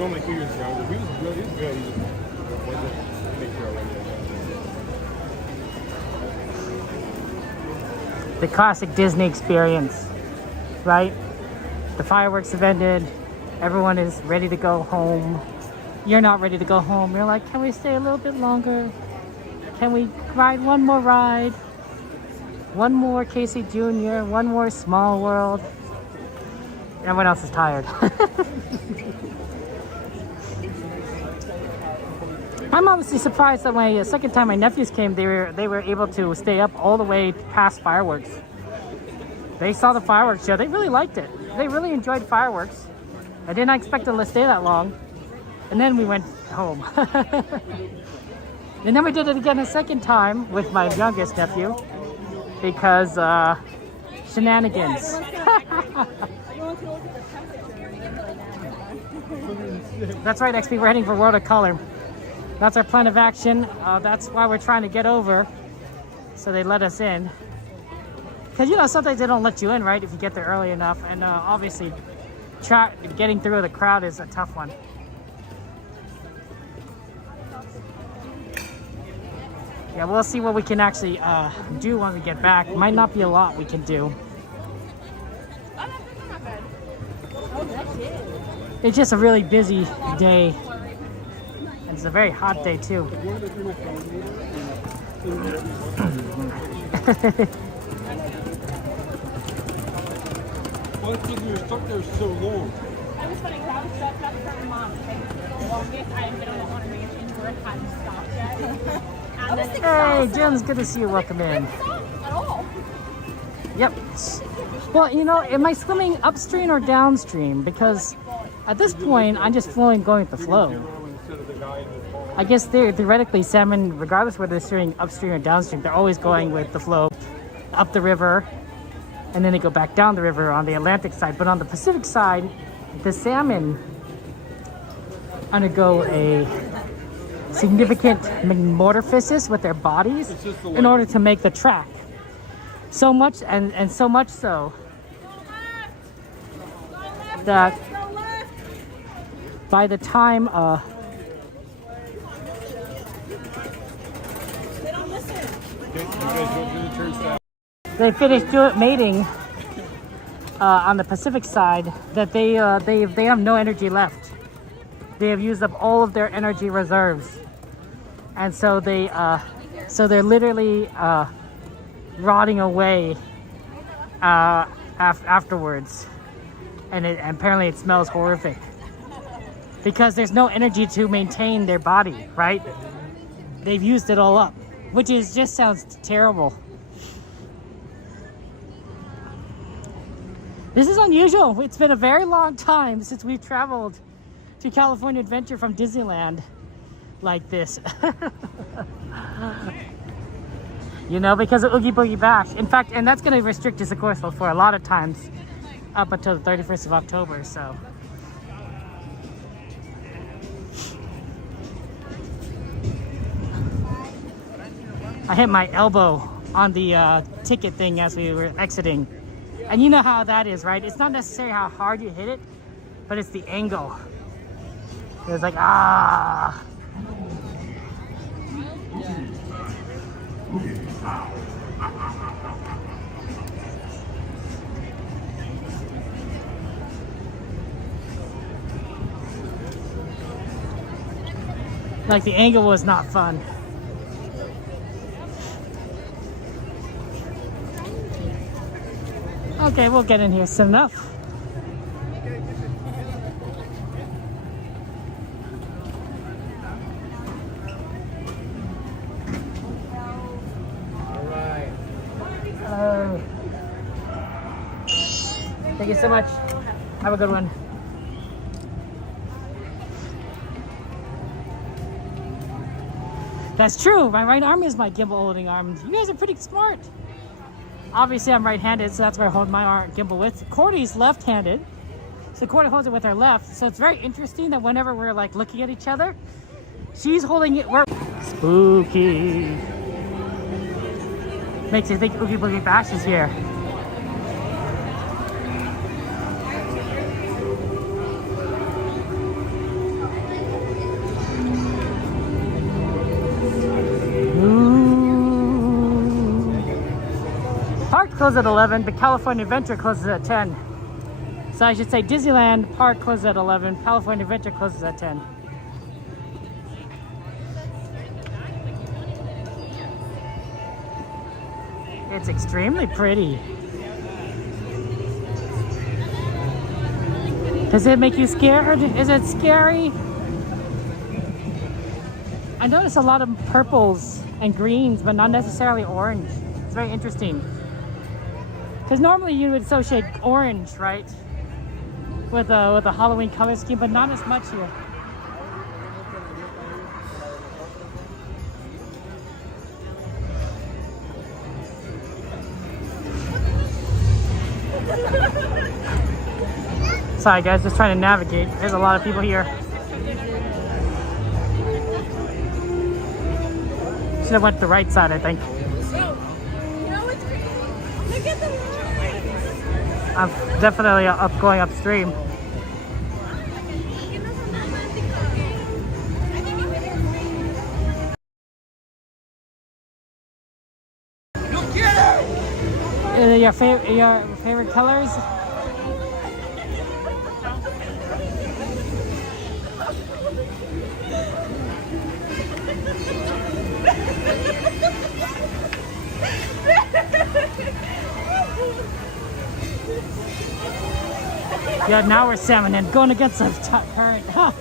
Only 2 years younger. He was good. He wasn't big girl like The classic Disney experience, right? The fireworks have ended. Everyone is ready to go home. You're not ready to go home. You're like, can we stay a little bit longer? Can we ride one more ride? One more Casey Jr., one more Small World. Everyone else is tired. I'm honestly surprised that my second time my nephews came, they were able to stay up all the way past fireworks. They saw the fireworks show. They really liked it. They really enjoyed fireworks. I did not expect them to stay that long. And then we went home. And then we did it again a second time with my youngest nephew because shenanigans. That's right, XP, we're heading for World of Color. That's our plan of action. That's why we're trying to get over, so they let us in. Because, you know, sometimes they don't let you in, right, if you get there early enough. And obviously, getting through the crowd is a tough one. Yeah, we'll see what we can actually do when we get back. Might not be a lot we can do. It's just a really busy day. And it's a very hot day too. Why did you stuck there so long? I was funny because I was stuck up for my mom. The longest I have been on the haunted mansion where it hadn't stopped yet. Hey, Jen's good to see you. Welcome in. At all. Yep. Well, you know, am I swimming upstream or downstream? Because at this point, I'm just going with the flow. I guess theoretically, salmon, regardless whether they're swimming upstream or downstream, they're always going with the flow up the river, and then they go back down the river on the Atlantic side. But on the Pacific side, the salmon undergo a significant metamorphosis with their bodies in order to make the track. So much, and so much so that by the time they finish mating on the Pacific side, that they have no energy left. They have used up all of their energy reserves, and so they're literally rotting away afterwards, and apparently it smells horrific because there's no energy to maintain their body, right? They've used it all up, which just sounds terrible. This is unusual. It's been a very long time since we've traveled to California Adventure from Disneyland like this. You know, because of Oogie Boogie Bash. In fact, and that's going to restrict us, of course, for a lot of times up until the 31st of October, so. I hit my elbow on the ticket thing as we were exiting. And you know how that is, right? It's not necessarily how hard you hit it, but it's the angle. It was like, ah. Like the angle was not fun. Okay, we'll get in here soon enough. Hello. Thank you so much. Have a good one. That's true. My right arm is my gimbal holding arm. You guys are pretty smart. Obviously, I'm right-handed, so that's where I hold my gimbal with. Cordy's left-handed, so Cordy holds it with her left. So it's very interesting that whenever we're like looking at each other, she's holding it. Spooky. Makes you think Oogie Boogie Bash is here. Park closes at 11, but California Adventure closes at 10. So I should say Disneyland Park closes at 11, California Adventure closes at 10. It's extremely pretty. Does it make you scared? Is it scary? I noticed a lot of purples and greens, but not necessarily orange. It's very interesting. Because normally you would associate orange, right? With a Halloween color scheme, but not as much here. Sorry guys, just trying to navigate. There's a lot of people here. Should have went the right side, I think. I'm definitely going upstream. Your favorite colors? Yeah, now we're salmon going against the current. Huh.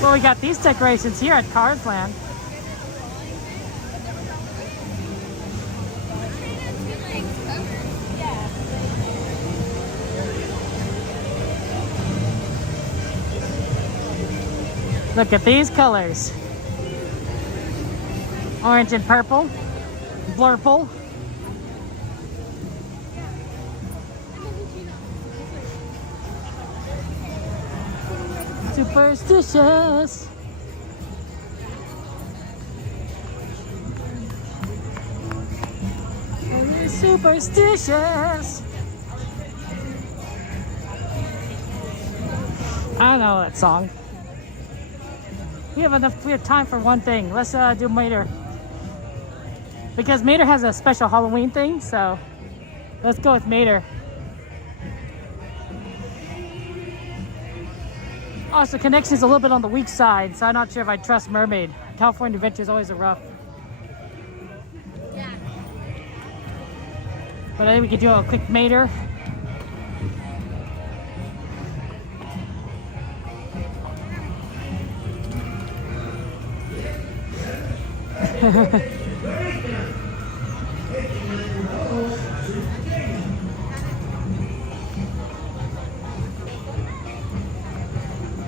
Well, we got these decorations here at Cars Land. Look at these colors. Orange and purple. Blurple. Superstitious. Superstitious. I don't know that song. We have time for one thing. Let's do Mater. Because Mater has a special Halloween thing, so let's go with Mater. Also, connection is a little bit on the weak side, so I'm not sure if I trust Mermaid. California Adventure is always a rough. But I think we could do a quick Mater.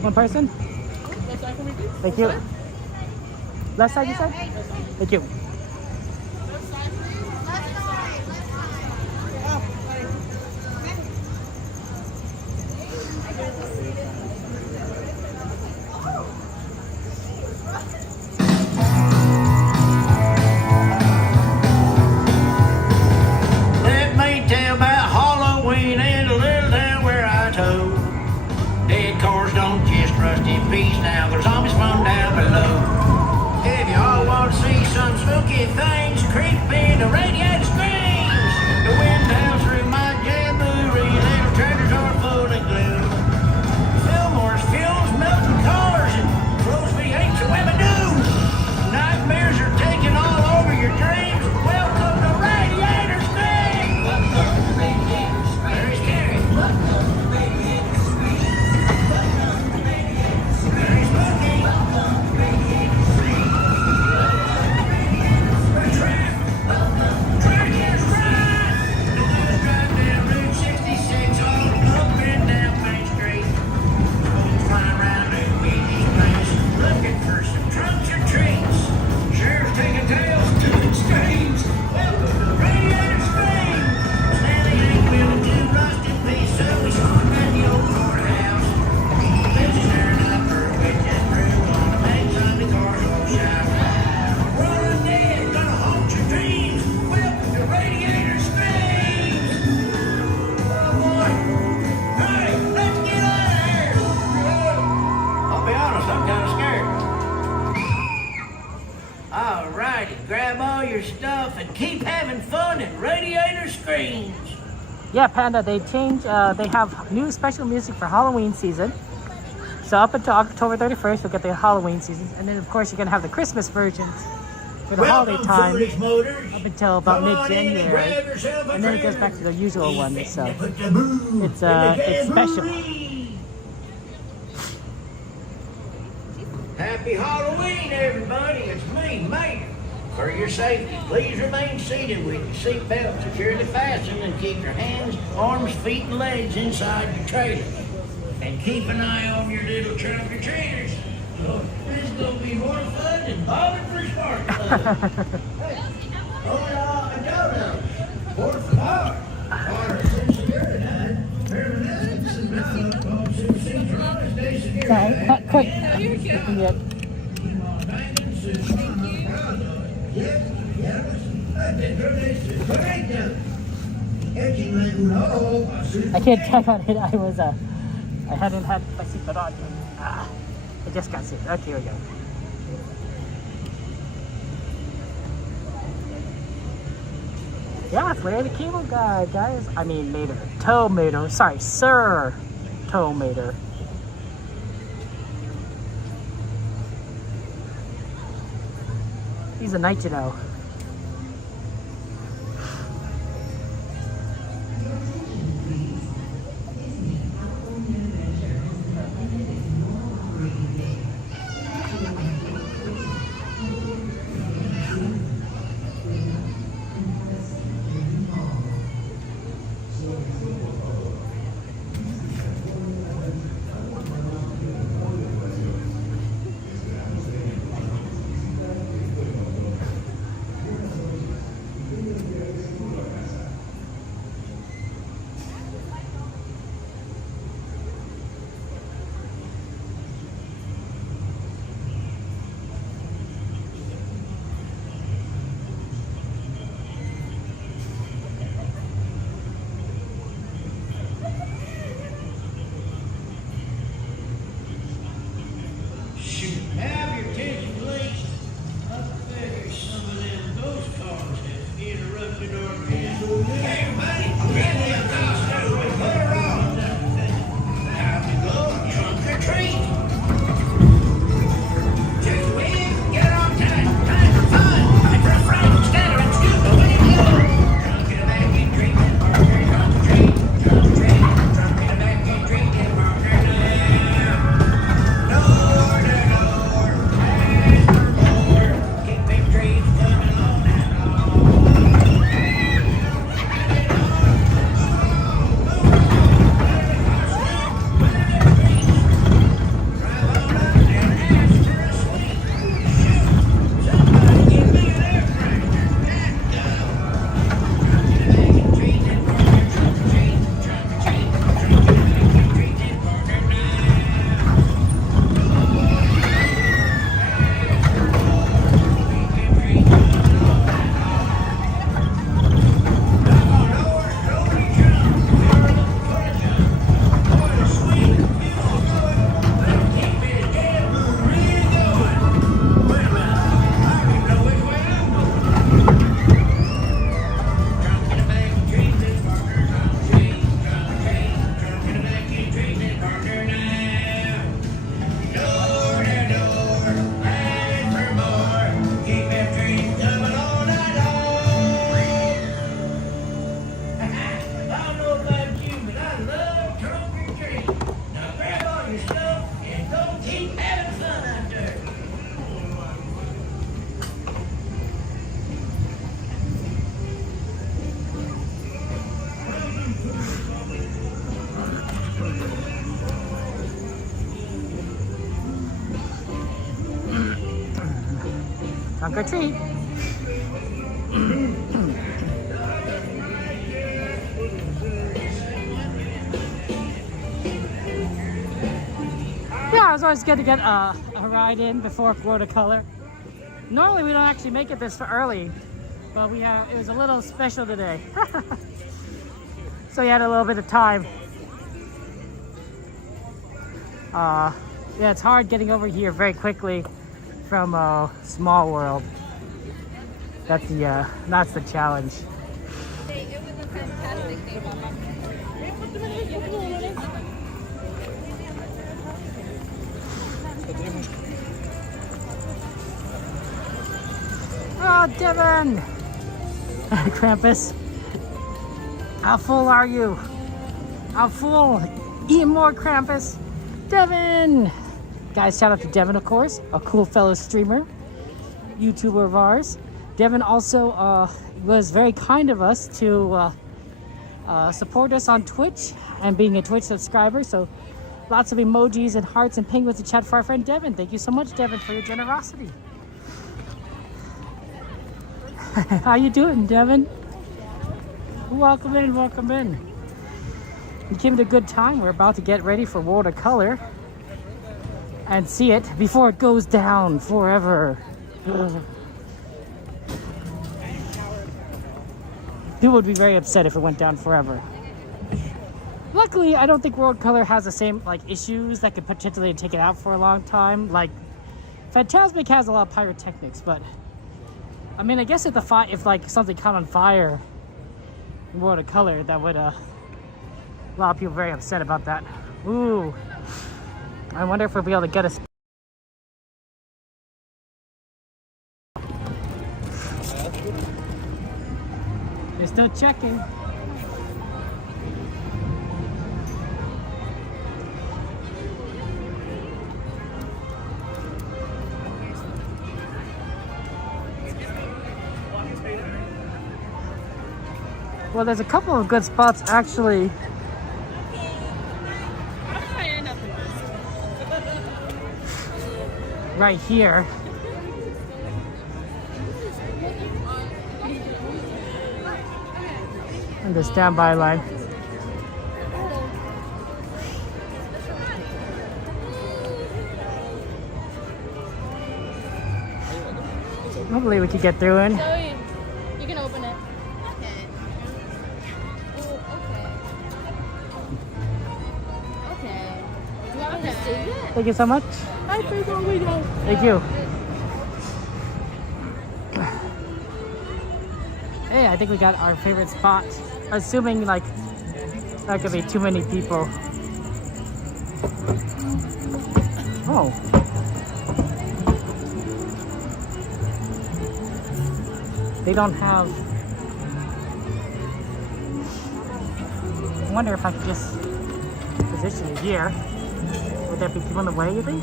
One person? Thank you. Left side, you said? Thank you. Let me tell about Halloween and a little down where I told. Dead cars don't just rust in peace now, there's zombies from down below. If y'all want to see some spooky things, creep in the radiator screams. The wind howls through my Jamboree, little treasures are full of gloom. excited. Grab all your stuff and keep having fun at Radiator Screens. Yeah, Panda, they have new special music for Halloween season. So up until October 31st, you'll get the Halloween season. And then, of course, you're going to have the Christmas versions for the holiday time up until about mid-January. And then it goes back to the usual one. So it's special. Happy Halloween, everybody. It's me, Mayor. For your safety, please remain seated with your seatbelt securely fastened and keep your hands, arms, feet, and legs inside your trailer. And keep an eye on your little trunk-or-treaters. This is going to be more fun than bobbing for spark plugs. Hey, hola, a dodo. Por favor. Para sin seguridad, permanece sentado con sus cinturones de seguridad. Sorry, not quick. You're Yet. I can't tell on it. I hadn't had my seatbelt on yet. I just got seated. Okay, here we go. Yeah, Larry the Cable Guy, guys. I mean, Mater. Toe Mater. Sorry, Sir Toe Mater. He's a knight, you know. Trunk or treat. Yeah, it was always good to get a ride in before Grow to Color. Normally we don't actually make it this early, but it was a little special today. So you had a little bit of time. Yeah, it's hard getting over here very quickly from Small World. That's the challenge. It was a fantastic day, Mama. Oh, Devin! Krampus. How full are you? How full? Eat more, Krampus. Devin! Guys, shout out to Devin, of course. A cool fellow streamer. YouTuber of ours. Devin also was very kind of us to support us on Twitch and being a Twitch subscriber. So lots of emojis and hearts and penguins to chat for our friend Devin. Thank you so much, Devin, for your generosity. How you doing, Devin? Welcome in, welcome in. We came at a good time. We're about to get ready for World of Color and see it before it goes down forever. Dude would be very upset if it went down forever. Luckily, I don't think World Color has the same issues that could potentially take it out for a long time. Like, Fantasmic has a lot of pyrotechnics, but I mean, I guess if something caught on fire in World of Color, that would a lot of people very upset about that. Ooh, I wonder if we'll be able to get us. They're still checking. Well, there's a couple of good spots actually. Right here. And the standby line. Hopefully we could get through in. Zoe, you can open it. Okay. Okay. You want me to save it? Thank you so much. I think we go. Thank you. Hey, I think we got our favorite spot. Assuming not gonna be too many people. Oh. They don't have. I wonder if I could just position it here. Would there be people in the way, you think?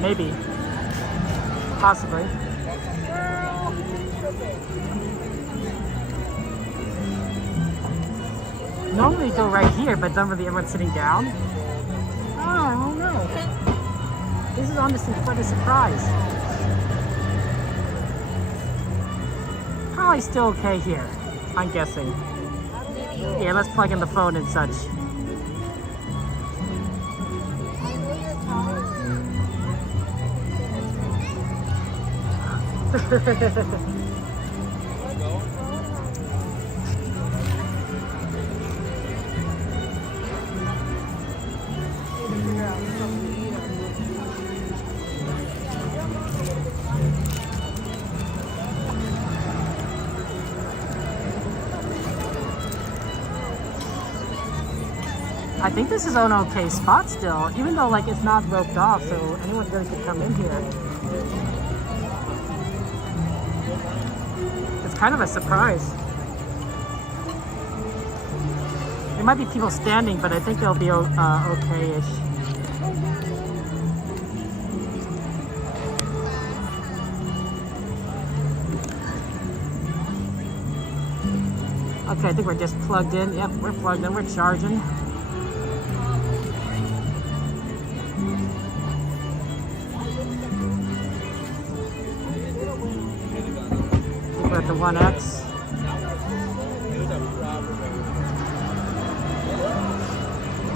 Maybe. Possibly. Normally go right here, but then really everyone's sitting down. Oh, I don't know. This is honestly quite a surprise. Probably still okay here, I'm guessing. Yeah, let's plug in the phone and such. I think this is an okay spot still, even though it's not roped off, so anyone really could come in here. It's kind of a surprise. There might be people standing, but I think they'll be okay-ish. Okay, I think we're just plugged in. Yep, we're plugged in. We're charging. We're at the 1X.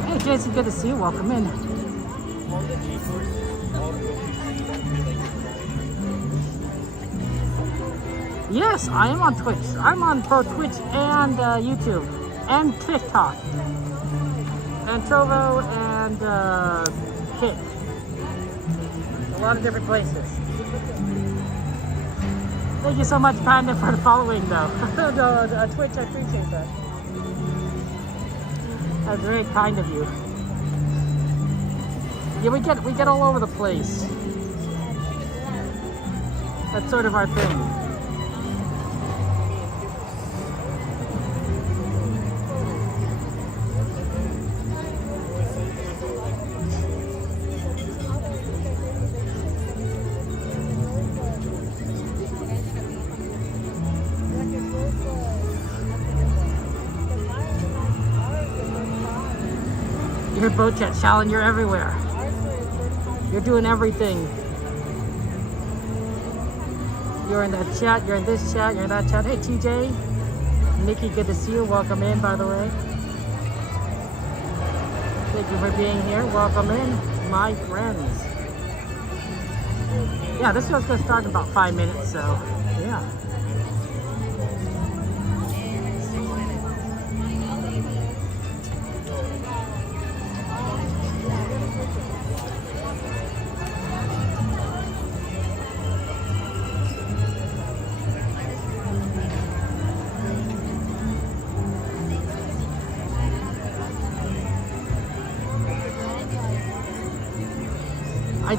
Hey Jason, good to see you. Welcome in. Yes, I am on Twitch. I'm on both Twitch and YouTube and TikTok and Trovo and Kit. A lot of different places. Thank you so much, Panda, for the following, though. No, Twitch, I appreciate that. That's very kind of you. Yeah, we get all over the place. That's sort of our thing. You're boat chat, Shalon, you're everywhere. You're doing everything. You're in that chat, you're in this chat, you're in that chat. Hey TJ, Nikki, good to see you. Welcome in, by the way. Thank you for being here. Welcome in, my friends. Yeah, this show's gonna start in about 5 minutes, so yeah.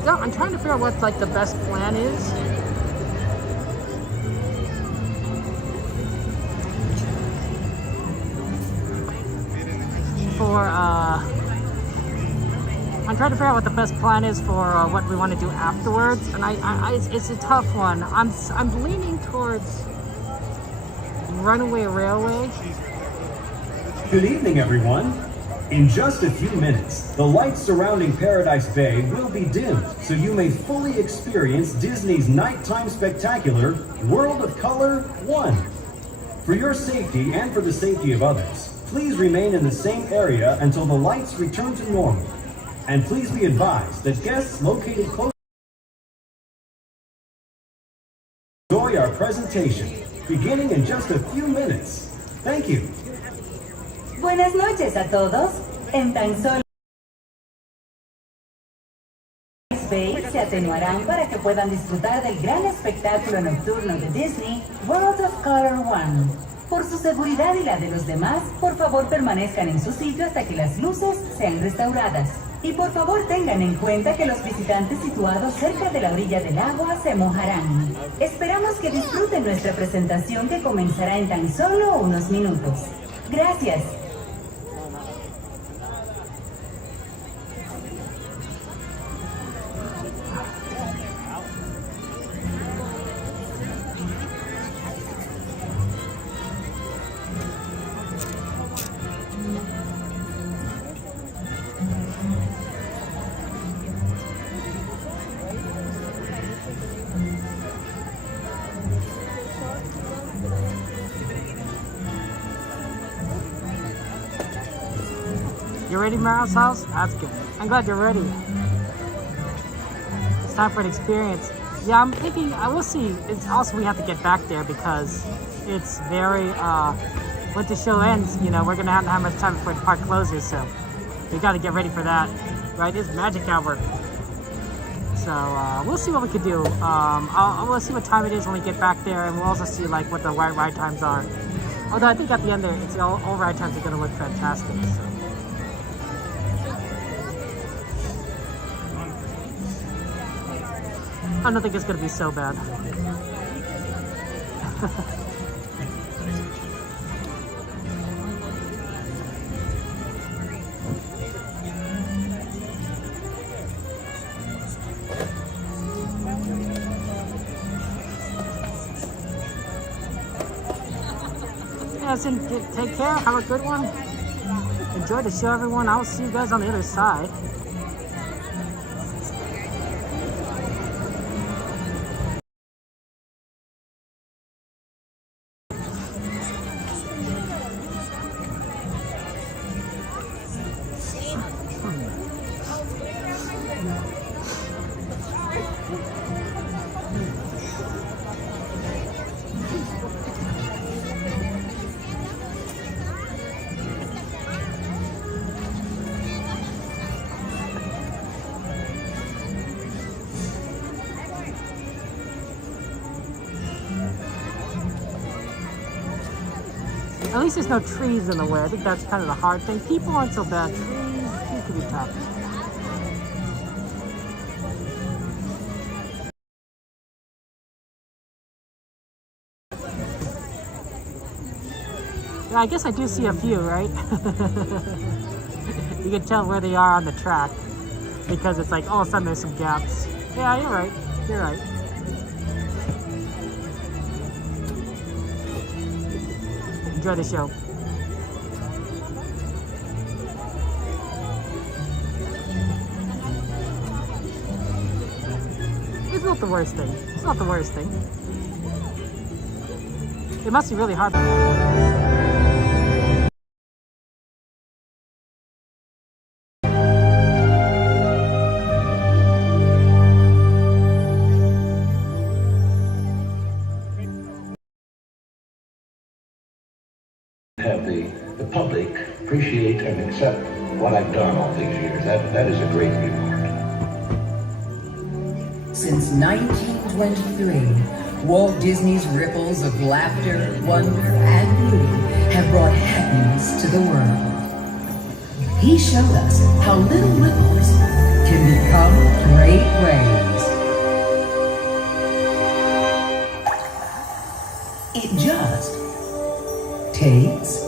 I'm trying to figure out what like the best plan is. I'm trying to figure out what the best plan is for what we want to do afterwards, and it's a tough one. I'm leaning towards Runaway Railway. Good evening, everyone. In just a few minutes, the lights surrounding Paradise Bay will be dimmed, so you may fully experience Disney's nighttime spectacular, World of Color 1. For your safety and for the safety of others, please remain in the same area until the lights return to normal. And please be advised that guests located close enjoy our presentation, beginning in just a few minutes. Thank you. Buenas noches a todos. En tan solo Bay se atenuarán para que puedan disfrutar del gran espectáculo nocturno de Disney, World of Color 1. Por su seguridad y la de los demás, por favor permanezcan en su sitio hasta que las luces sean restauradas. Y por favor tengan en cuenta que los visitantes situados cerca de la orilla del agua se mojarán. Esperamos que disfruten nuestra presentación que comenzará en tan solo unos minutos. Gracias. You ready, Mario's house? That's good. I'm glad you're ready. It's time for an experience. Yeah, I'm thinking, I will see. It's also, we have to get back there because it's very, when the show ends, you know, we're going to have much time before the park closes, so we got to get ready for that. Right? It's magic hour. So, we'll see what we could do. We'll see what time it is when we get back there, and we'll also see, like, what the ride times are. Although I think at the end there, it's all ride times are going to look fantastic, so. I don't think it's going to be so bad. Yes, and take care. Have a good one. Enjoy the show, everyone. I'll see you guys on the other side. At least there's no trees in the way. I think that's kind of the hard thing. People aren't so bad. Trees can be tough. Yeah, I guess I do see a few, right? You can tell where they are on the track because it's like all of a sudden there's some gaps. Yeah, you're right. You're right. Enjoy the show. It's not the worst thing. It's not the worst thing. It must be really hard. Have the public appreciate and accept what I've done all these years. That is a great reward. Since 1923, Walt Disney's ripples of laughter, wonder, and beauty have brought happiness to the world. He showed us how little ripples can become great waves. It just takes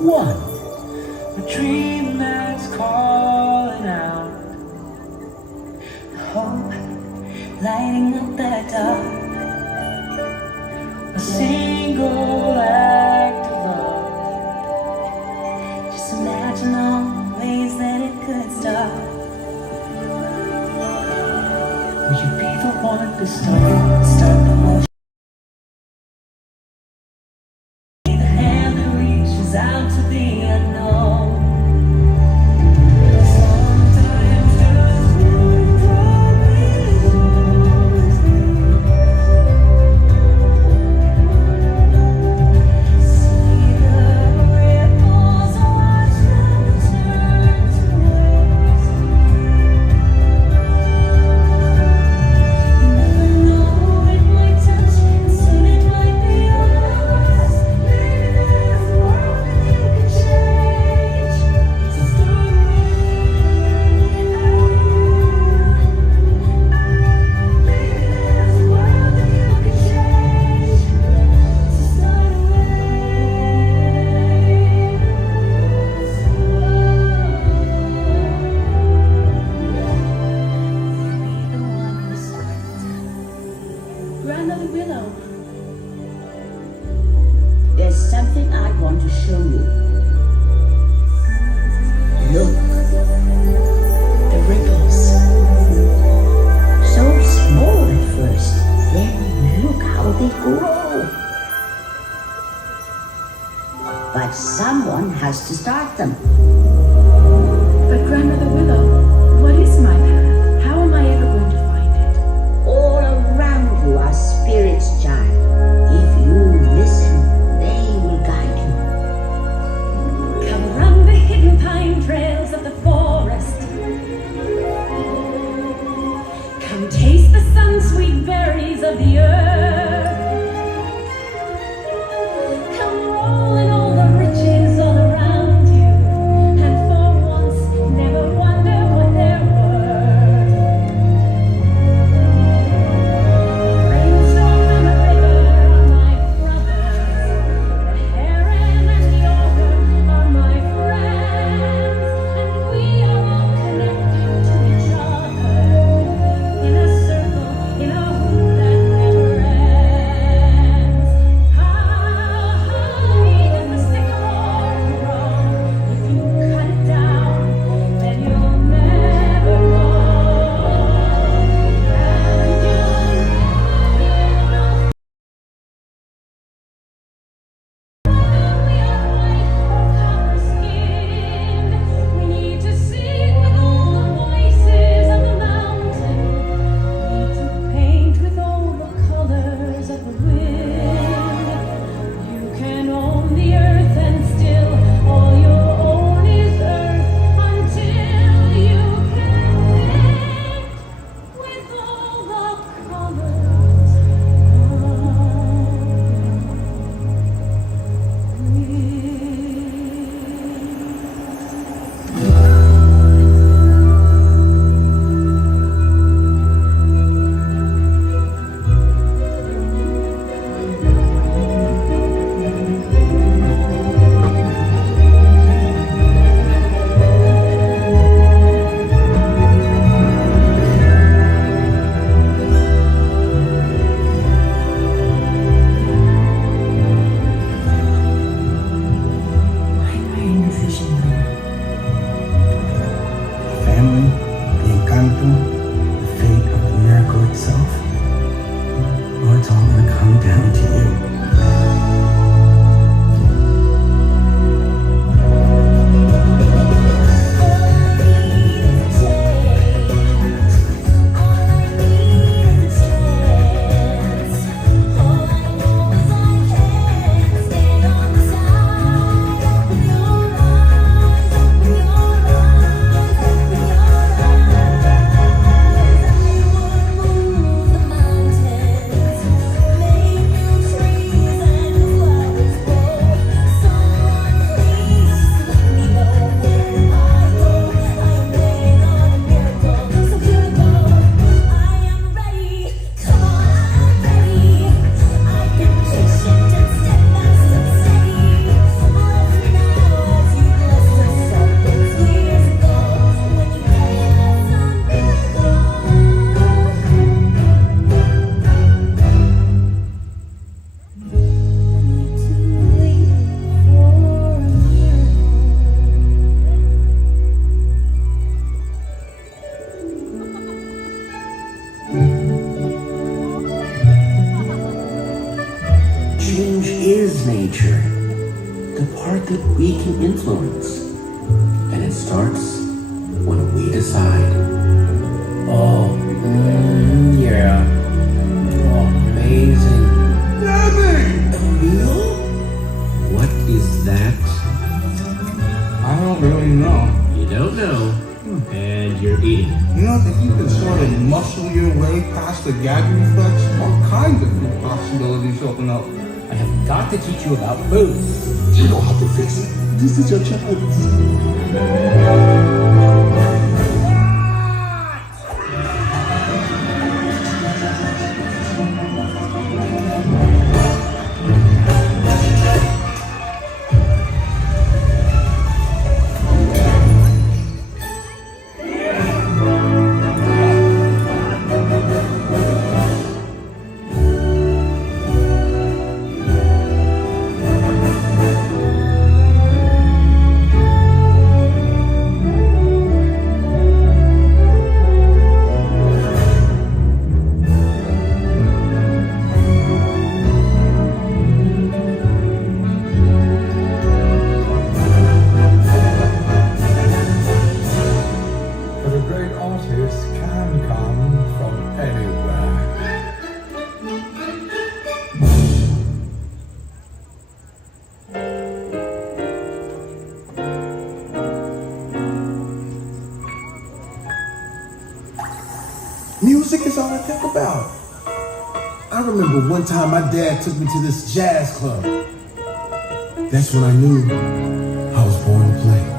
one. A dream that's calling out, hope lighting up the dark. A single act of love. Just imagine all the ways that it could start. Would you be the one to start the motion? Out to the unknown. Sometimes just one promise. See the ripples watch them turn to waves. You never know, it might touch and soon it might be yours. Grandmother Willow, there's something I want to show you. Look, the ripples. So small at first, then look how they grow. But someone has to start them. But Grandmother Willow, what is my path? How am I ever going to find it? All around you are spirits, child. If you listen, they will guide you. Come around the hidden pine trails of the forest. Come taste the sun-sweet berries of the earth. Come roll in all the riches all around you, and for once never wonder what they're worth. Rainstorm and the river are my brothers. The heron and the otter are my friends, and we are all connected to each other in a circle, in a hoop that never ends. future. The part that we can influence. And it starts when we decide. Oh, yeah. Oh, amazing. A meal? What is that? I don't really know. You don't know, and you're eating. You know, if you can sort of muscle your way past the gag reflex, all kinds of food possibilities open up. I have got to teach you about food. You know how to fix it. This is your chance. Music is all I think about. I remember one time my dad took me to this jazz club. That's when I knew I was born to play.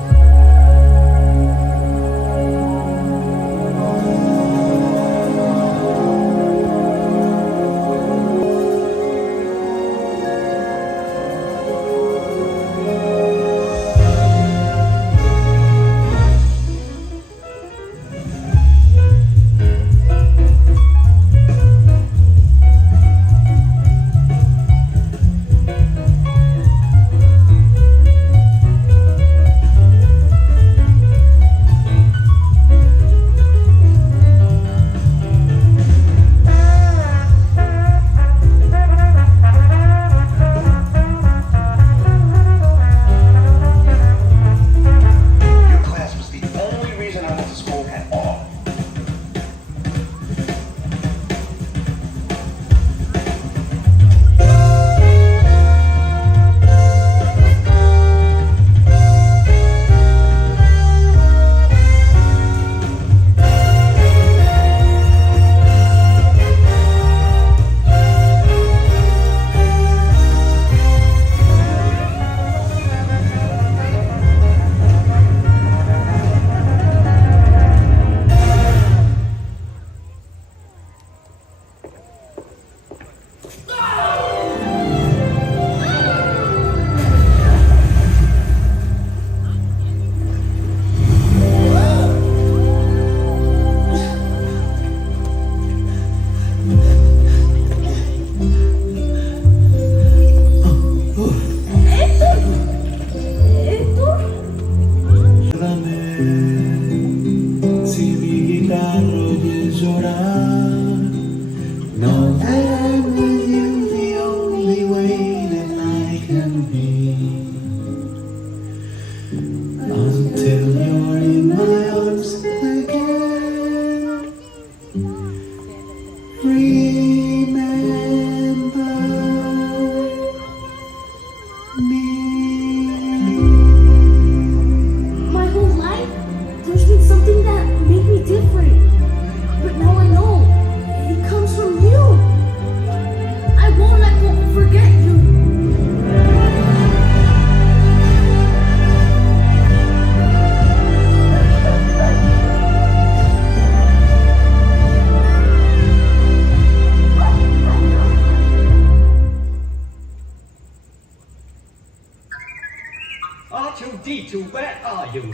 R2-D2, where are you?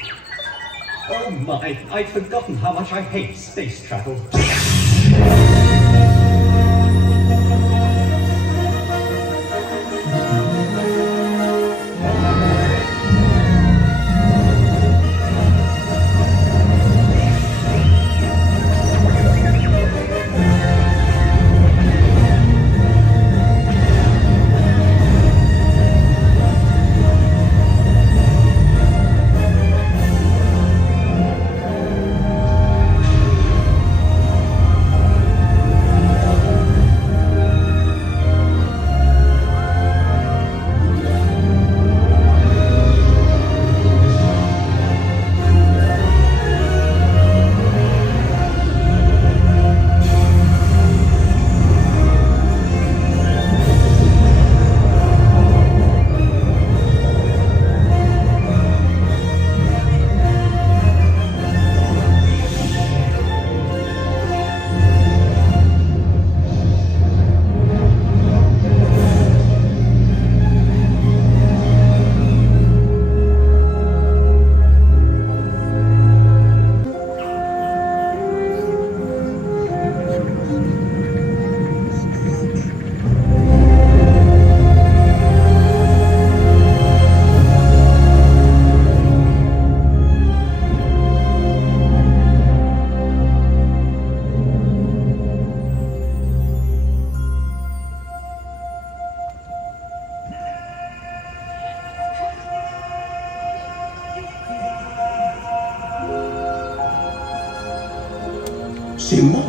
Oh my, I'd forgotten how much I hate space travel. C'est moi.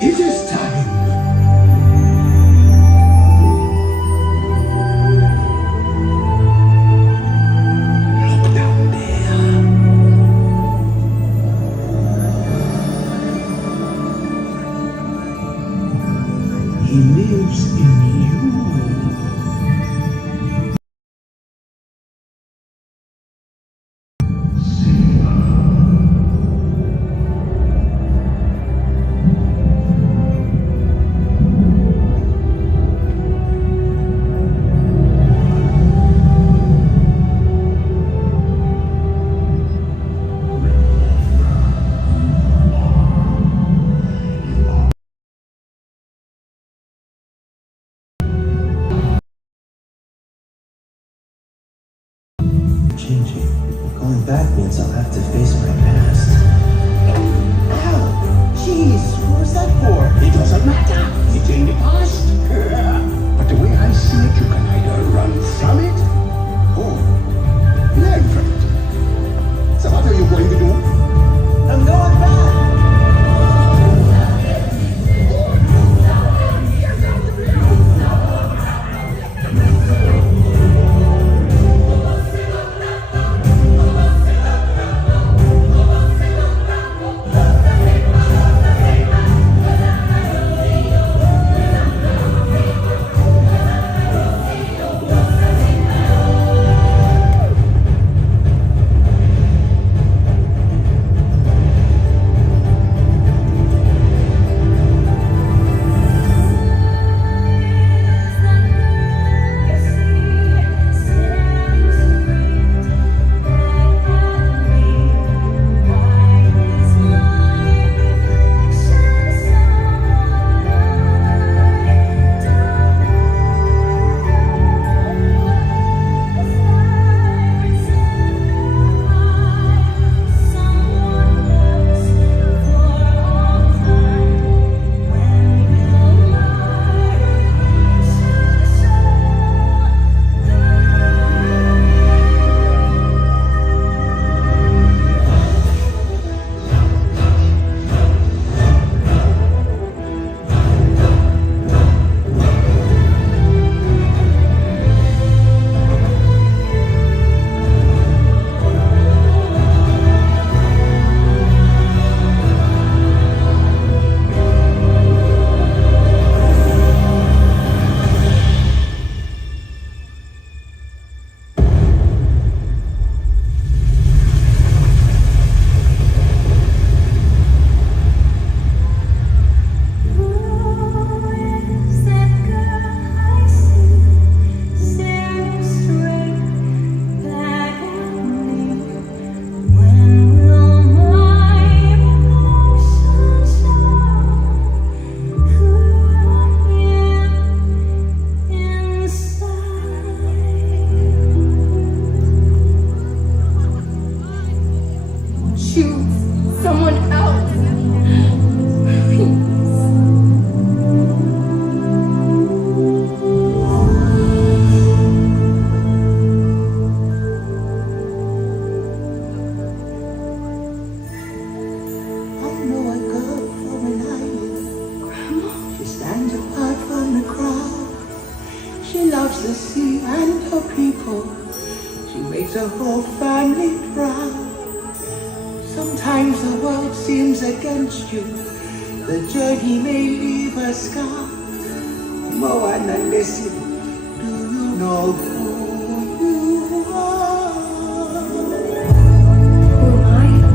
It is time. Look down there. He lives in you. Changing. Going back means I'll have to face my past. Ow! Jeez, what was that for? It doesn't matter. It's in the past. But the way I see it, you can either run from it or learn from it. So what are you going to do? I'm going back. the whole family proud. Sometimes the world seems against you. The journey may leave a scar. Moana, listen, do you know who you are? Who am I?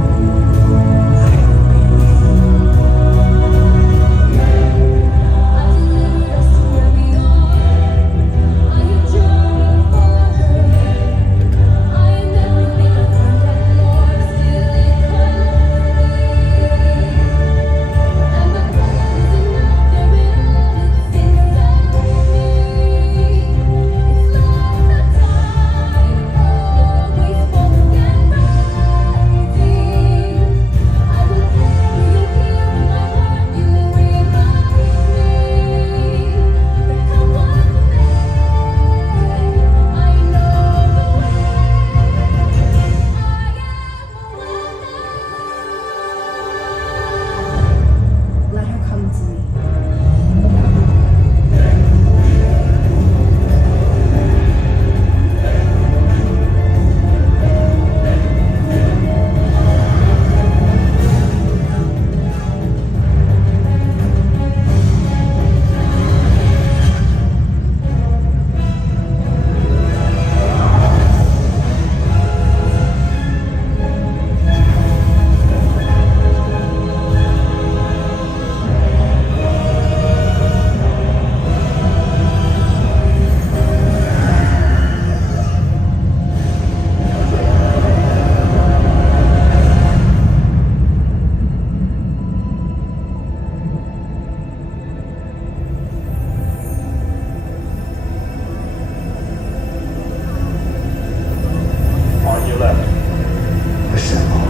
your left. Assemble.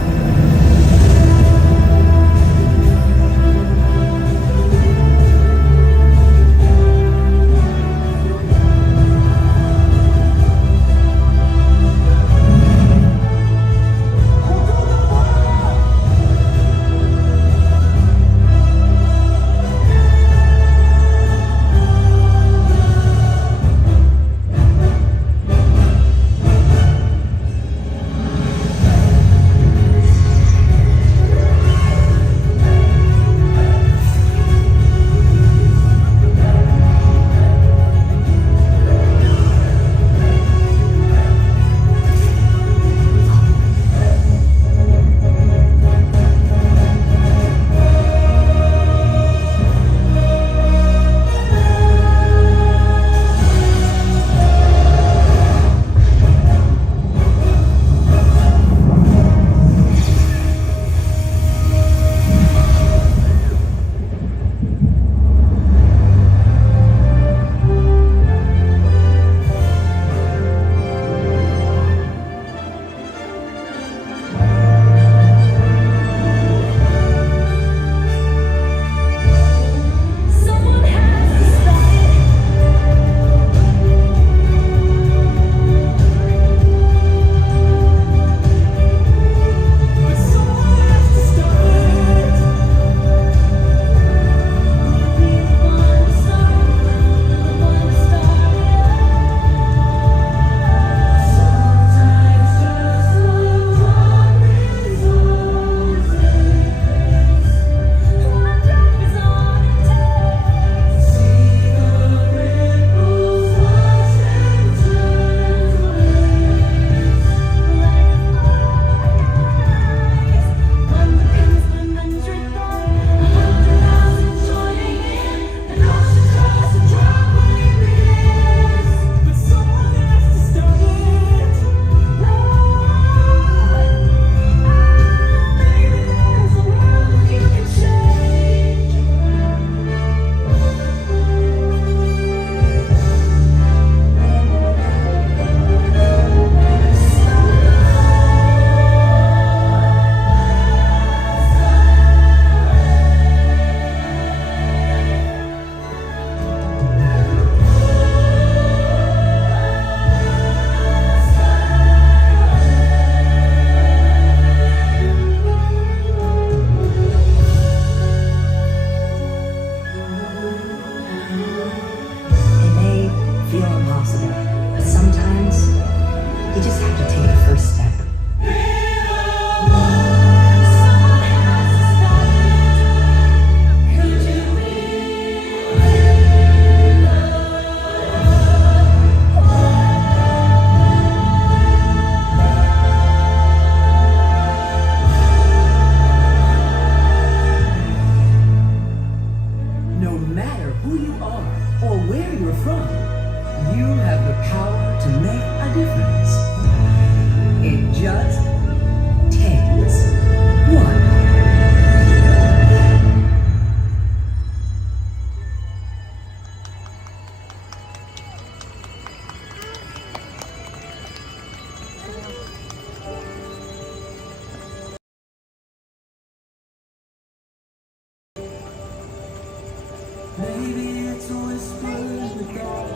Maybe it's a whisper in the dark.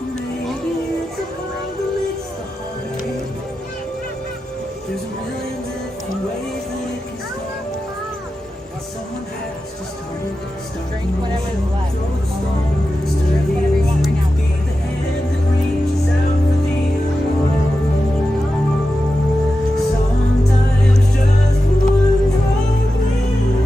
Maybe it's a hunger, it's the heartache. There's a million different ways that it can start. And someone has to start it. Drink whatever is left. Throw the stone, stir the ocean, be the hand that reaches out for the other. Sometimes just one drop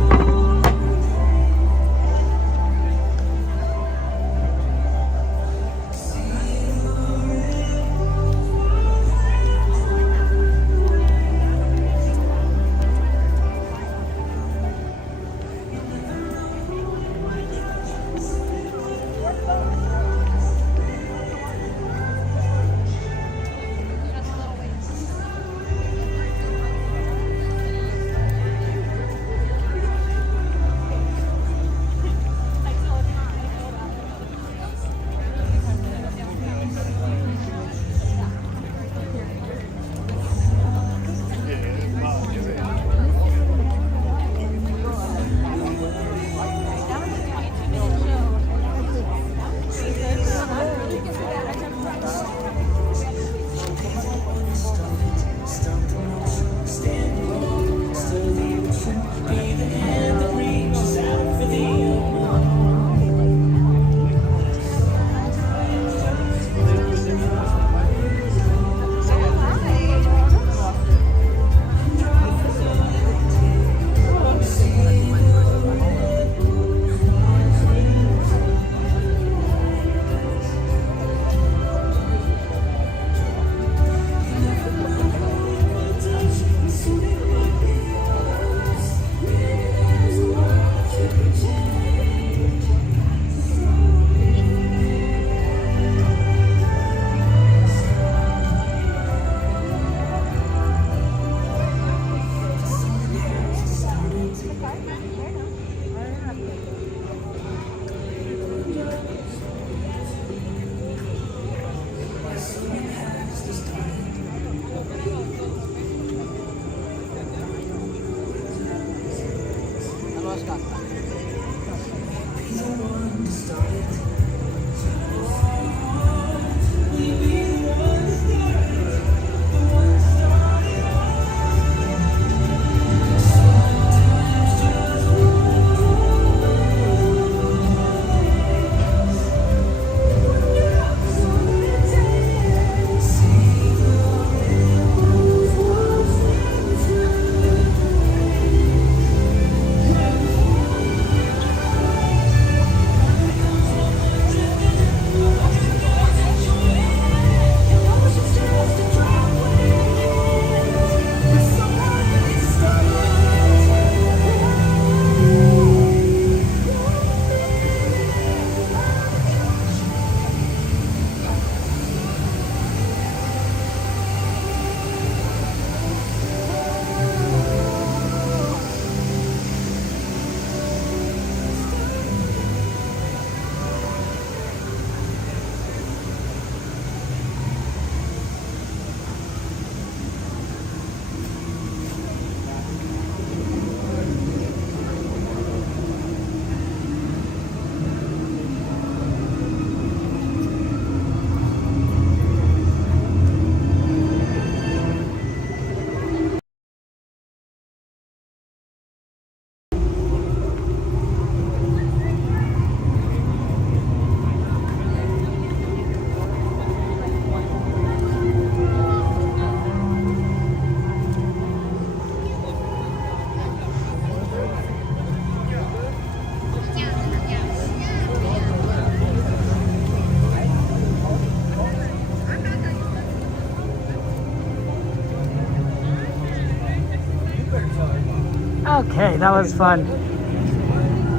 Okay, that was fun.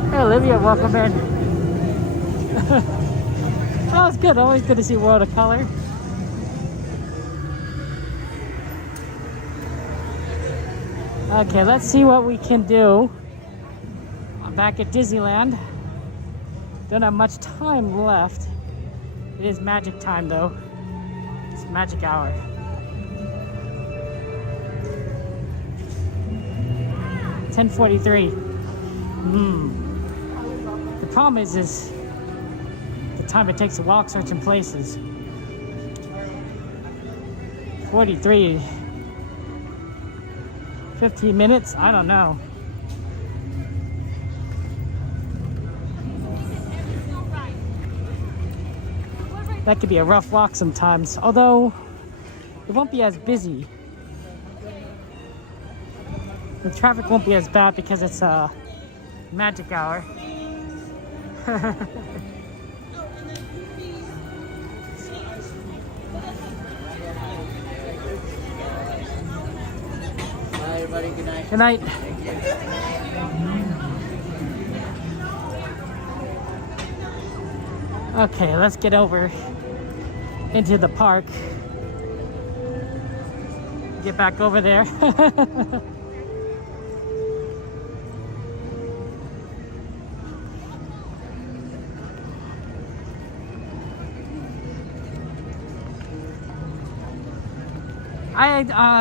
Hey Olivia, welcome in. That was good. Always good to see World of Color. Okay, let's see what we can do. I'm back at Disneyland. Don't have much time left. It is magic time though. It's magic hour. $10:43. The problem is the time it takes to walk certain places. 43. 15 minutes? I don't know. That could be a rough walk sometimes, although it won't be as busy. The traffic won't be as bad because it's a magic hour. Bye, everybody. Good night. Good night. Okay, let's get over into the park. Get back over there.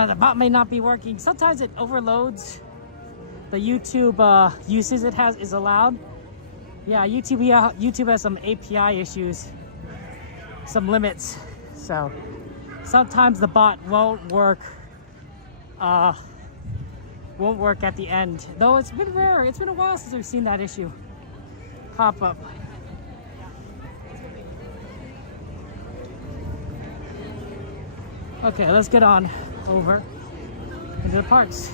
The bot may not be working. Sometimes it overloads the YouTube uses it has is allowed. Yeah, YouTube has some API issues, some limits. So sometimes the bot won't work at the end. Though it's been rare. It's been a while since we've seen that issue pop up. Okay, let's get on over into the parks.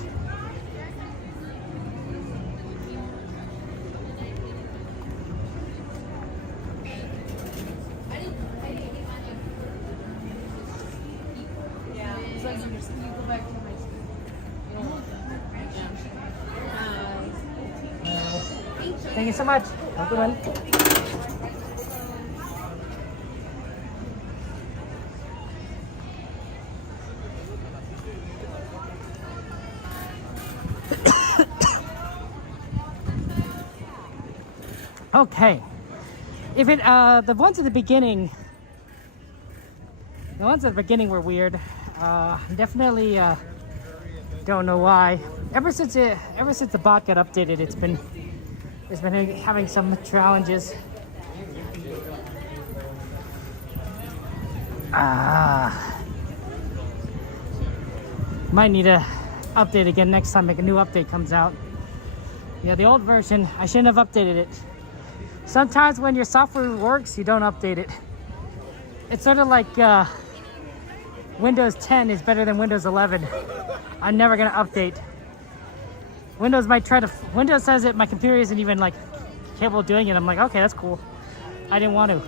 Thank you so much. Have a good one. Okay, if it the ones at the beginning were weird. Definitely don't know why. Ever since the bot got updated, it's been having some challenges. Might need to update again next time a new update comes out. Yeah, the old version, I shouldn't have updated it. Sometimes when your software works, you don't update it. It's sort of like Windows 10 is better than Windows 11. I'm never gonna update. Windows says it, my computer isn't even like capable of doing it. I'm like, okay, that's cool. I didn't want to.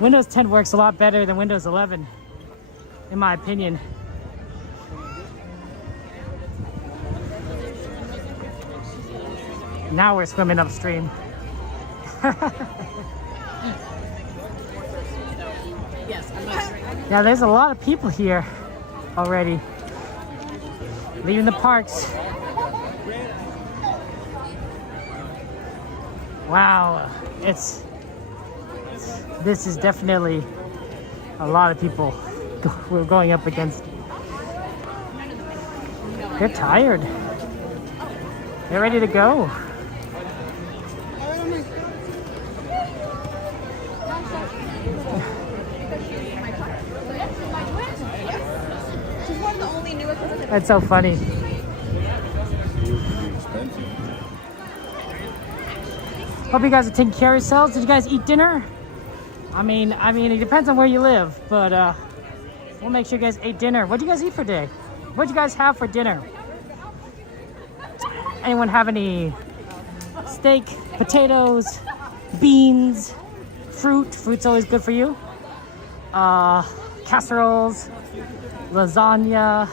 Windows 10 works a lot better than Windows 11, in my opinion. Now we're swimming upstream. Yeah, there's a lot of people here already. Leaving the parks. Wow, this is definitely a lot of people we're going up against. They're tired. They're ready to go. That's so funny. Hope you guys are taking care of yourselves. Did you guys eat dinner? I mean, it depends on where you live, but we'll make sure you guys ate dinner. What did you guys eat for today? What did you guys have for dinner? Anyone have any steak, potatoes, beans, fruit? Fruit's always good for you. casseroles, lasagna,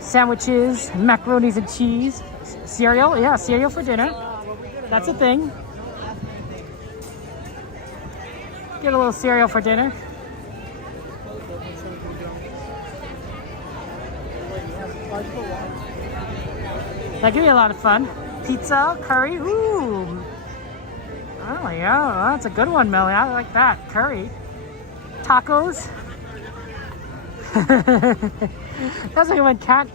sandwiches, macaronis and cheese, cereal. Yeah, cereal for dinner. That's a thing. Get a little cereal for dinner. That could be a lot of fun. Pizza, curry, ooh. Oh yeah, that's a good one, Melly. I like that. Curry. Tacos. That's like when cat.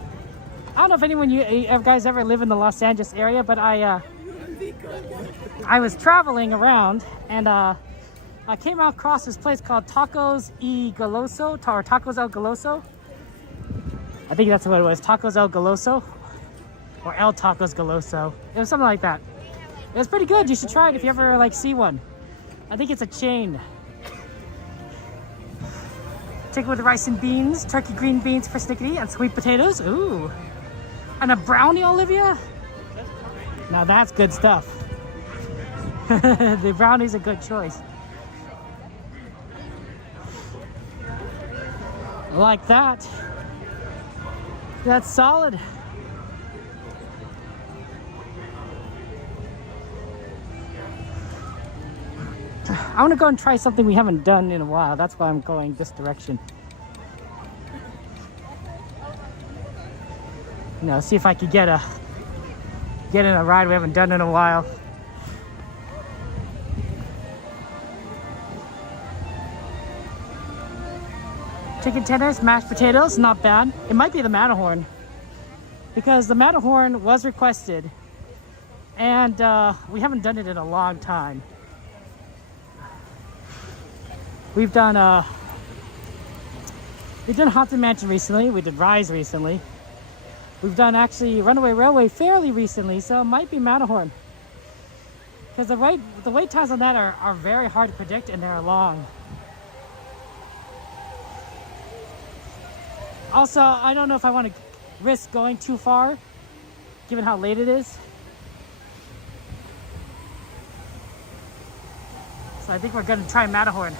I don't know if anyone you guys ever live in the Los Angeles area, but I was traveling around and I came across this place called Tacos y Goloso, or Tacos El Goloso. I think that's what it was, Tacos El Goloso, or El Tacos Goloso. It was something like that. It was pretty good. You should try it if you ever like see one. I think it's a chain. Take it with rice and beans, turkey green beans persnickety, and sweet potatoes. Ooh. And a brownie, Olivia? Now that's good stuff. The brownie's a good choice. Like that. That's solid. I want to go and try something we haven't done in a while. That's why I'm going this direction. You know, see if I could get in a ride we haven't done in a while. Chicken tenders, mashed potatoes, not bad. It might be the Matterhorn, because the Matterhorn was requested, and we haven't done it in a long time. We've done Haunted Mansion recently. We did Rise recently. We've done actually Runaway Railway fairly recently, so it might be Matterhorn. Because the wait times on that are very hard to predict, and they're long. Also, I don't know if I want to risk going too far, given how late it is. So I think we're going to try Matterhorn.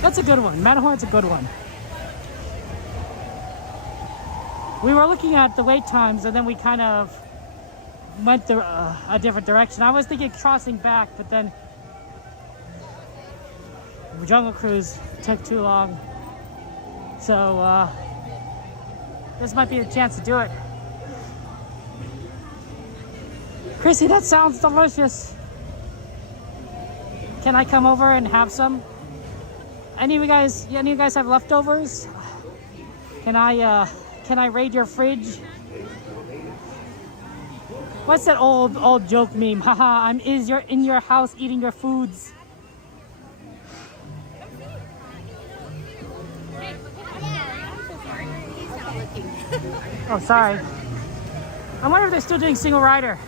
That's a good one. Matterhorn's a good one. We were looking at the wait times, and then we kind of went a different direction. I was thinking crossing back, but then Jungle Cruise took too long. So this might be the chance to do it. Chrissy, that sounds delicious. Can I come over and have some? Any of you guys have leftovers? Can I raid your fridge? What's that old joke meme? Haha, I'm in your house eating your foods. Oh, sorry. I wonder if they're still doing single rider.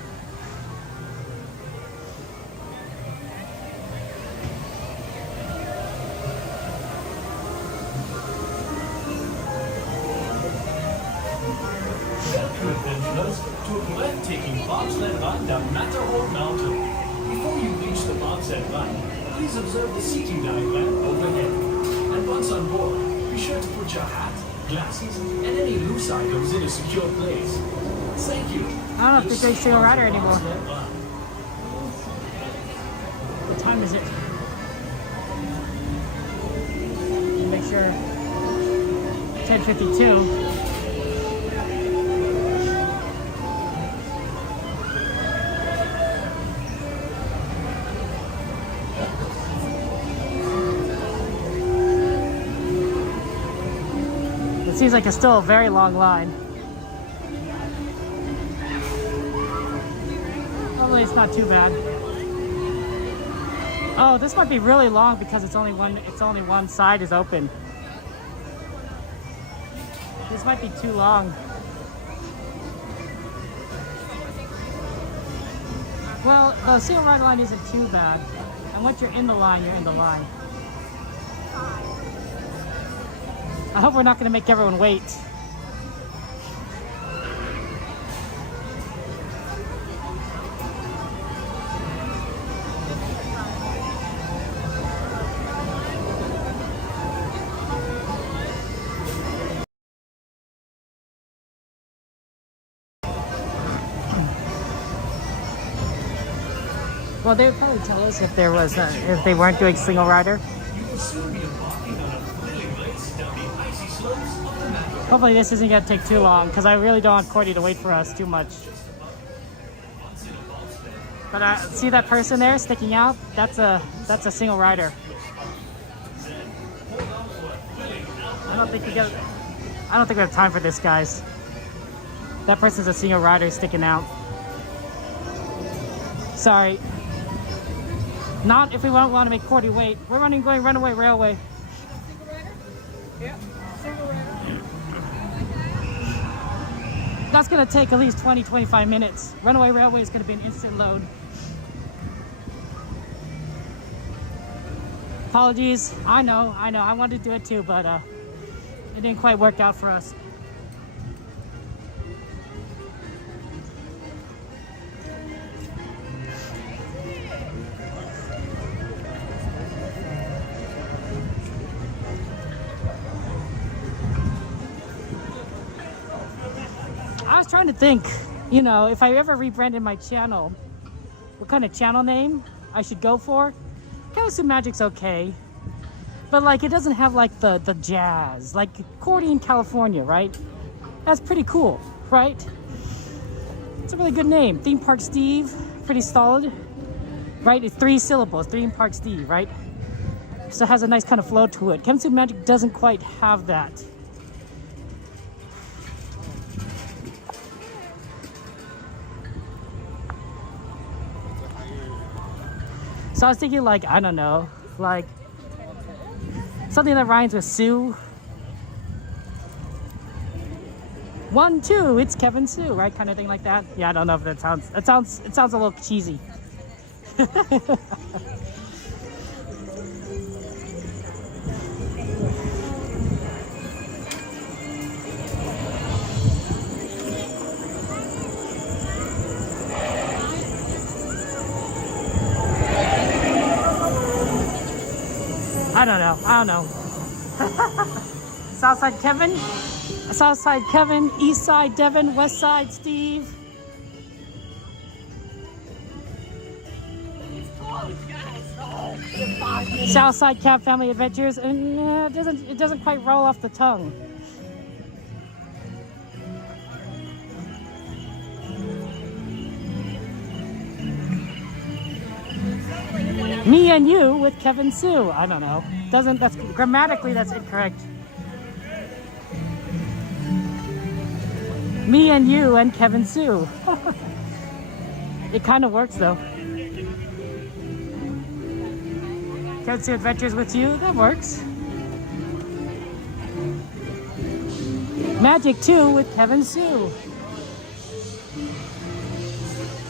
To a breathtaking bobsled ride down Matterhorn Mountain. Before you reach the bobsled ride, please observe the seating diagram overhead. And once on board, be sure to put your hat, glasses, and any loose items in a secure place. Thank you. I don't know if they're doing single rider anymore. What time is it? Make sure. 10:52. It seems like it's still a very long line. Hopefully it's not too bad. Oh, this might be really long because it's only one side is open. This might be too long. Well, the single rider line isn't too bad. And once you're in the line, you're in the line. I hope we're not going to make everyone wait. Well, they would probably tell us if there was if they weren't doing single rider. Hopefully this isn't gonna take too long because I really don't want Cordy to wait for us too much. But see that person there sticking out? That's a single rider. I don't think we have time for this, guys. That person's a single rider sticking out. Sorry. Not if we won't want to make Cordy wait. We're going Runaway Railway. Single rider? Yeah, single rider. That's going to take at least 20-25 minutes. Runaway Railway is going to be an instant load. Apologies. I know. I wanted to do it too, but it didn't quite work out for us. I was trying to think, you know, if I ever rebranded my channel, what kind of channel name I should go for. Kawasu Magic's okay, but like it doesn't have like the jazz, like Cordy in California, right? That's pretty cool, right? It's a really good name. Theme Park Steve, pretty solid, right? It's 3 syllables, Theme Park Steve, right? So it has a nice kind of flow to it. Kawasu Magic doesn't quite have that. So I was thinking like, I don't know, like something that rhymes with Sue. 1, 2, it's Kevin Sue, right? Kind of thing like that. Yeah, I don't know if it sounds a little cheesy. I don't know. Southside Kevin, East Side Devin, West Side Steve. Southside Cap Family Adventures, and it doesn't quite roll off the tongue. Me and You with Kevin Sue. I don't know. That's grammatically that's incorrect. Me and You and Kevin Sue. It kind of works though. Kevin Sue Adventures with You, that works. Magic 2 with Kevin Sue.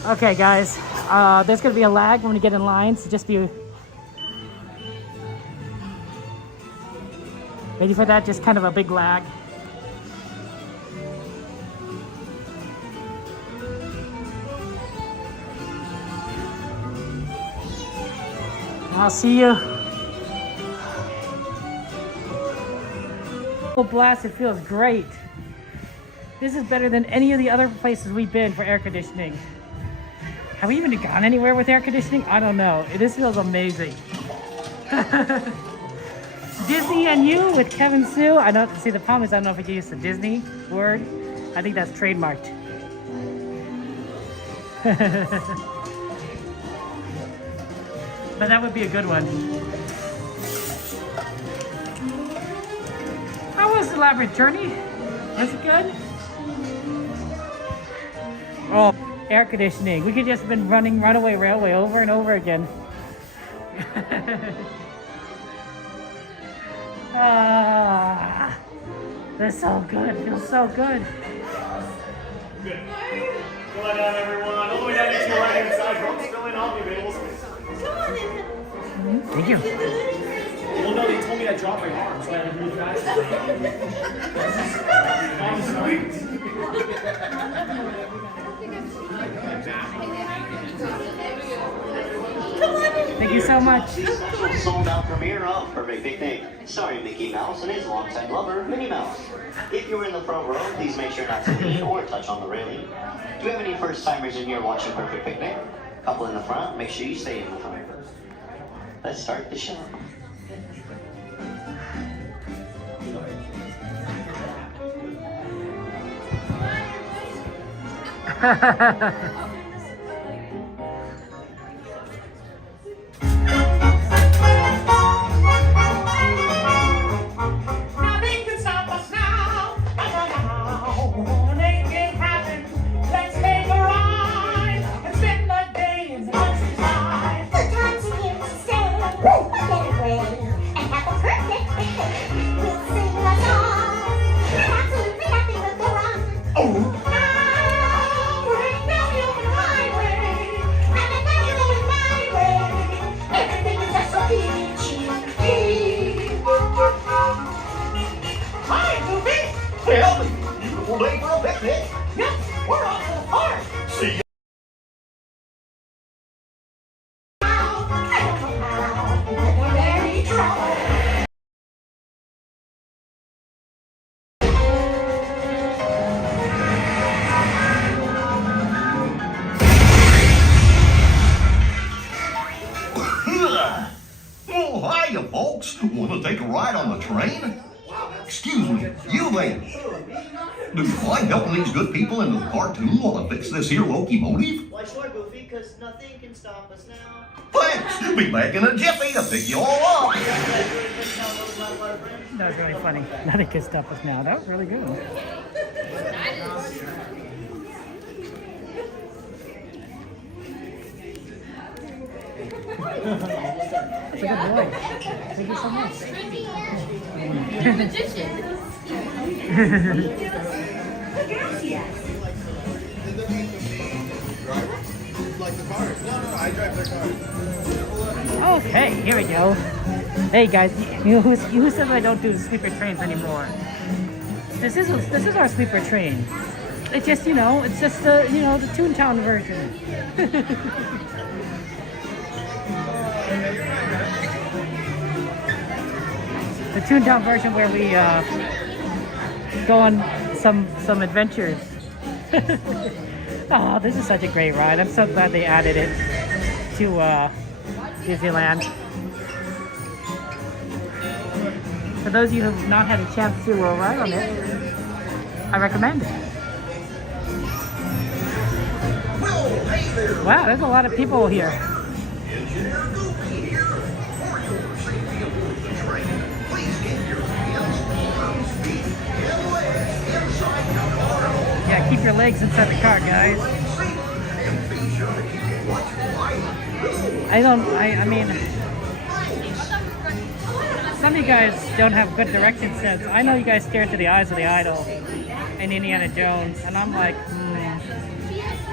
Okay guys, there's gonna be a lag when we get in line, so just be ready for that, just kind of a big lag. I'll see you. Oh blast, it feels great. This is better than any of the other places we've been for air conditioning. Have we even gone anywhere with air conditioning? I don't know. This feels amazing. Disney and You with Kevin Sue. I don't see, the problem is I don't know if we can use the Disney word. I think that's trademarked. But that would be a good one. How was the Labyrinth Journey? Was it good? Oh, air conditioning. We could just have been running Runaway Railway over and over again. That's so good. Feels so good. Good. Go on down, everyone. All the way down to your right-hand side. Rope's still in. I'll be available. Thank you. Well, no, they told me I dropped my arm, so I had to move faster. Thank you so much. Sold out premiere of Perfect Picnic, starring Mickey Mouse and his longtime lover, Minnie Mouse. If you were in the front row, please make sure not to lean or touch on the railing. Do we have any first-timers in here watching Perfect Picnic? Couple in the front, make sure you stay in the front. Let's start the show. Nothing can stop us now. Anything happen. Let's take a ride and spend the day in the countryside. The time's here to stay. Get away and have a perfect picnic. We'll sing a song. Absolutely nothing will go wrong. Now we're in the human highway, and the natural highway. Everything is just so peachy. Hi, Goofy. Well, beautiful day for a picnic. Yep, we're off to the park. See ya. Oh, hiya, folks. Want to take a ride on the train? Excuse me, you there. Do you mind helping these good people into the cartoon while I fix this here locomotive? Why, sure, Goofy, because nothing can stop us now. Thanks. Be back in a jiffy to pick you all up. That was really funny. Nothing can stop us now. That was really good. That's a good boy. Thank you so much. You're a magician. Like the cars. No, I drive their cars. Okay, here we go. Hey guys, who said I don't do sleeper trains anymore? This is our sleeper train. It's just it's just the the Toontown version. The Toontown version where we go on some adventures. Oh, this is such a great ride. I'm so glad they added it to Disneyland. For those of you who have not had a chance to ride on it, I recommend it. Wow, there's a lot of people here. Yeah, keep your legs inside the car, guys. I mean, some of you guys don't have good direction sense. I know you guys stare into the eyes of the idol in Indiana Jones, and I'm like,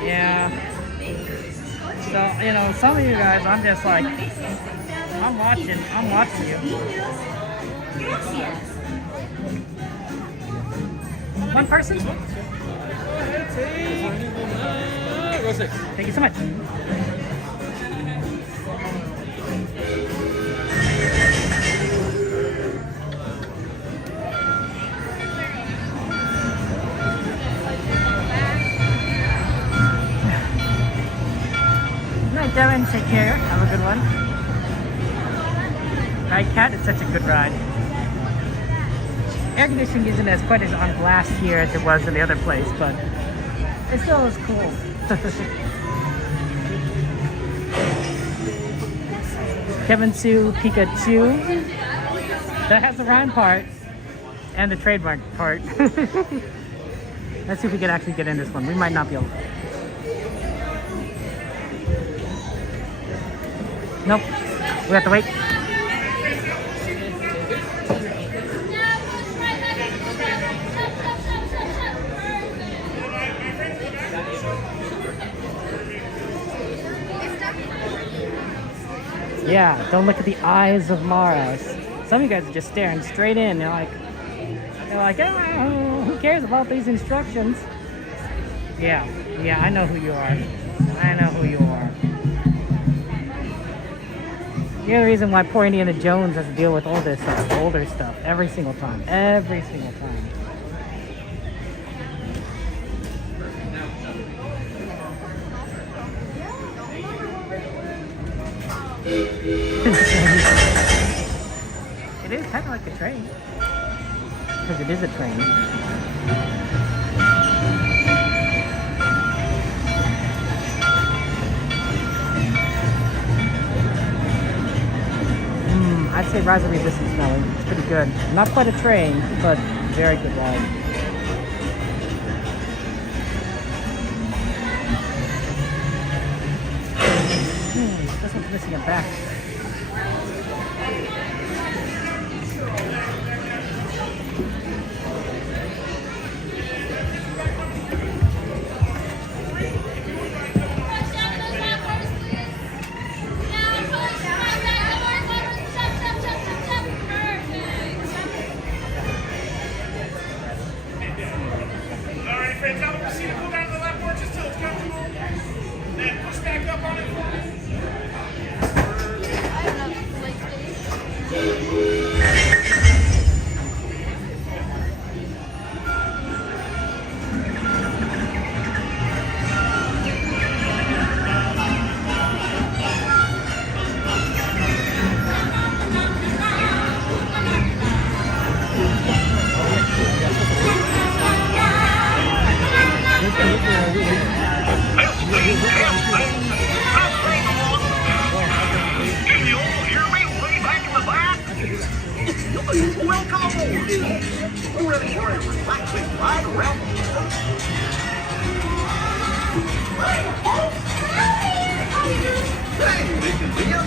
yeah. So, some of you guys, I'm just like, I'm watching you. One person? Thank you so much. Night, Devin. Take care. Have a good one. Right, Cat? It's such a good ride. Air conditioning isn't as quite as on blast here as it was in the other place, but it still is cool. Kevin Sue Pikachu. That has the rhyme part and the trademark part. Let's see if we can actually get in this one. We might not be able to. Nope. We have to wait. Yeah, don't look at the eyes of Mara. Some of you guys are just staring straight in. They're like, oh, who cares about these instructions? Yeah, I know who you are. I know who you are. You're the reason why poor Indiana Jones has to deal with all this older stuff every single time. Every single time. It is kind of like a train. Because it is a train. I'd say Rise of Resistance smelling. It's pretty good. Not quite a train, but very good ride. This one's missing a back. Welcome aboard. We're ready for a relaxing ride around the world. Hey, Nick and Tia.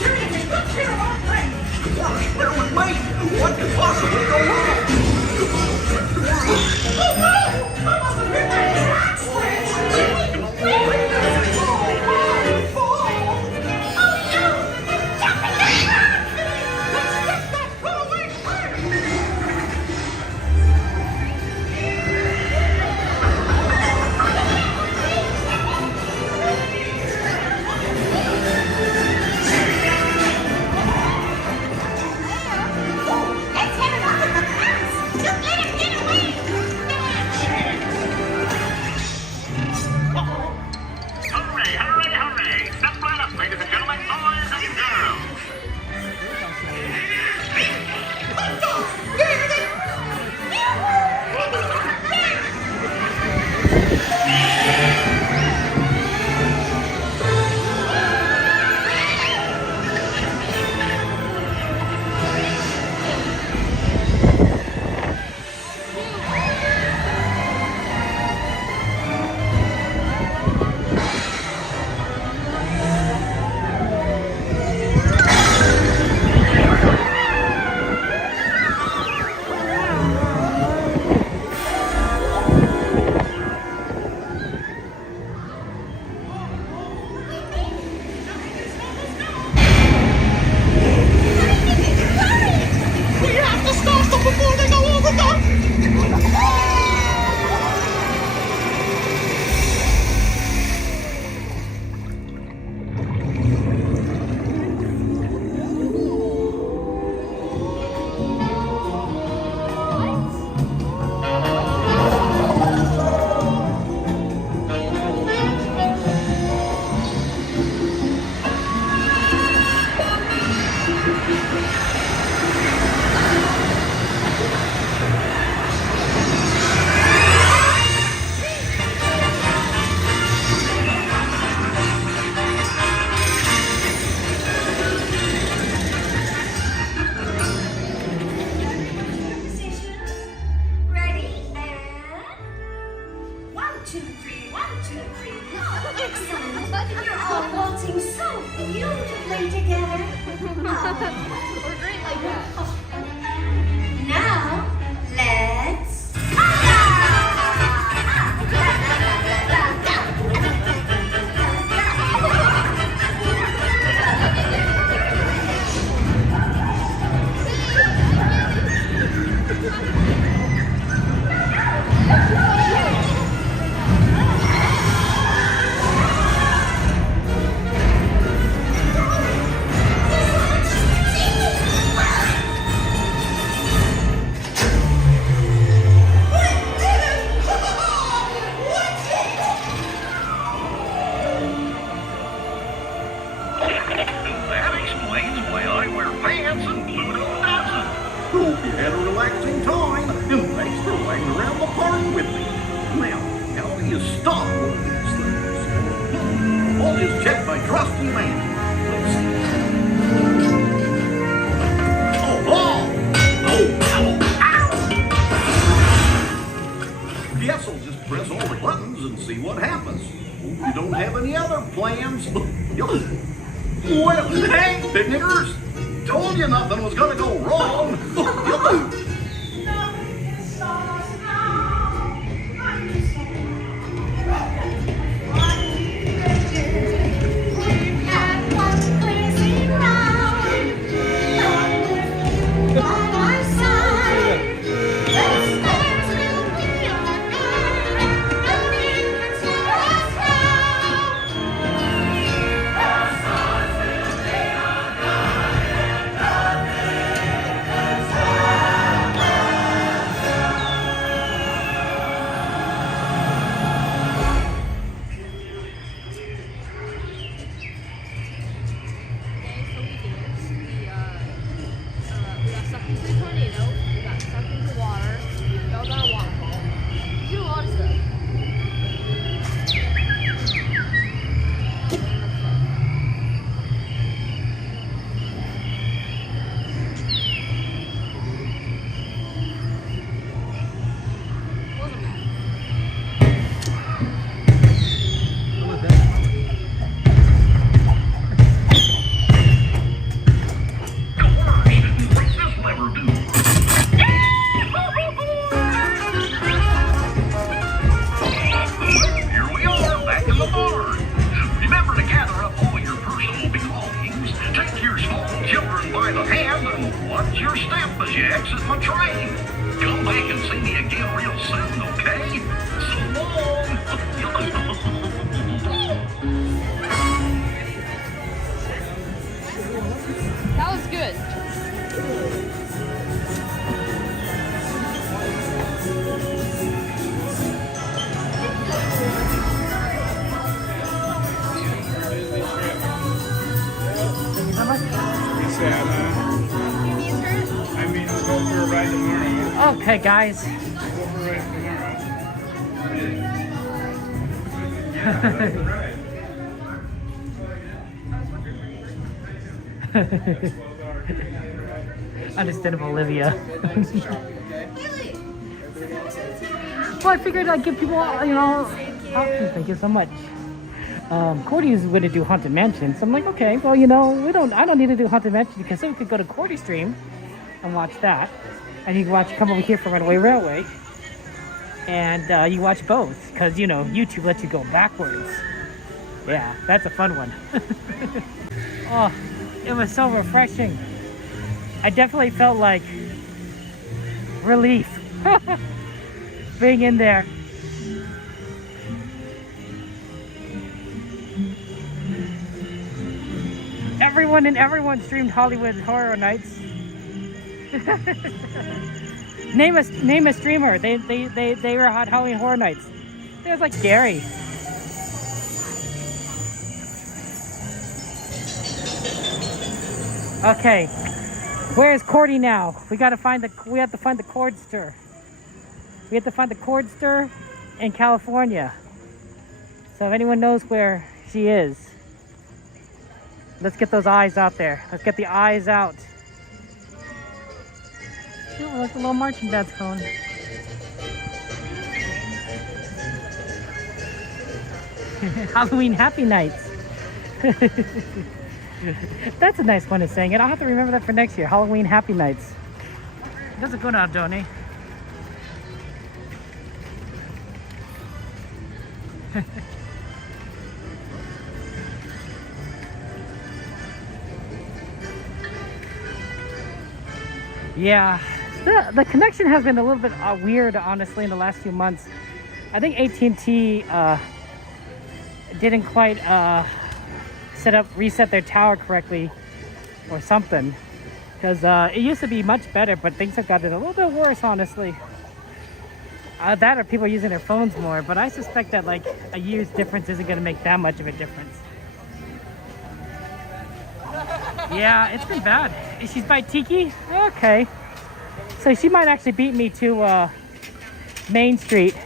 You're in a good share of our things. Gosh, where we wait? What could possibly go wrong? Oh no! I must have hit my That explains why I wear pants and Pluto doesn't. Hope you had a relaxing time, and thanks for riding around the park with me. Now, how do you stop one of these things? I'll just check my trusty man. Let's see. Oh, ow! Guess I'll just press all the buttons and see what happens. Hope you don't have any other plans. Well, hey, picnickers! Told you nothing was gonna go wrong. That was good. I mean, we'll go for a ride tomorrow. Okay, guys. We'll go for a ride tomorrow. Understandable, Olivia. Well, I figured I'd give people, you know, options. Thank you so much. Cordy's going to do Haunted Mansion, so I'm like, okay, well, you know, I don't need to do Haunted Mansion because then we could go to Cordy's stream and watch that, and you can come over here for Runaway Railway, and you watch both because you know YouTube lets you go backwards. Yeah, that's a fun one. Oh, it was so refreshing. I definitely felt like relief being in there. Everyone streamed Hollywood Horror Nights. name a streamer. They were on Halloween Horror Nights. It was like Gary. Okay, where's Cordy now? We have to find the Cordster. We have to find the Cordster in California. So if anyone knows where she is, let's get those eyes out there. Let's get the eyes out. Oh, like a little marching band's going. Halloween Happy Nights. That's a nice one of saying it. I'll have to remember that for next year. Halloween Happy Nights. It doesn't go now, Donnie. Yeah, The connection has been a little bit weird, honestly, in the last few months. I think AT&T didn't quite reset their tower correctly or something. Because it used to be much better, but things have gotten a little bit worse, honestly. That or people are using their phones more, but I suspect that like a year's difference isn't going to make that much of a difference. Yeah, it's been bad. She's by Tiki? Okay. So she might actually beat me to Main Street.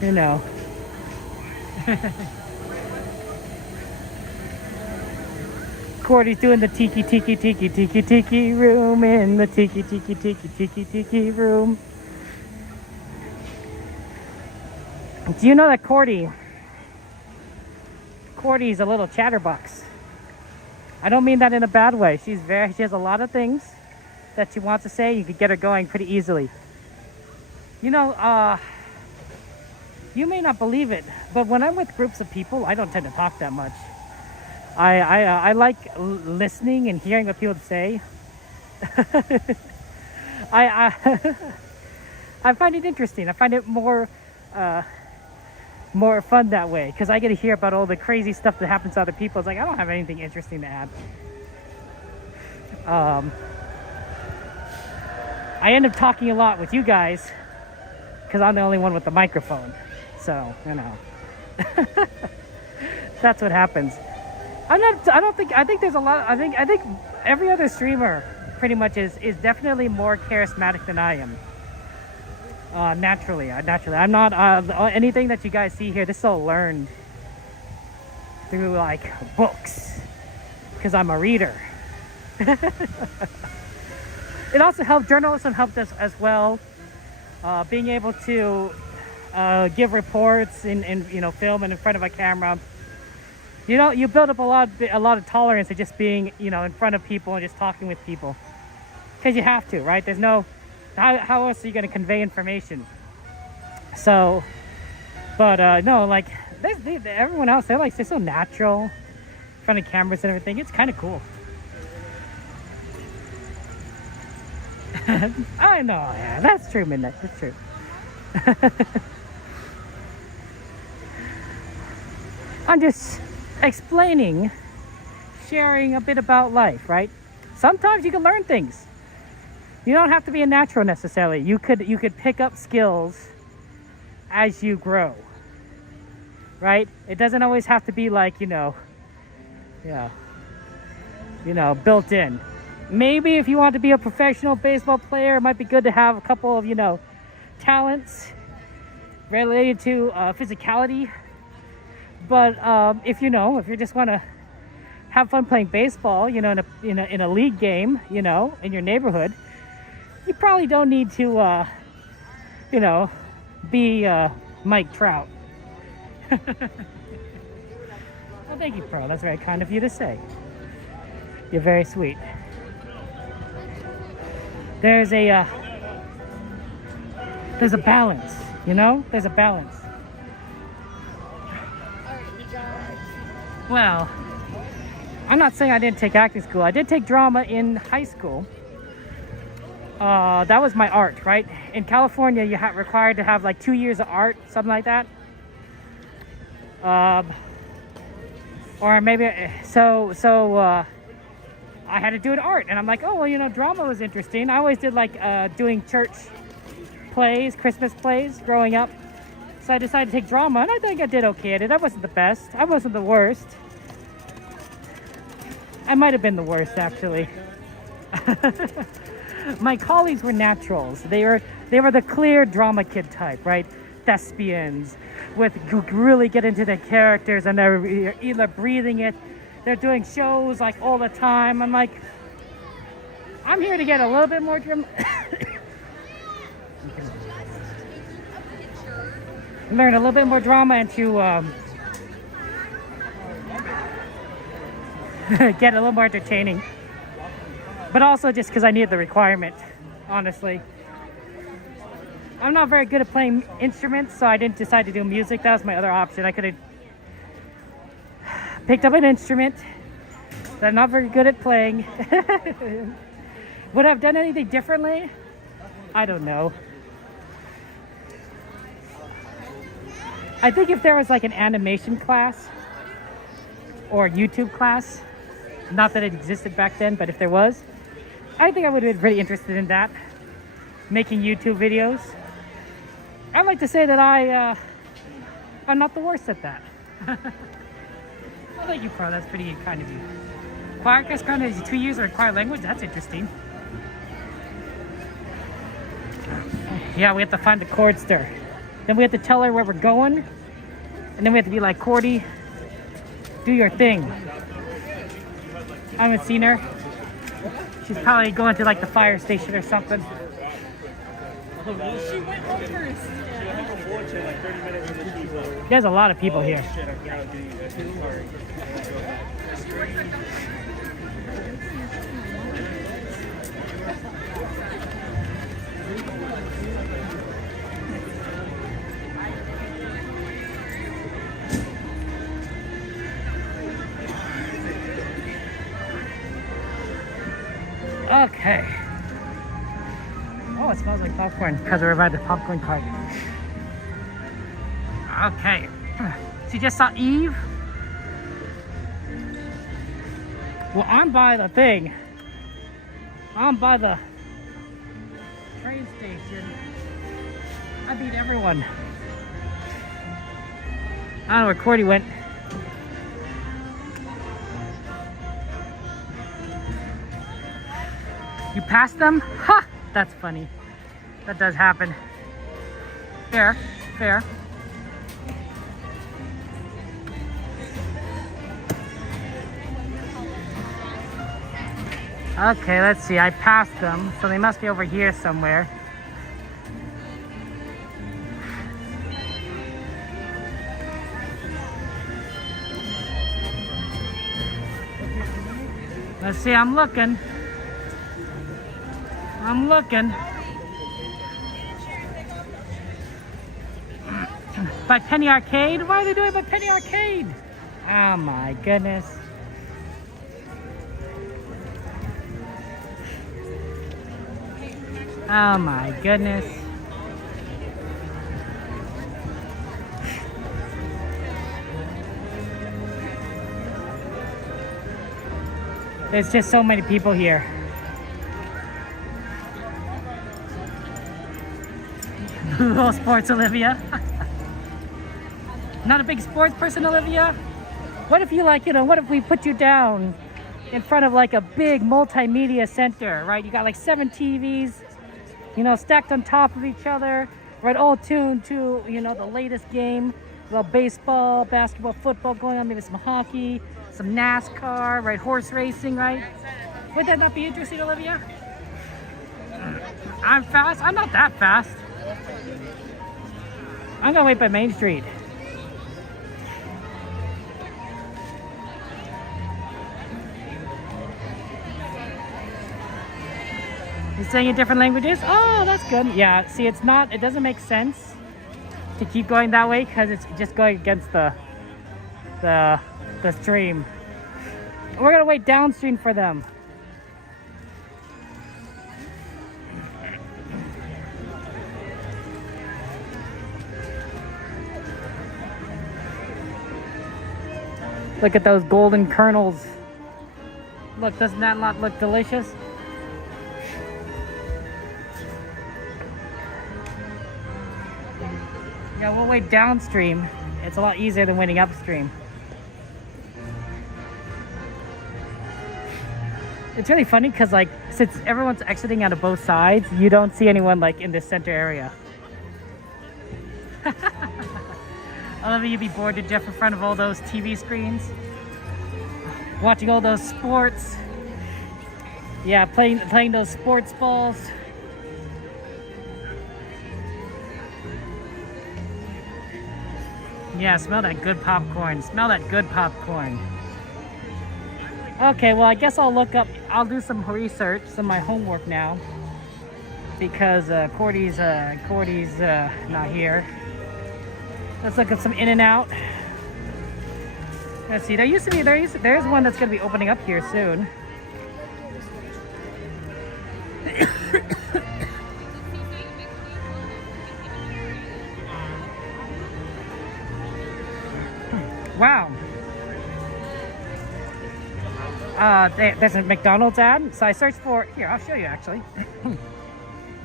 You know. Cordy's doing the tiki room in the tiki room. Do you know that Cordy's a little chatterbox? I don't mean that in a bad way. She has a lot of things that she wants to say. You could get her going pretty easily. You know, you may not believe it, but when I'm with groups of people, I don't tend to talk that much. I like listening and hearing what people say. I find it interesting. I find it more fun that way because I get to hear about all the crazy stuff that happens to other people. It's like I don't have anything interesting to add. I end up talking a lot with you guys because I'm the only one with the microphone. So you know, that's what happens. I think there's a lot. I think every other streamer pretty much is definitely more charismatic than I am. Naturally, I'm not. Anything that you guys see here, this is all learned through like books, because I'm a reader. It also helped. Journalism helped us as well. Being able to give reports and you know film in front of a camera. You know, you build up a lot of tolerance of just being, you know, in front of people and just talking with people, because you have to, right? There's no, how else are you going to convey information? So, but no, like everyone else, they're so natural in front of cameras and everything. It's kind of cool. I know, yeah, that's true, Midnight. That's true. I'm just explaining, sharing a bit about life, right? Sometimes you can learn things. You don't have to be a natural necessarily. You could pick up skills as you grow, right? It doesn't always have to be like, you know, yeah, you know, built in. Maybe if you want to be a professional baseball player, it might be good to have a couple of, you know, talents related to physicality. But if you just want to have fun playing baseball, you know, in a league game, you know, in your neighborhood, you probably don't need to, you know, be Mike Trout. Well, thank you, Pro. That's very kind of you to say. You're very sweet. There's a balance, you know. There's a balance. Well, I'm not saying I didn't take acting school. I did take drama in high school. That was my art, right? In California, you required to have like 2 years of art, something like that. Or maybe so I had to do an art, and I'm like, oh well, you know, drama was interesting. I always did like doing church plays, Christmas plays, growing up. So I decided to take drama, and I think I did okay at it. I wasn't the best. I wasn't the worst. I might have been the worst, actually. My colleagues were naturals. They were the clear drama kid type, right? Thespians, who really get into their characters, and they're either breathing it. They're doing shows like all the time. I'm like, I'm here to get a little bit more drama. Learn a little bit more drama and to get a little more entertaining, but also just because I needed the requirement. Honestly, I'm not very good at playing instruments, so I didn't decide to do music. That was my other option. I could have picked up an instrument that I'm not very good at playing Would I have done anything differently? I don't know. I think if there was like an animation class or a YouTube class, not that it existed back then, but if there was, I think I would have been really interested in that. Making YouTube videos. I'd like to say that I'm not the worst at that. Well, thank you, Pro. That's pretty kind of you. Quiet Guys Grounded is 2 years of required language. That's interesting. Yeah, we have to find the Cordster. Then we have to tell her where we're going. And then we have to be like, Cordy, do your thing. I haven't seen her. She's probably going to like the fire station or something. She went home first. There's a lot of people here. Okay. Oh, it smells like popcorn because we're by the popcorn cart. Okay. So you just saw Eve? Well, I'm by the thing. I'm by the train station. I beat everyone. I don't know where Cordy went. You passed them? Ha! That's funny. That does happen. Fair, fair. Okay, let's see. I passed them, so they must be over here somewhere. Let's see, I'm looking. I'm looking. By Penny Arcade? Why are they doing it by Penny Arcade? Oh my goodness. Oh my goodness. There's just so many people here. All sports, Olivia. Not a big sports person, Olivia? What if you like, what if we put you down in front of like a big multimedia center, right? You got like 7 TVs, stacked on top of each other, right? All tuned to, the latest game. Well, baseball, basketball, football going on, maybe some hockey, some NASCAR, right? Horse racing, right? Would that not be interesting, Olivia? I'm fast? I'm not that fast. I'm gonna wait by Main Street. You're saying in different languages? Oh, that's good. Yeah, see, it doesn't make sense to keep going that way because it's just going against the stream. We're gonna wait downstream for them. Look at those golden kernels. Look, doesn't that not look delicious? Yeah, we'll wait downstream. It's a lot easier than waiting upstream. It's really funny because since everyone's exiting out of both sides, you don't see anyone in the center area. Olivia, you'd be bored to death in front of all those TV screens. Watching all those sports. Yeah, playing those sports balls. Yeah, smell that good popcorn. Smell that good popcorn. Okay, well, I guess I'll do some research, some of my homework now. Because Cordy's not here. Let's look at some In-N-Out. Let's see, there's one that's gonna be opening up here soon. there's a McDonald's ad. So I searched for, here, I'll show you actually.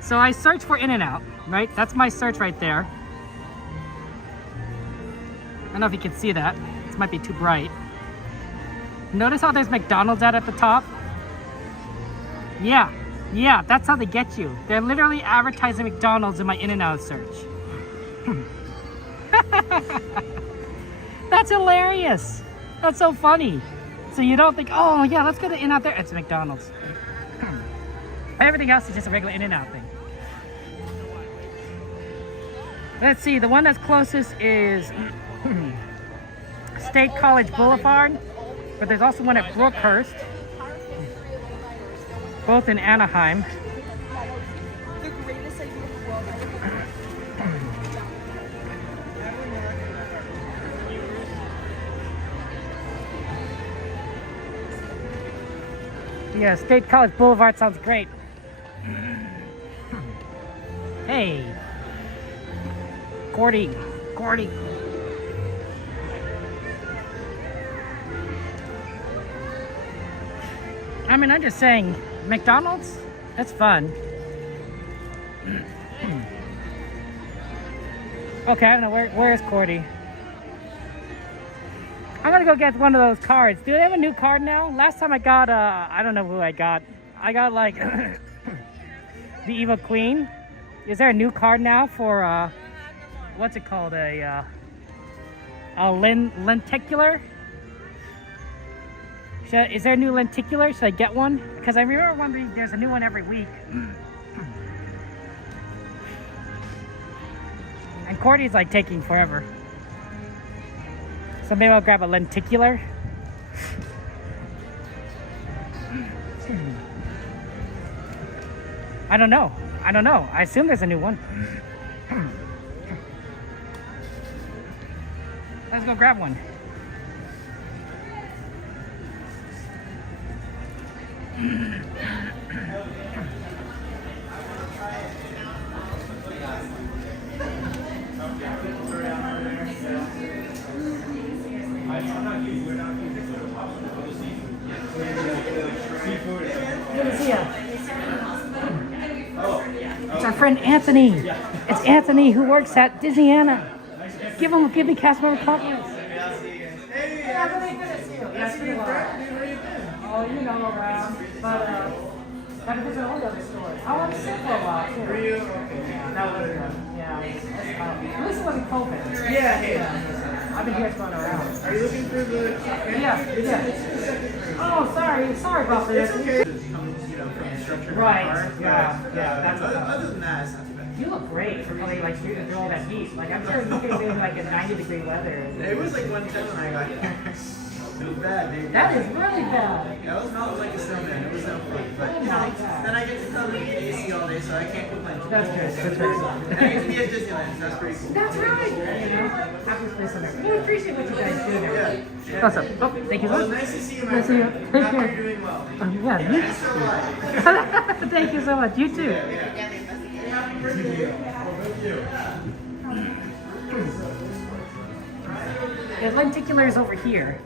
So I searched for In-N-Out, right? That's my search right there. I don't know if you can see that. This might be too bright. Notice how there's McDonald's ad at the top? Yeah, that's how they get you. They're literally advertising McDonald's in my In-N-Out search. That's hilarious. That's so funny. So you don't think, oh yeah, let's go to In-N-Out there. It's McDonald's. Everything else is just a regular In-N-Out thing. Let's see, the one that's closest is State College Boulevard, but there's also one at Brookhurst, both in Anaheim. The greatest idea in the world. Yeah, State College Boulevard sounds great. Hey, Gordy. I mean, I'm just saying, McDonald's, that's fun. Okay, I don't know, where's Cordy? I'm gonna go get one of those cards. Do they have a new card now? Last time I got, I don't know who I got. I got like, the Evil Queen. Is there a new card now for, what's it called? A lenticular? Is there a new lenticular? Should I get one? Because I remember wondering there's a new one every week. And Cordy's like taking forever. So maybe I'll grab a lenticular. I don't know. I assume there's a new one. Let's go grab one. Good to see you. It's our friend Anthony. It's Anthony who works at Disneyland. Give me cast member compliments. Hey, Anthony, good to see you. Yes, you are. Oh, you know around, but gotta visit all the other stores. I want to sit for a while too. Were you? Okay. Yeah, that was good. Yeah. At least it wasn't COVID. Yeah. I've been here going around. Are you looking for the? Yeah. Oh, sorry about this. It's okay. Right. Yeah. That's other than that, it's not too bad. You look great for probably like through all that heat. Like I'm sure you could have been like in 90-degree weather. It was like 110 when I got here. It was bad, dude. That is really bad. I was not like a snowman. It was no fun. But you know, then I get to come and eat AC all day, so I can't complain. That's good. And I get to be at Disneyland, so that's pretty cool. That's right. You know, happiest place on earth. We appreciate what you guys do there. Yeah. What's up? Oh, thank you so much. Well, nice to see you, man. Nice to see you. Take care. You're doing well. Yeah. Thank you so much. You too. Happy birthday. The lenticular is over here.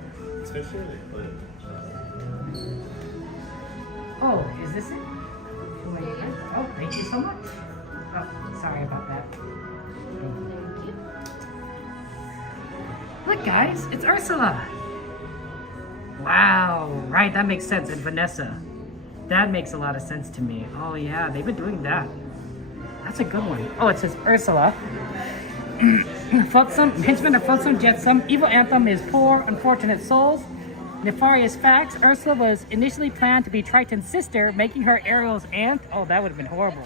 Oh, is this it? Oh, thank you so much. Oh, sorry about that. Thank you. Look, guys, it's Ursula. Wow, right, that makes sense. And Vanessa. That makes a lot of sense to me. Oh, yeah, they've been doing that. That's a good one. Oh, it says Ursula. Flotsam, henchman of Flotsam Jetsam. Evil anthem is poor, unfortunate souls. Nefarious facts. Ursula was initially planned to be Triton's sister, making her Ariel's aunt. Oh, that would have been horrible.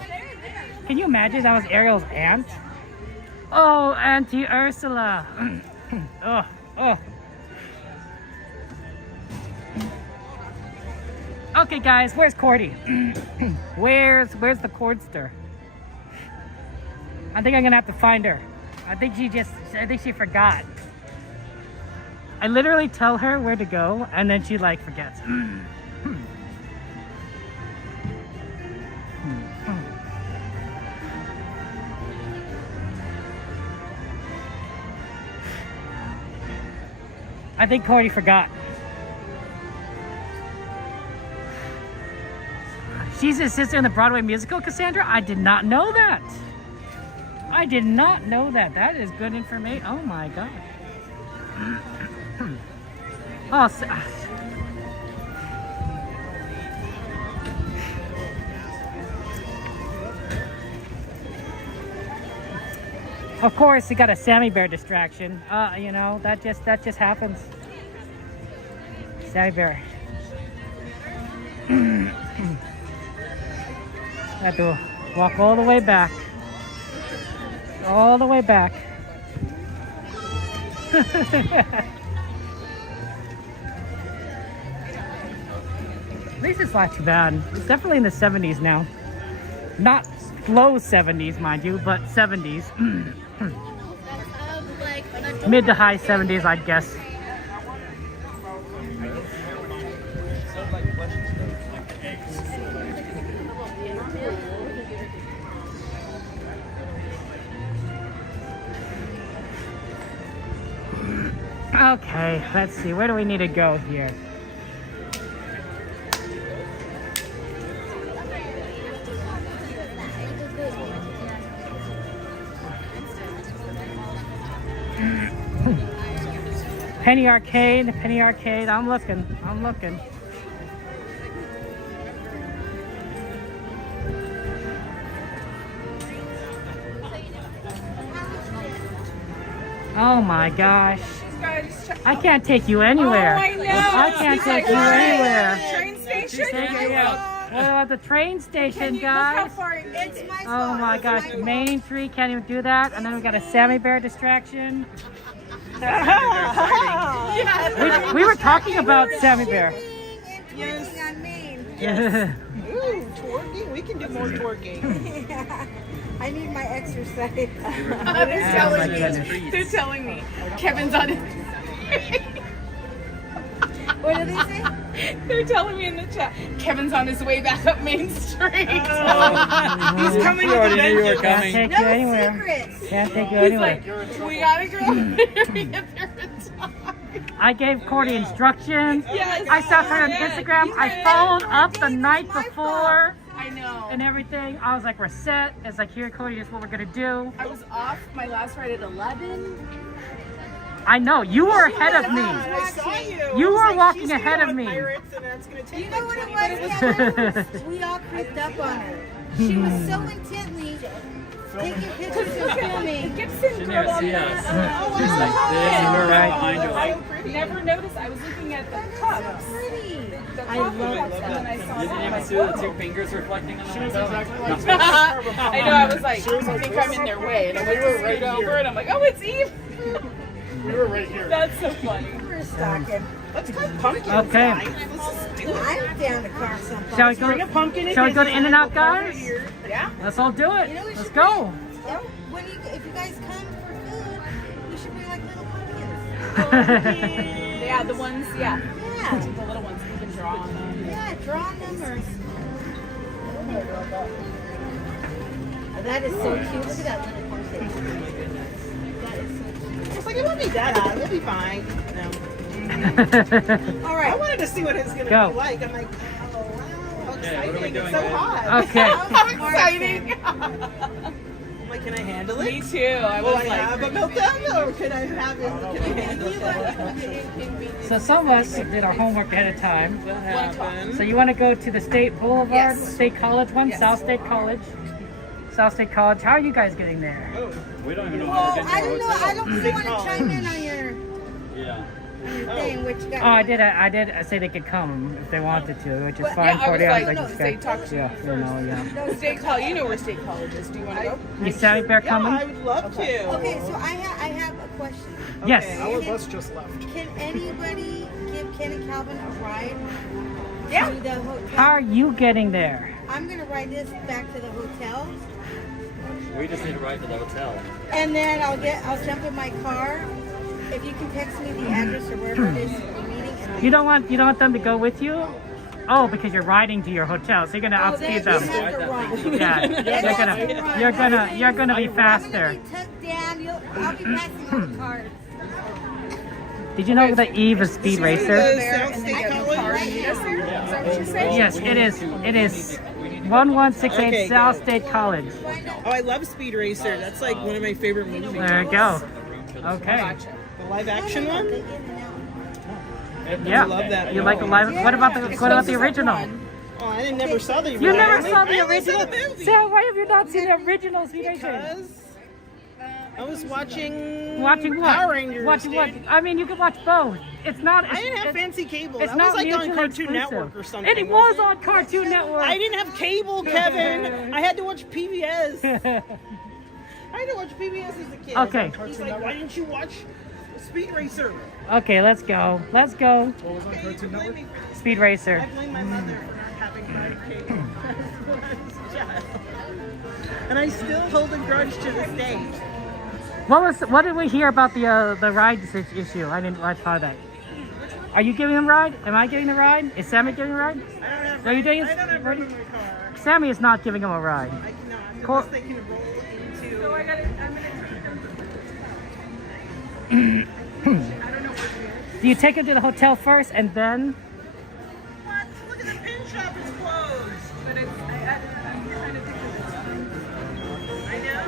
Can you imagine that was Ariel's aunt? Oh, Auntie Ursula. Oh. Okay, guys, where's Cordy? Where's the cordster? I think I'm gonna have to find her. I think she forgot. I literally tell her where to go, and then she like forgets. I think Cordy forgot. She's his sister in the Broadway musical, Cassandra? I did not know that. I did not know that. That is good information. Oh my God. Oh, of course, you got a Sammy Bear distraction. You know, that just happens. Sammy Bear. Had to walk all the way back. All the way back. At least it's not too bad. It's definitely in the 70s now. Not low 70s, mind you, but 70s. Mid to high 70s, I'd guess. Okay, let's see. Where do we need to go here? Penny Arcade, Penny Arcade. I'm looking. I'm looking. Oh my gosh. I can't take you anywhere. Oh, I know. I can't take you anywhere. Train station? What about the train station, guys? It's my Oh my gosh, Main Street, can't even do that. And then we got a Sammy Bear distraction. Yes. We were talking about Sammy Bear. Yes. Yes. Ooh, twerking? We can do more twerking. I need my exercise. They're telling me. Kevin's on it. What do they say? They're telling me in the chat. Kevin's on his way back up Main Street. He's coming to the venue. Can't take you anywhere. Can't take you anywhere. Like, we gotta go there and get there in time. I gave Cordy instructions. Yes. I saw her on Instagram. I followed up the night before. I know. And everything. I was like, we're set. It's like, here, Cody, here's what we're gonna do. I was off my last ride at 11. I know, you were ahead of me. I saw you. You were walking ahead of me. You know what it was, Kevin? We all creeped up on her. She was so intently taking pictures and filming. Gibson girl on that. She's like this, and we're right behind her. I never noticed. I was looking at the cups. I love it. that. And I saw You didn't even see the two fingers reflecting on the window? I know, I was like, I think I'm in their way. And we were right over, and I'm like, oh, it's Eve. We were right here. That's so funny. We're stalking. Let's go pumpkin. Okay. I'm down to cross something. Shall we go? Shall we go to In-N-Out, guys? Yeah. Let's all do it. Let's go. If you guys come for food, we should bring like little pumpkins. Yeah, the ones, yeah. Yeah. The little ones, you can draw on them. Yeah, draw on them or... Oh, that is so cute. Look at that little pumpkin. That is so cute. It's like, it won't be that hot. It'll be fine. No. All right. I wanted to see what it's going to Go. be like. I'm like, oh, wow. How exciting. It's so hot. Okay. How exciting. I'm like, can I handle it? Me too. I was like, have a meltdown or can I have it? Can I handle it? So some of us did our homework ahead of time. So you want to go to the State Boulevard, State College one, South State College. South State College. How are you guys getting there? We don't even know Well, how to get I don't know. I don't want to chime in on your thing, which got. Oh, I did say they could come if they wanted to, which is But, fine. yeah, I 40 was hours. like, I no, can they talk to yeah, you know, yeah. No, State College. You know where State College is. Do you want to go? Is Sammy Bear coming? Yeah, I would love to. Okay, so I have a question. Yes. Our bus just left. Can anybody give Ken and Calvin a ride? Yeah. To the hotel? How are you getting there? I'm gonna ride this back to the hotel, We just need to ride to the hotel. and then I'll jump in my car. If you can text me the address or wherever it is we're meeting. And You don't want them to go with you? Oh, because you're riding to your hotel, so you're gonna outspeed them. Yeah, you're gonna be faster. I'm gonna be tucked down. I'll be passing all the cars. Did you know that Eve is speed racer? There and then go to the car and meet us there? Is that what you said? Yes, it is. It is. 1168 Okay, South good. State College. Oh, I love Speed Racer. That's like one of my favorite movies. There you go. Okay. The live action one? Yeah. I love that. You like the live? What about the original? Oh, I never saw the original. You never saw the I only saw original? the movie. Sarah, why have you not seen the original Speed Racer? Because I was watching Watching what? Power Rangers. Watching what? dude. I mean, you can watch both. It's not. I didn't have fancy cable. It's That not was like on mutually Cartoon exclusive. Network or something. It was on Cartoon Network. I didn't have cable, Kevin. I had to watch PBS. I had to watch PBS as a kid. Okay. He's like, why didn't you watch Speed Racer? Okay, let's go. Let's go. What was on Cartoon Network? Speed Racer. I blame my mother for not having cable. When I was a child. And I still hold a grudge to this day. What did we hear about the ride issue? I saw that. Are you giving him a ride? Am I giving a ride? Is Sammy giving a ride? Are you doing? I don't have room in my car. Sammy is not giving him a ride. Unless they can roll into. So I'm gonna. Do you take him to the hotel first and then? What? Look at the pin shop is closed. But it's. I'm trying to think of it. I know.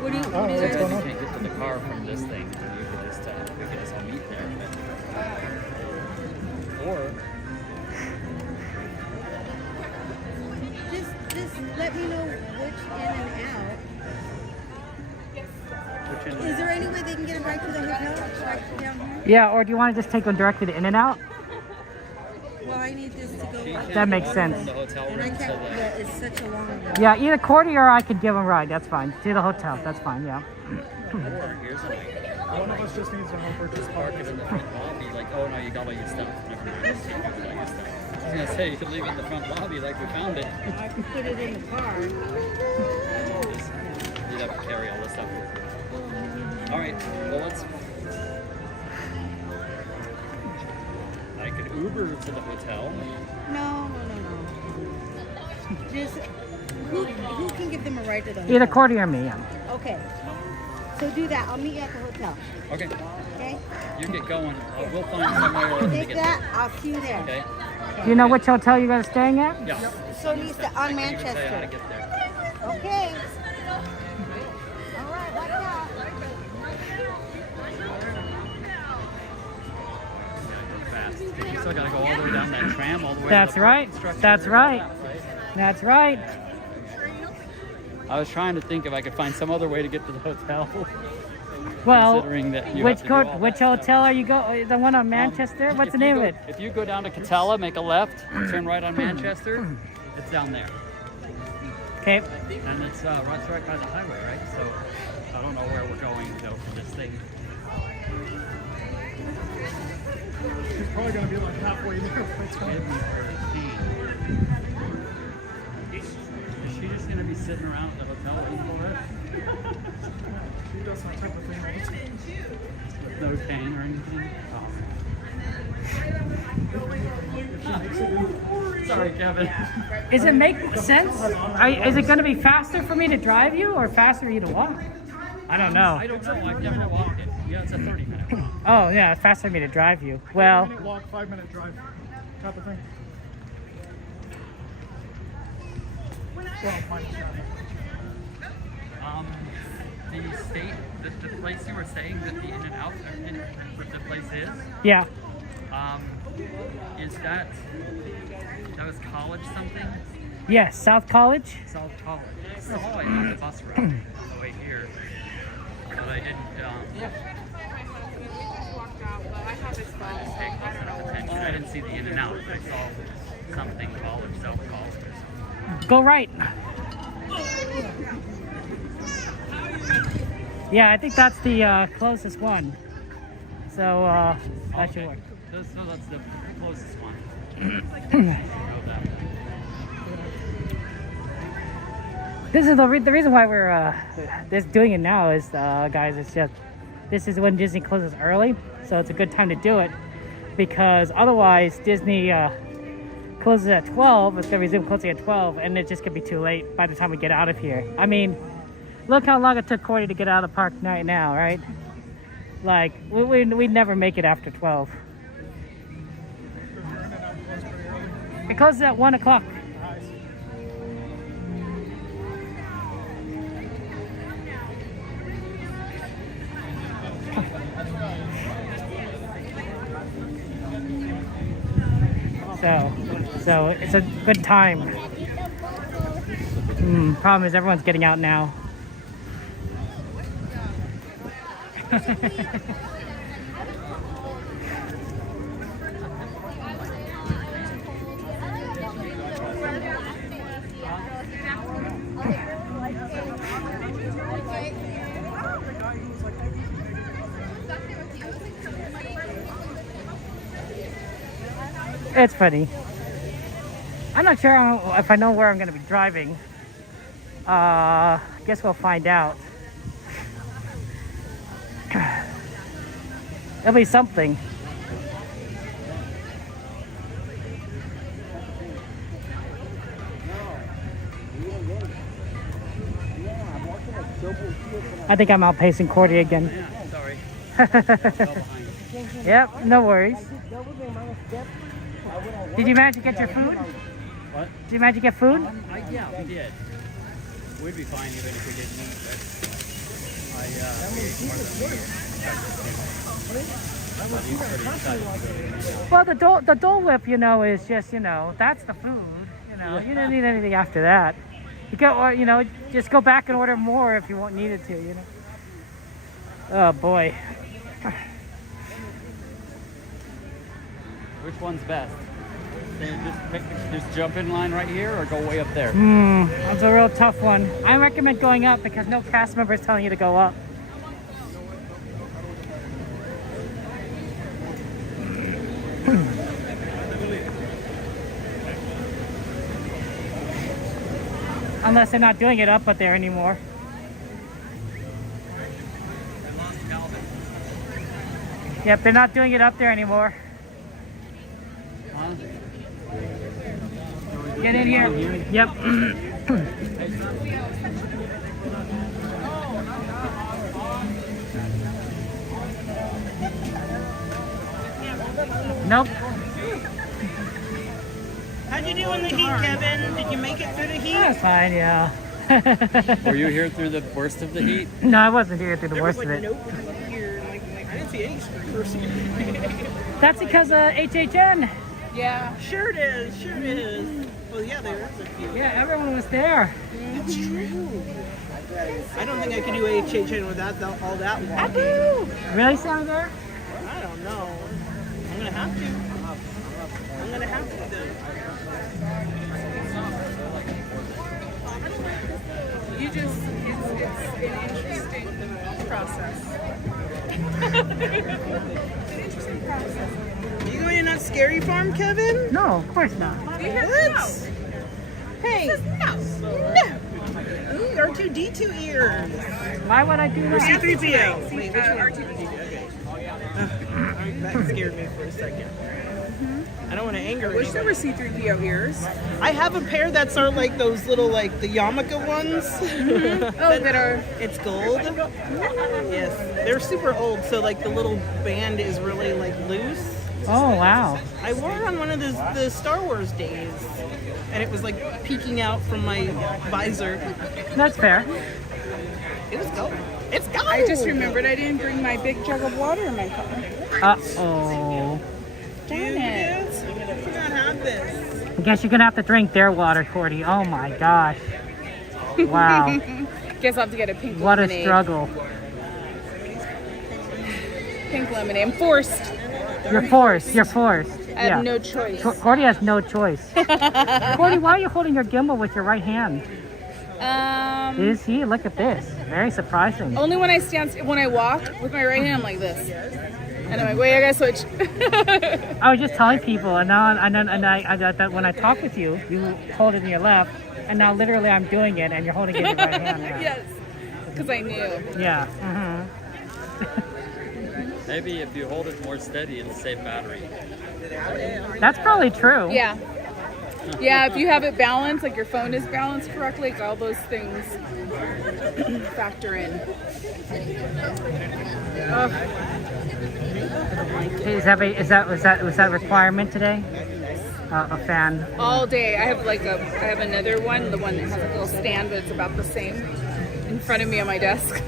What do you? Oh, you can't get to the car from this thing. But you can just we can just all meet there. Or Just let me know which in and out. Is there any way they can get it right to the hotel? Right down here? Yeah, or do you want to just take him directly to In-N-Out? Well, I need this to go. That makes sense. And I can't. Yeah, it's such a long way. Yeah, either Cordy or I could give him a ride. That's fine. To the hotel. That's fine. Yeah. or here's an idea. One of us just needs to help her just park it in the front lobby. Like, oh no, you got all your stuff. Never mind. Just take all your stuff. I was gonna say you could leave it in the front lobby like we found it. I can put it in the car. You'd have to carry all this stuff with you. All right. Well, let's. I could Uber to the hotel. No. Just who can give them a ride to the hotel? Either Cordy or me. Yeah. Okay. So do that. I'll meet you at the hotel. Okay. Okay. You get going. We'll find somewhere to Take get that. there. I'll see you there. Okay. Do you know which hotel you guys are staying at? Yeah. So it's on You can say how to Manchester. get there. Okay. All right. Watch out. Fast. You still gotta go all the way down that tram, all the way. That's to the right. structure. That's right. That's right. I was trying to think if I could find some other way to get to the hotel. Well, Considering that you which have to do all which that. hotel are you go? The one on Manchester? What's the name of it? If you go down to Catella, make a left, turn right on Manchester, it's down there. Okay. And it's right by the highway, right? So I don't know where we're going though for this thing. She's probably gonna be like halfway there. That's fine. Is she just gonna be sitting around at the hotel waiting for us? She does that type of thing. With no cane or anything? Oh. Sorry, Kevin. Does it make sense? Is it going to be faster for me to drive you or faster for you to walk? I don't know. I don't know. I've never walked it. Yeah, it's a 30-minute walk. Oh, yeah, it's faster for me to drive you. Well, 5-minute walk, 5-minute drive type of thing. Well, minus traffic. The state, the place you were saying that the In-N-Out, the place is? yeah. Is that was college something? Yes, South College. South College. So I took the bus route on the way here, but I didn't. Pay close enough attention. I didn't see the In-N-Out. I saw something college, South College. Go right. Yeah, I think that's the closest one. So that should work. So that's the closest one. This is the reason why we're doing it now is guys. It's just this is when Disney closes early, So it's a good time to do it, because otherwise Disney closes at 12. It's going to resume closing at 12, and it just could be too late by the time we get out of here. I mean, look how long it took Cordy to get out of the park right now, right? Like, we'd never make it after 12. It closes at 1 o'clock. So it's a good time. Problem is everyone's getting out now. It's funny. I'm not sure if I know where I'm going to be driving. I guess we'll find out. It'll be something. I think I'm outpacing Cordy again. Sorry. Yep, no worries. Did you manage to get your food? What? Did you manage to get food? Yeah, we did. We'd be fine even if we didn't eat, but Well, the Dole Whip, you know, is just, you know, that's the food. You know, you don't need anything after that. You go, or you know, just go back and order more if you won't need it to. You know. Oh boy. Which one's best? Just jump in line right here or go way up there? That's a real tough one. I recommend going up because no cast member is telling you to go up. Unless they're not doing it up there anymore. Yep, they're not doing it up there anymore. Get in here. Yep. Nope. How'd you do in the heat, Kevin? Did you make it through the heat? That's fine, yeah. Were you here through the worst of the heat? No, I wasn't here through the worst of it. Nope. Here, I didn't see any person. That's because of HHN. Yeah. Sure it is. Sure it is. Well, yeah, there is a few. Yeah, everyone was there. That's true. I don't think I could do HHN without all that walking. Really, Senator? I don't know. I'm gonna have to. I'm gonna have to then. You just, it's an interesting process. An interesting process. Are you going to that scary farm, Kevin? No, of course not. You heard What? Hey. No. Ooh, R2D2 ears. Why would I do Or that? C3PO. Wait, which one? R2D2. Okay. That scared me for a second. I don't want to anger I wish there were C3PO ears. I have a pair that's are like those little, like the yarmulke ones. Oh, that are... It's gold. Yes. They're super old, so like the little band is really like loose. Oh, wow. I wore it on one of the Star Wars days, and it was like peeking out from my visor. That's fair. It was gold. It's gold. I just remembered I didn't bring my big jug of water in my car. Uh-oh. Darn it. I cannot have this. I guess you're going to have to drink their water, Cordy. Oh, my gosh. Wow. Guess I'll have to get a pink What a lemonade. struggle. Pink lemonade. I'm forced. You're forced. You're forced. I have no choice. Cordy has no choice. Cordy, why are you holding your gimbal with your right hand? Is he? Look at this. Very surprising. Only when I walk with my right hand, I'm like this. And I'm like, wait, I gotta switch. I was just telling people, and now that when I talk with you, you hold it in your left, and now literally I'm doing it, and you're holding it in your right hand. Yeah. Yes, because I knew. Yeah. Maybe if you hold it more steady, it'll save battery. That's probably true. Yeah. Yeah, if you have it balanced, like your phone is balanced correctly, like all those things factor in. Hey, was that requirement today? A fan. All day. I have another one, the one that has a little stand, but it's about the same, in front of me on my desk.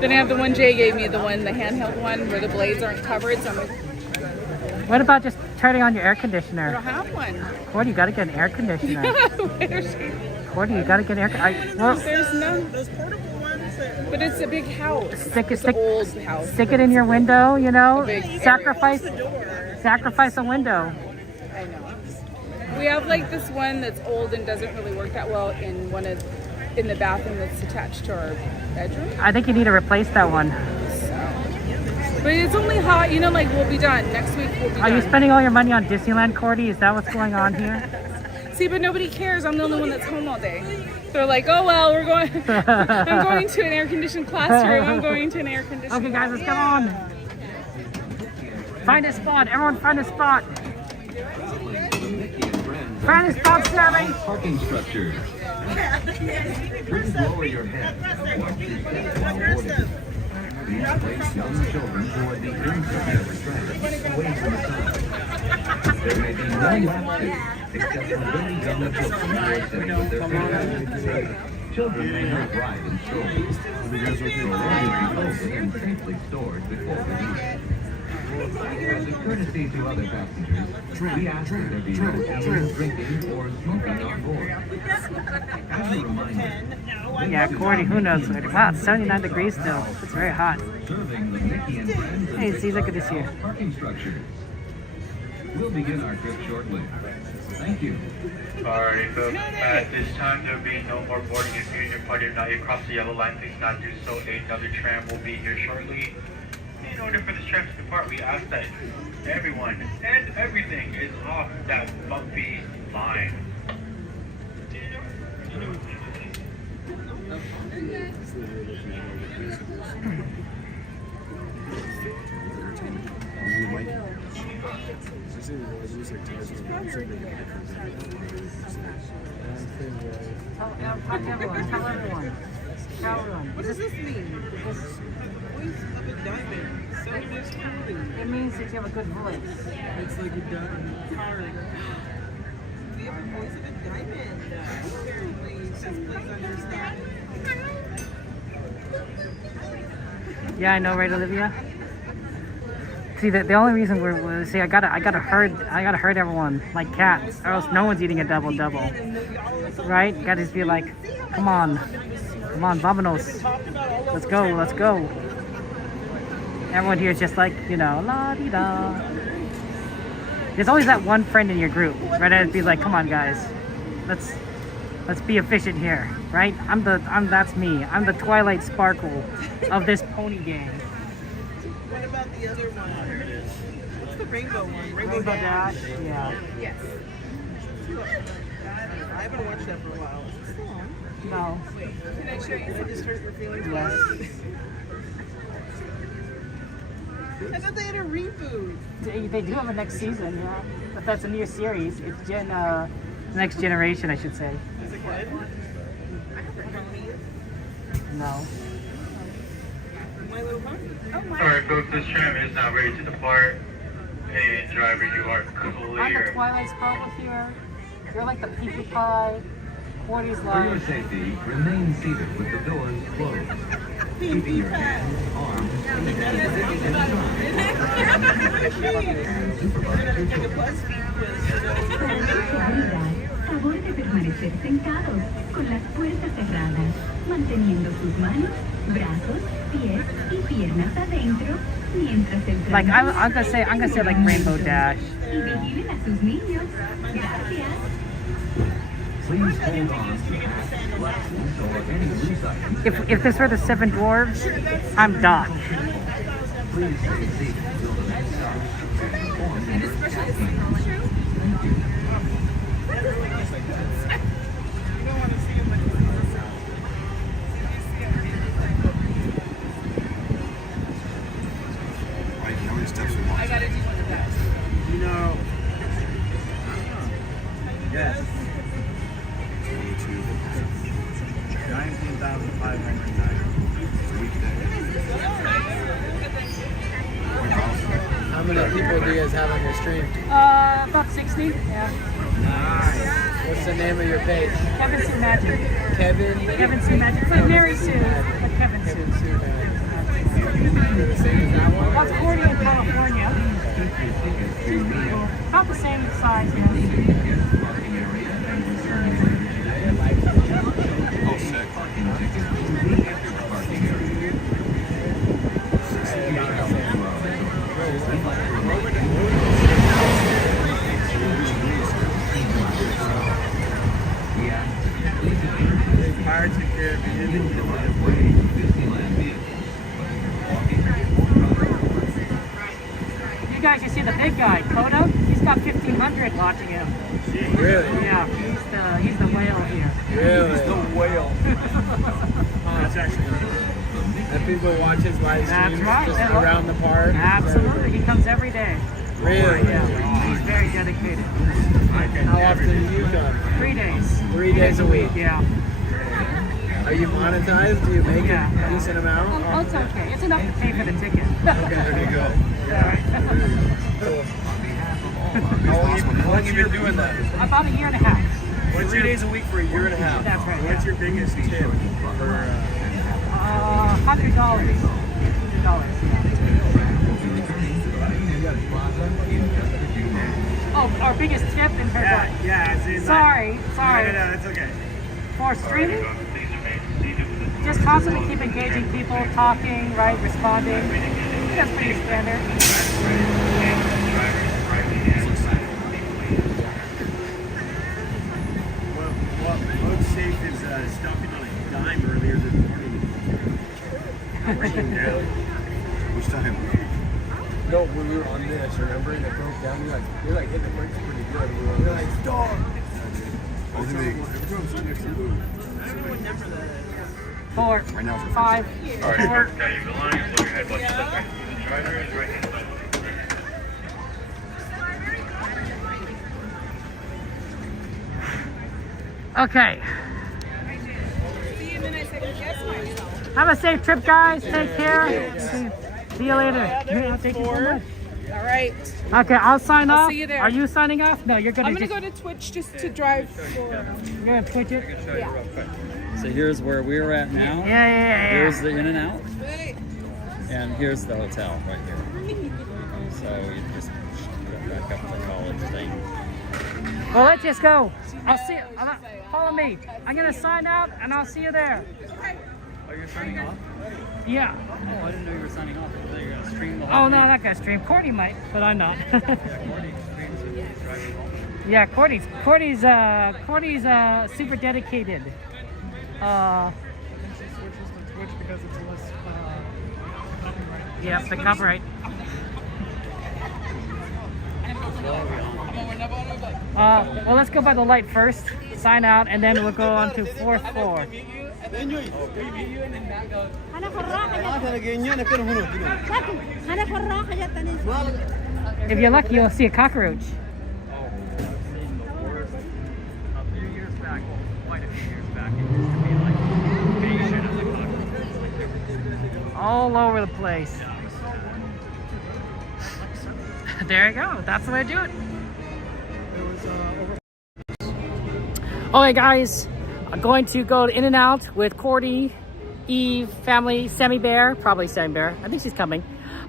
Then I have the one Jay gave me, the handheld one where the blades aren't covered. So I'm like, what about just turning on your air conditioner? I don't have one. Cordy, you gotta get an air conditioner. Cordy, you gotta get an air. There's none. Those portable ones. But it's a big house. It's an old house. Stick it in your window. You know, sacrifice a window. I know. We have like this one that's old and doesn't really work that well in the bathroom that's attached to our bedroom. I think you need to replace that one. But it's only hot, you know, like we'll be done. Next week we'll be done. Are you spending all your money on Disneyland, Cordy? Is that what's going on here? See, but nobody cares. I'm the only one that's home all day. They're like, oh well, I'm going to an air-conditioned classroom. I'm going to an air-conditioned Okay guys, let's get on. Find a spot. Everyone find a spot. Find a spot, Sammy. Parking structures. Please lower your head. Watch the steps while boarding. Please place young children toward the inside of the track, away from the side. There may be no lap except for very young children who are sitting with their parents. Children may not ride in strollers. Strollers should be opened and safely stored before release. As a courtesy to other passengers, we ask that there be no eating, drinking, or smoking on board. As a reminder, Yeah, Cordy, who knows? Wow, it's 79 degrees still. It's very hot. serving the Mickey and Friends Hey, see, look at this here. parking structures. We'll begin our trip shortly. Thank you. Alright, folks. At this time, there will be no more boarding. If you and your party have not yet crossed the yellow line, please not do so. Another tram will be here shortly. In order for this tram to depart, we ask that everyone and everything is off that bumpy line. Tell everyone. What does this mean? Voice of a diamond. So much cooling. It means that you have a good voice. It's like a diamond card. We have a voice of a diamond. Apparently, please understand. Yeah, I know, right, Olivia? See, the only reason we're see, I gotta herd everyone like cats, or else no one's eating a double-double, right? You gotta just be like, come on, vámonos, let's go. Everyone here is just like, you know, la-di-da. There's always that one friend in your group, right? I'd be like, come on, guys, let's be efficient here, right? That's me. I'm the Twilight Sparkle of this pony gang. What about the other one? What's the rainbow one? Rainbow Dash? Yeah. Yes. I haven't watched that for a while. Is it still on? No. Can I show you? Just hurt your feelings. Yes. I thought they had a reboot. They do have a next season, yeah. But that's a new series. It's Next Generation, I should say. Is it good? No. My Little Pony. Oh my. Alright, folks, this tram is now ready to depart. And driver, you are I'm the clear. Twilight Sparkle here. You're like the Pinkie Pie. Cordy's For your like. safety, remain seated with the doors closed. Keeping your hands, arms, feet, and supervise your children. Favor de permanecer sentados, con las puertas cerradas, manteniendo sus manos, brazos, pies y piernas adentro, mientras el Like I'm gonna say like Rainbow Dash. y vigilen a sus niños. Gracias. Please hold on to hats, glasses, or any loose items. If this were the Seven Dwarves, I'm Doc. Please stay seated until the next stop and perform your taxi. your stream? About 60. Yeah. Nice. What's the name of your page? Kevin Sue Magic. Kevin Sue Magic. It's like Mary Sue, but Kevin Sue. The same as that one? That's 40 in California. About the same size, yeah. Oh, sick. Pirates of the Caribbean. You guys, you see the big guy, Kodo? He's got 1,500 watching him. Really? Yeah, he's the whale here. Really? He's the whale. That's actually and people watch his live streams just around the park. Absolutely, he comes every day. Really? Yeah, he's very dedicated. How often do you come? 3 days. 3 days a week? Yeah. Are you monetized? Do you make a decent amount? Oh, it's okay. It's enough to pay for the ticket. Okay, there you go. Cool. How long have you been doing that? About a year and a half. What's 3 days a week for a year and a half? That's right. What's your biggest tip for? $100. Oh, our biggest tip in her life. Yeah. Sorry. No, it's okay. For streaming, just constantly keep engaging people, talking, right, responding. That's pretty standard. Road Safe is stopping on a dime earlier this morning. Breaking down. Which time? No, when we were on this, remember, and it broke down. You're like hitting the brakes pretty good. You're like, stop. I think Four, right now it's 5, All right, 4. okay, you belong. Look ahead, watch the step. Driver is right hand side. Okay. Have a safe trip, guys. Take care. See you later. Yeah, thank you so much. All right. Okay, I'll sign off. see you there. Are you signing off? No, you're gonna. I'm gonna go to Twitch just to drive forward. You're gonna Twitch it. So here's where we're at now. Yeah. Here's the in and out. And here's the hotel right here. So you just go back up to the college thing. Well, let's just go. I'll see you. Follow me. I'm gonna sign out, and I'll see you there. Oh, you're signing off? Yeah. Oh, I didn't know you were signing off. I thought you were gonna stream the whole Oh no, thing. that guy's stream. Courtney might, but I'm not. Yeah, Yeah, Courtney's super dedicated. She switches to Twitch because it's less copyright. Yeah, the copyright. Well, let's go by the light first. Sign out, and then we'll go on to 4th floor. If you're lucky, you'll see a cockroach. All over the place. There you go. That's the way to do it. Okay, guys. I'm going to go to In-N-Out with Cordy, Eve, family, Sammy Bear. Probably Sammy Bear. I think she's coming.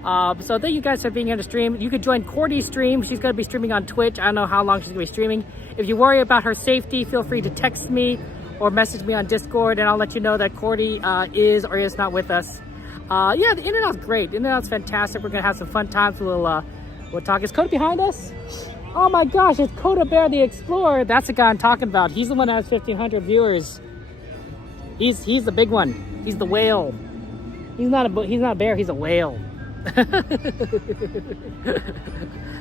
So thank you guys for being here to stream. You could join Cordy's stream. She's going to be streaming on Twitch. I don't know how long she's going to be streaming. If you worry about her safety, feel free to text me or message me on Discord, and I'll let you know that Cordy is or is not with us. Yeah, the In-N-Out's great. In-N-Out's fantastic. We're going to have some fun times. We'll talk. Is Coda behind us? Oh my gosh, it's Coda Bear the Explorer. That's the guy I'm talking about. He's the one that has 1,500 viewers. He's the big one. He's the whale. He's not a bear, he's a whale.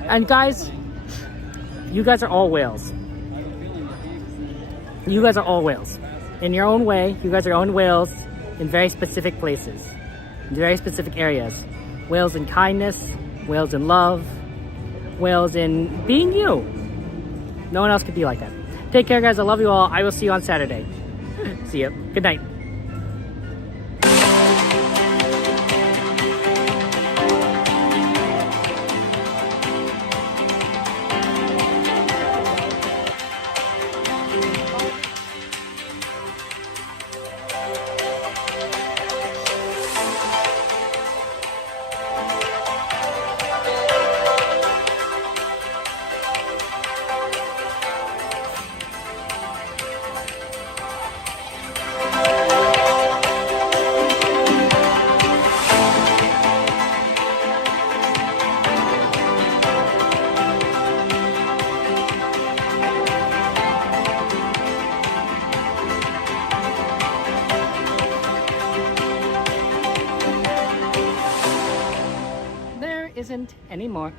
And guys, you guys are all whales. You guys are all whales. In your own way, you guys are own whales in very specific places, in very specific areas. Whales in kindness, whales in love, whales in being you. No one else could be like that. Take care, guys. I love you all. I will see you on Saturday. See you. Good night. anymore.